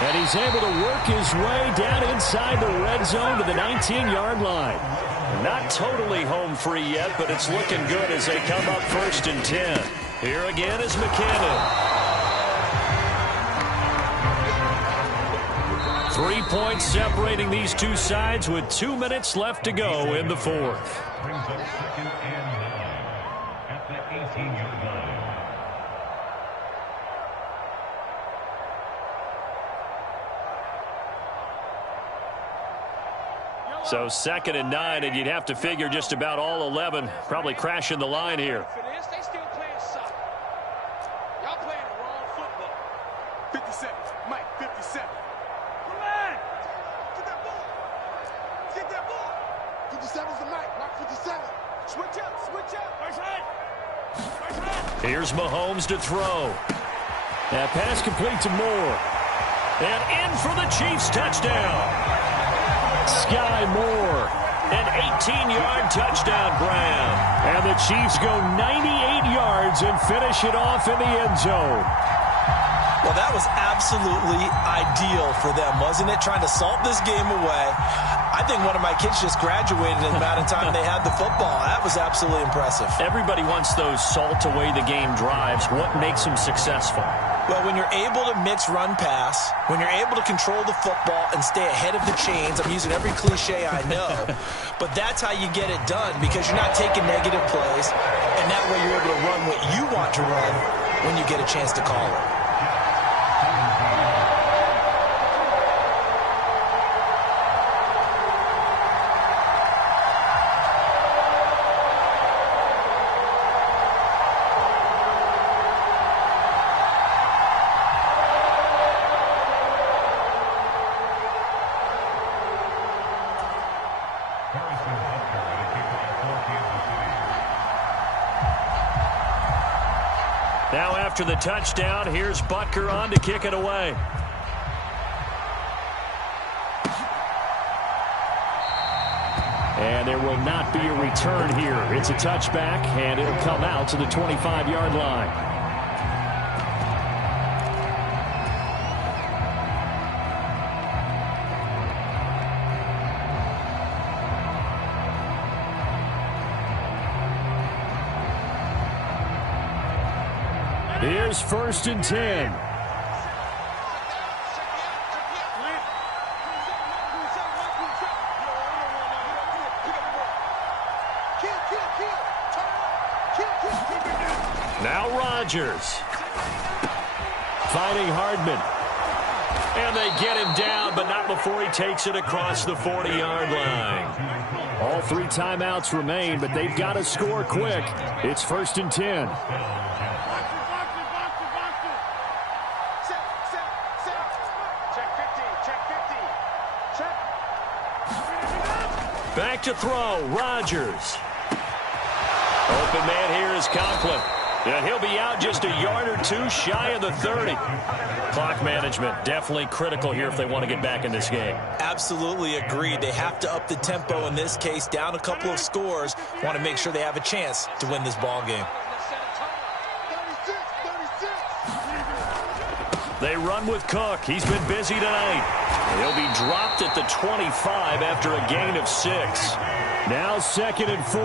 And he's able to work his way down inside the red zone to the 19-yard line. Not totally home free yet, but it's looking good as they come up 1st and 10. Here again is McKinnon. 3 points separating these two sides with 2 minutes left to go in the 4th. Brings up 2nd and 9 at the 18-yard line. So 2nd and 9, and you'd have to figure just about all 11 probably crashing the line here. For this, they still playing soccer. Y'all playing the wrong football. 57, Mike, 57. Relax. Get that ball. Get that ball. 57's the Mike, Mike 57. Switch up, switch up. First head. First head. Here's Mahomes to throw. That pass complete to Moore. And in for the Chiefs touchdown. Sky Moore. An 18-yard touchdown grab. And the Chiefs go 98 yards and finish it off in the end zone. Well, that was absolutely ideal for them, wasn't it? Trying to salt this game away. I think one of my kids just graduated in the amount of time they had the football. That was absolutely impressive. Everybody wants those salt-away-the-game drives. What makes them successful? Well, when you're able to mix run-pass, when you're able to control the football and stay ahead of the chains, I'm using every cliche I know, but that's how you get it done because you're not taking negative plays, and that way you're able to run what you want to run when you get a chance to call it. Now after the touchdown, here's Butker on to kick it away. And there will not be a return here. It's a touchback, and it'll come out to the 25-yard line. Here's 1st and 10. Now Rodgers. Finding Hardman. And they get him down, but not before he takes it across the 40-yard line. All 3 timeouts remain, but they've got to score quick. It's 1st and 10. Back to throw, Rodgers. Open man here is Conklin. And he'll be out just a yard or 2 shy of the 30. Clock management definitely critical here if they want to get back in this game. Absolutely agreed. They have to up the tempo in this case, down a couple of scores. Want to make sure they have a chance to win this ball game. They run with Cook. He's been busy tonight. He'll be dropped at the 25 after a gain of 6. Now 2nd and 4.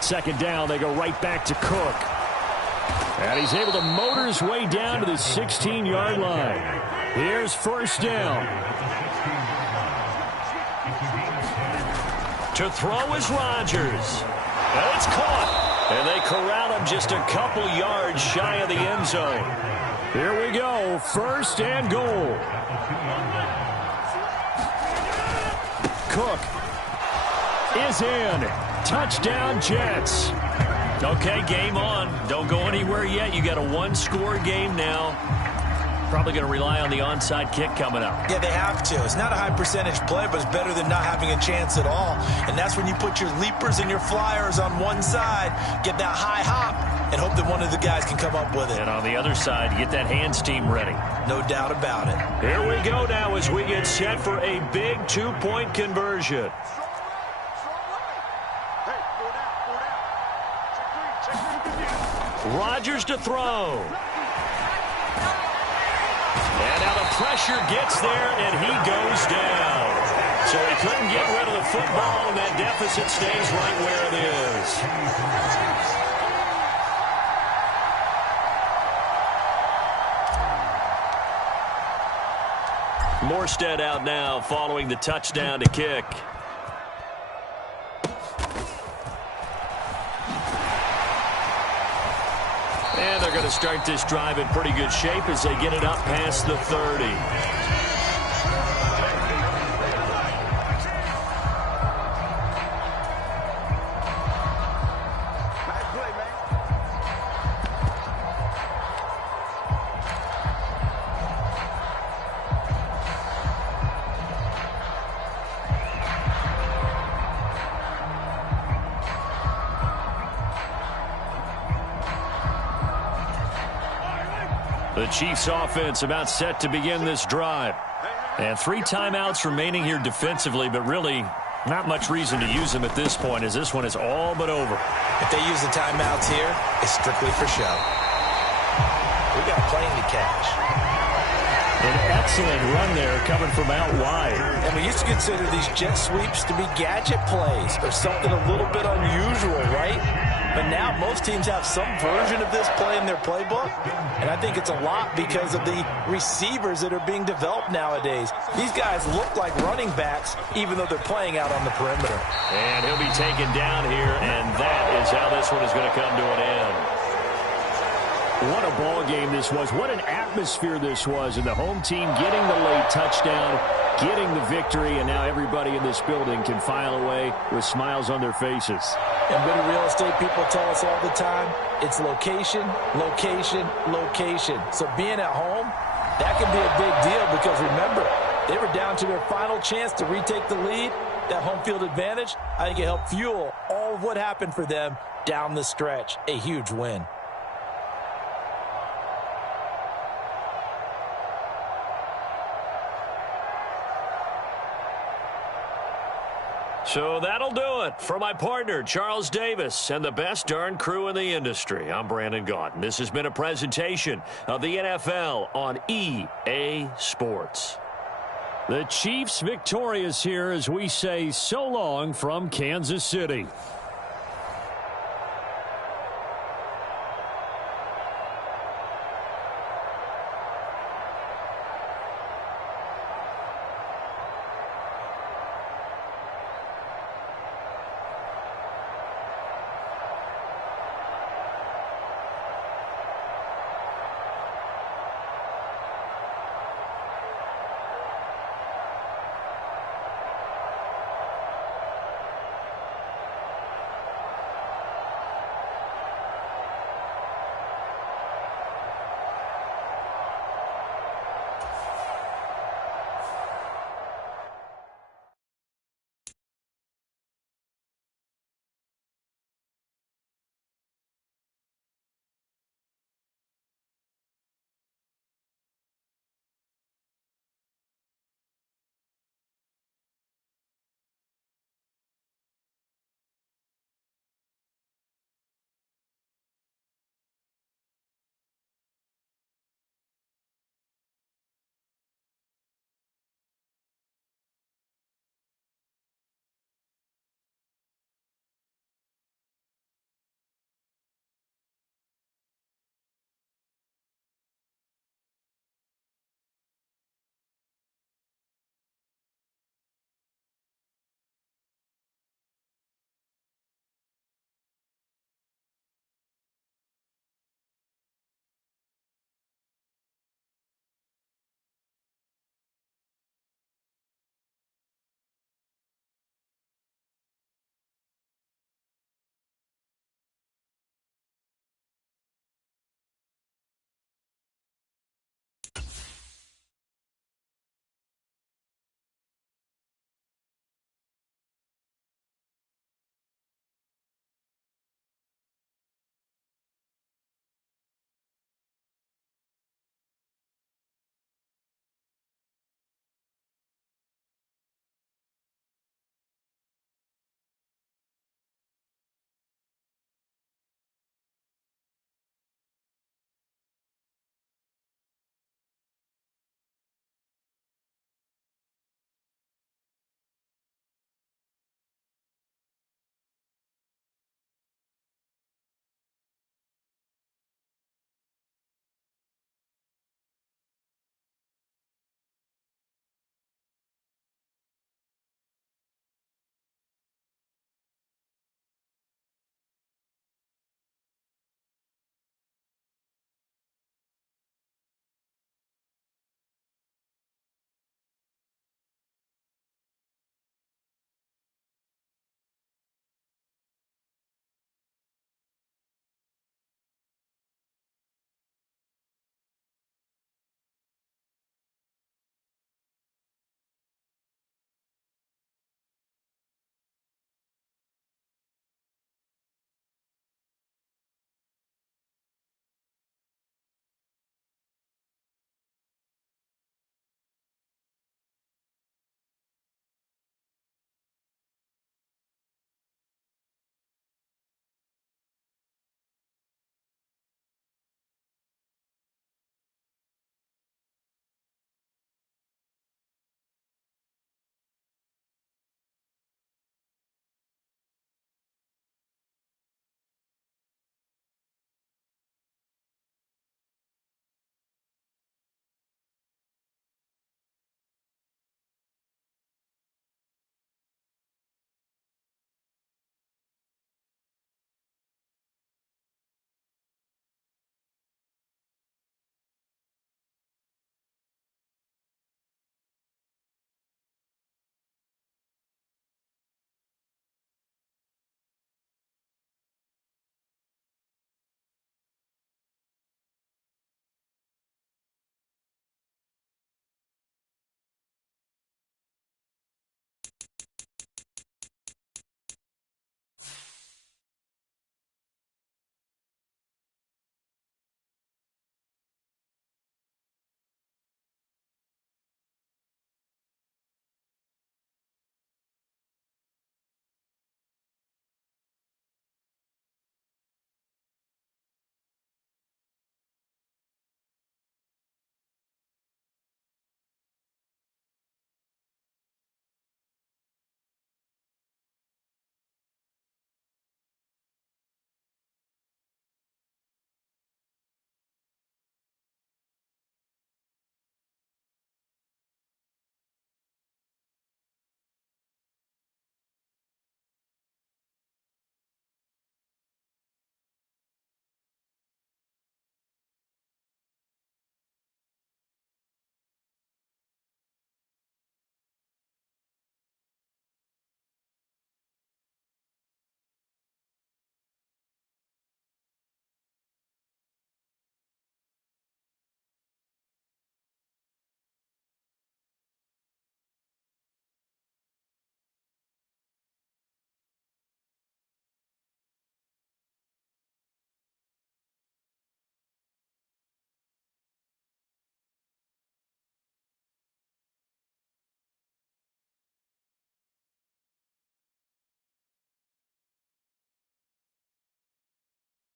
Second down, they go right back to Cook. And he's able to motor his way down to the 16-yard line. Here's 1st down. To throw is Rodgers. And it's caught. And they corral him just a couple yards shy of the end zone. Here we go. 1st and goal. Cook is in. Touchdown, Jets. Okay, game on. Don't go anywhere yet. You got a 1-score game now. Probably going to rely on the onside kick coming up. Yeah, they have to. It's not a high percentage play, but it's better than not having a chance at all. And that's when you put your leapers and your flyers on one side, get that high hop, and hope that one of the guys can come up with it. And on the other side, get that hands team ready. No doubt about it. Here we go now as we get set for a big 2-point conversion. Rodgers to throw. And now the pressure gets there, and he goes down. So he couldn't get rid of the football, and that deficit stays right where it is. Morstead out now following the touchdown to kick. And they're going to start this drive in pretty good shape as they get it up past the 30. The Chiefs offense about set to begin this drive. And 3 timeouts remaining here defensively, but really not much reason to use them at this point as this one is all but over. If they use the timeouts here, it's strictly for show. playing the catch. An excellent run there coming from out wide. And we used to consider these jet sweeps to be gadget plays or something a little bit unusual, right? But now most teams have some version of this play in their playbook, and I think it's a lot because of the receivers that are being developed nowadays. These guys look like running backs, even though they're playing out on the perimeter. And he'll be taken down here, and that is how this one is going to come to an end. What a ball game this was. What an atmosphere this was. And the home team getting the late touchdown, getting the victory, and now everybody in this building can file away with smiles on their faces. And good real estate people tell us all the time, it's location, location, location. So being at home, that can be a big deal because remember, they were down to their final chance to retake the lead. That home field advantage, I think it helped fuel all of what happened for them down the stretch. A huge win. So that'll do it. For my partner, Charles Davis, and the best darn crew in the industry, I'm Brandon Gaudin. This has been a presentation of the NFL on EA Sports. The Chiefs victorious here as we say so long from Kansas City.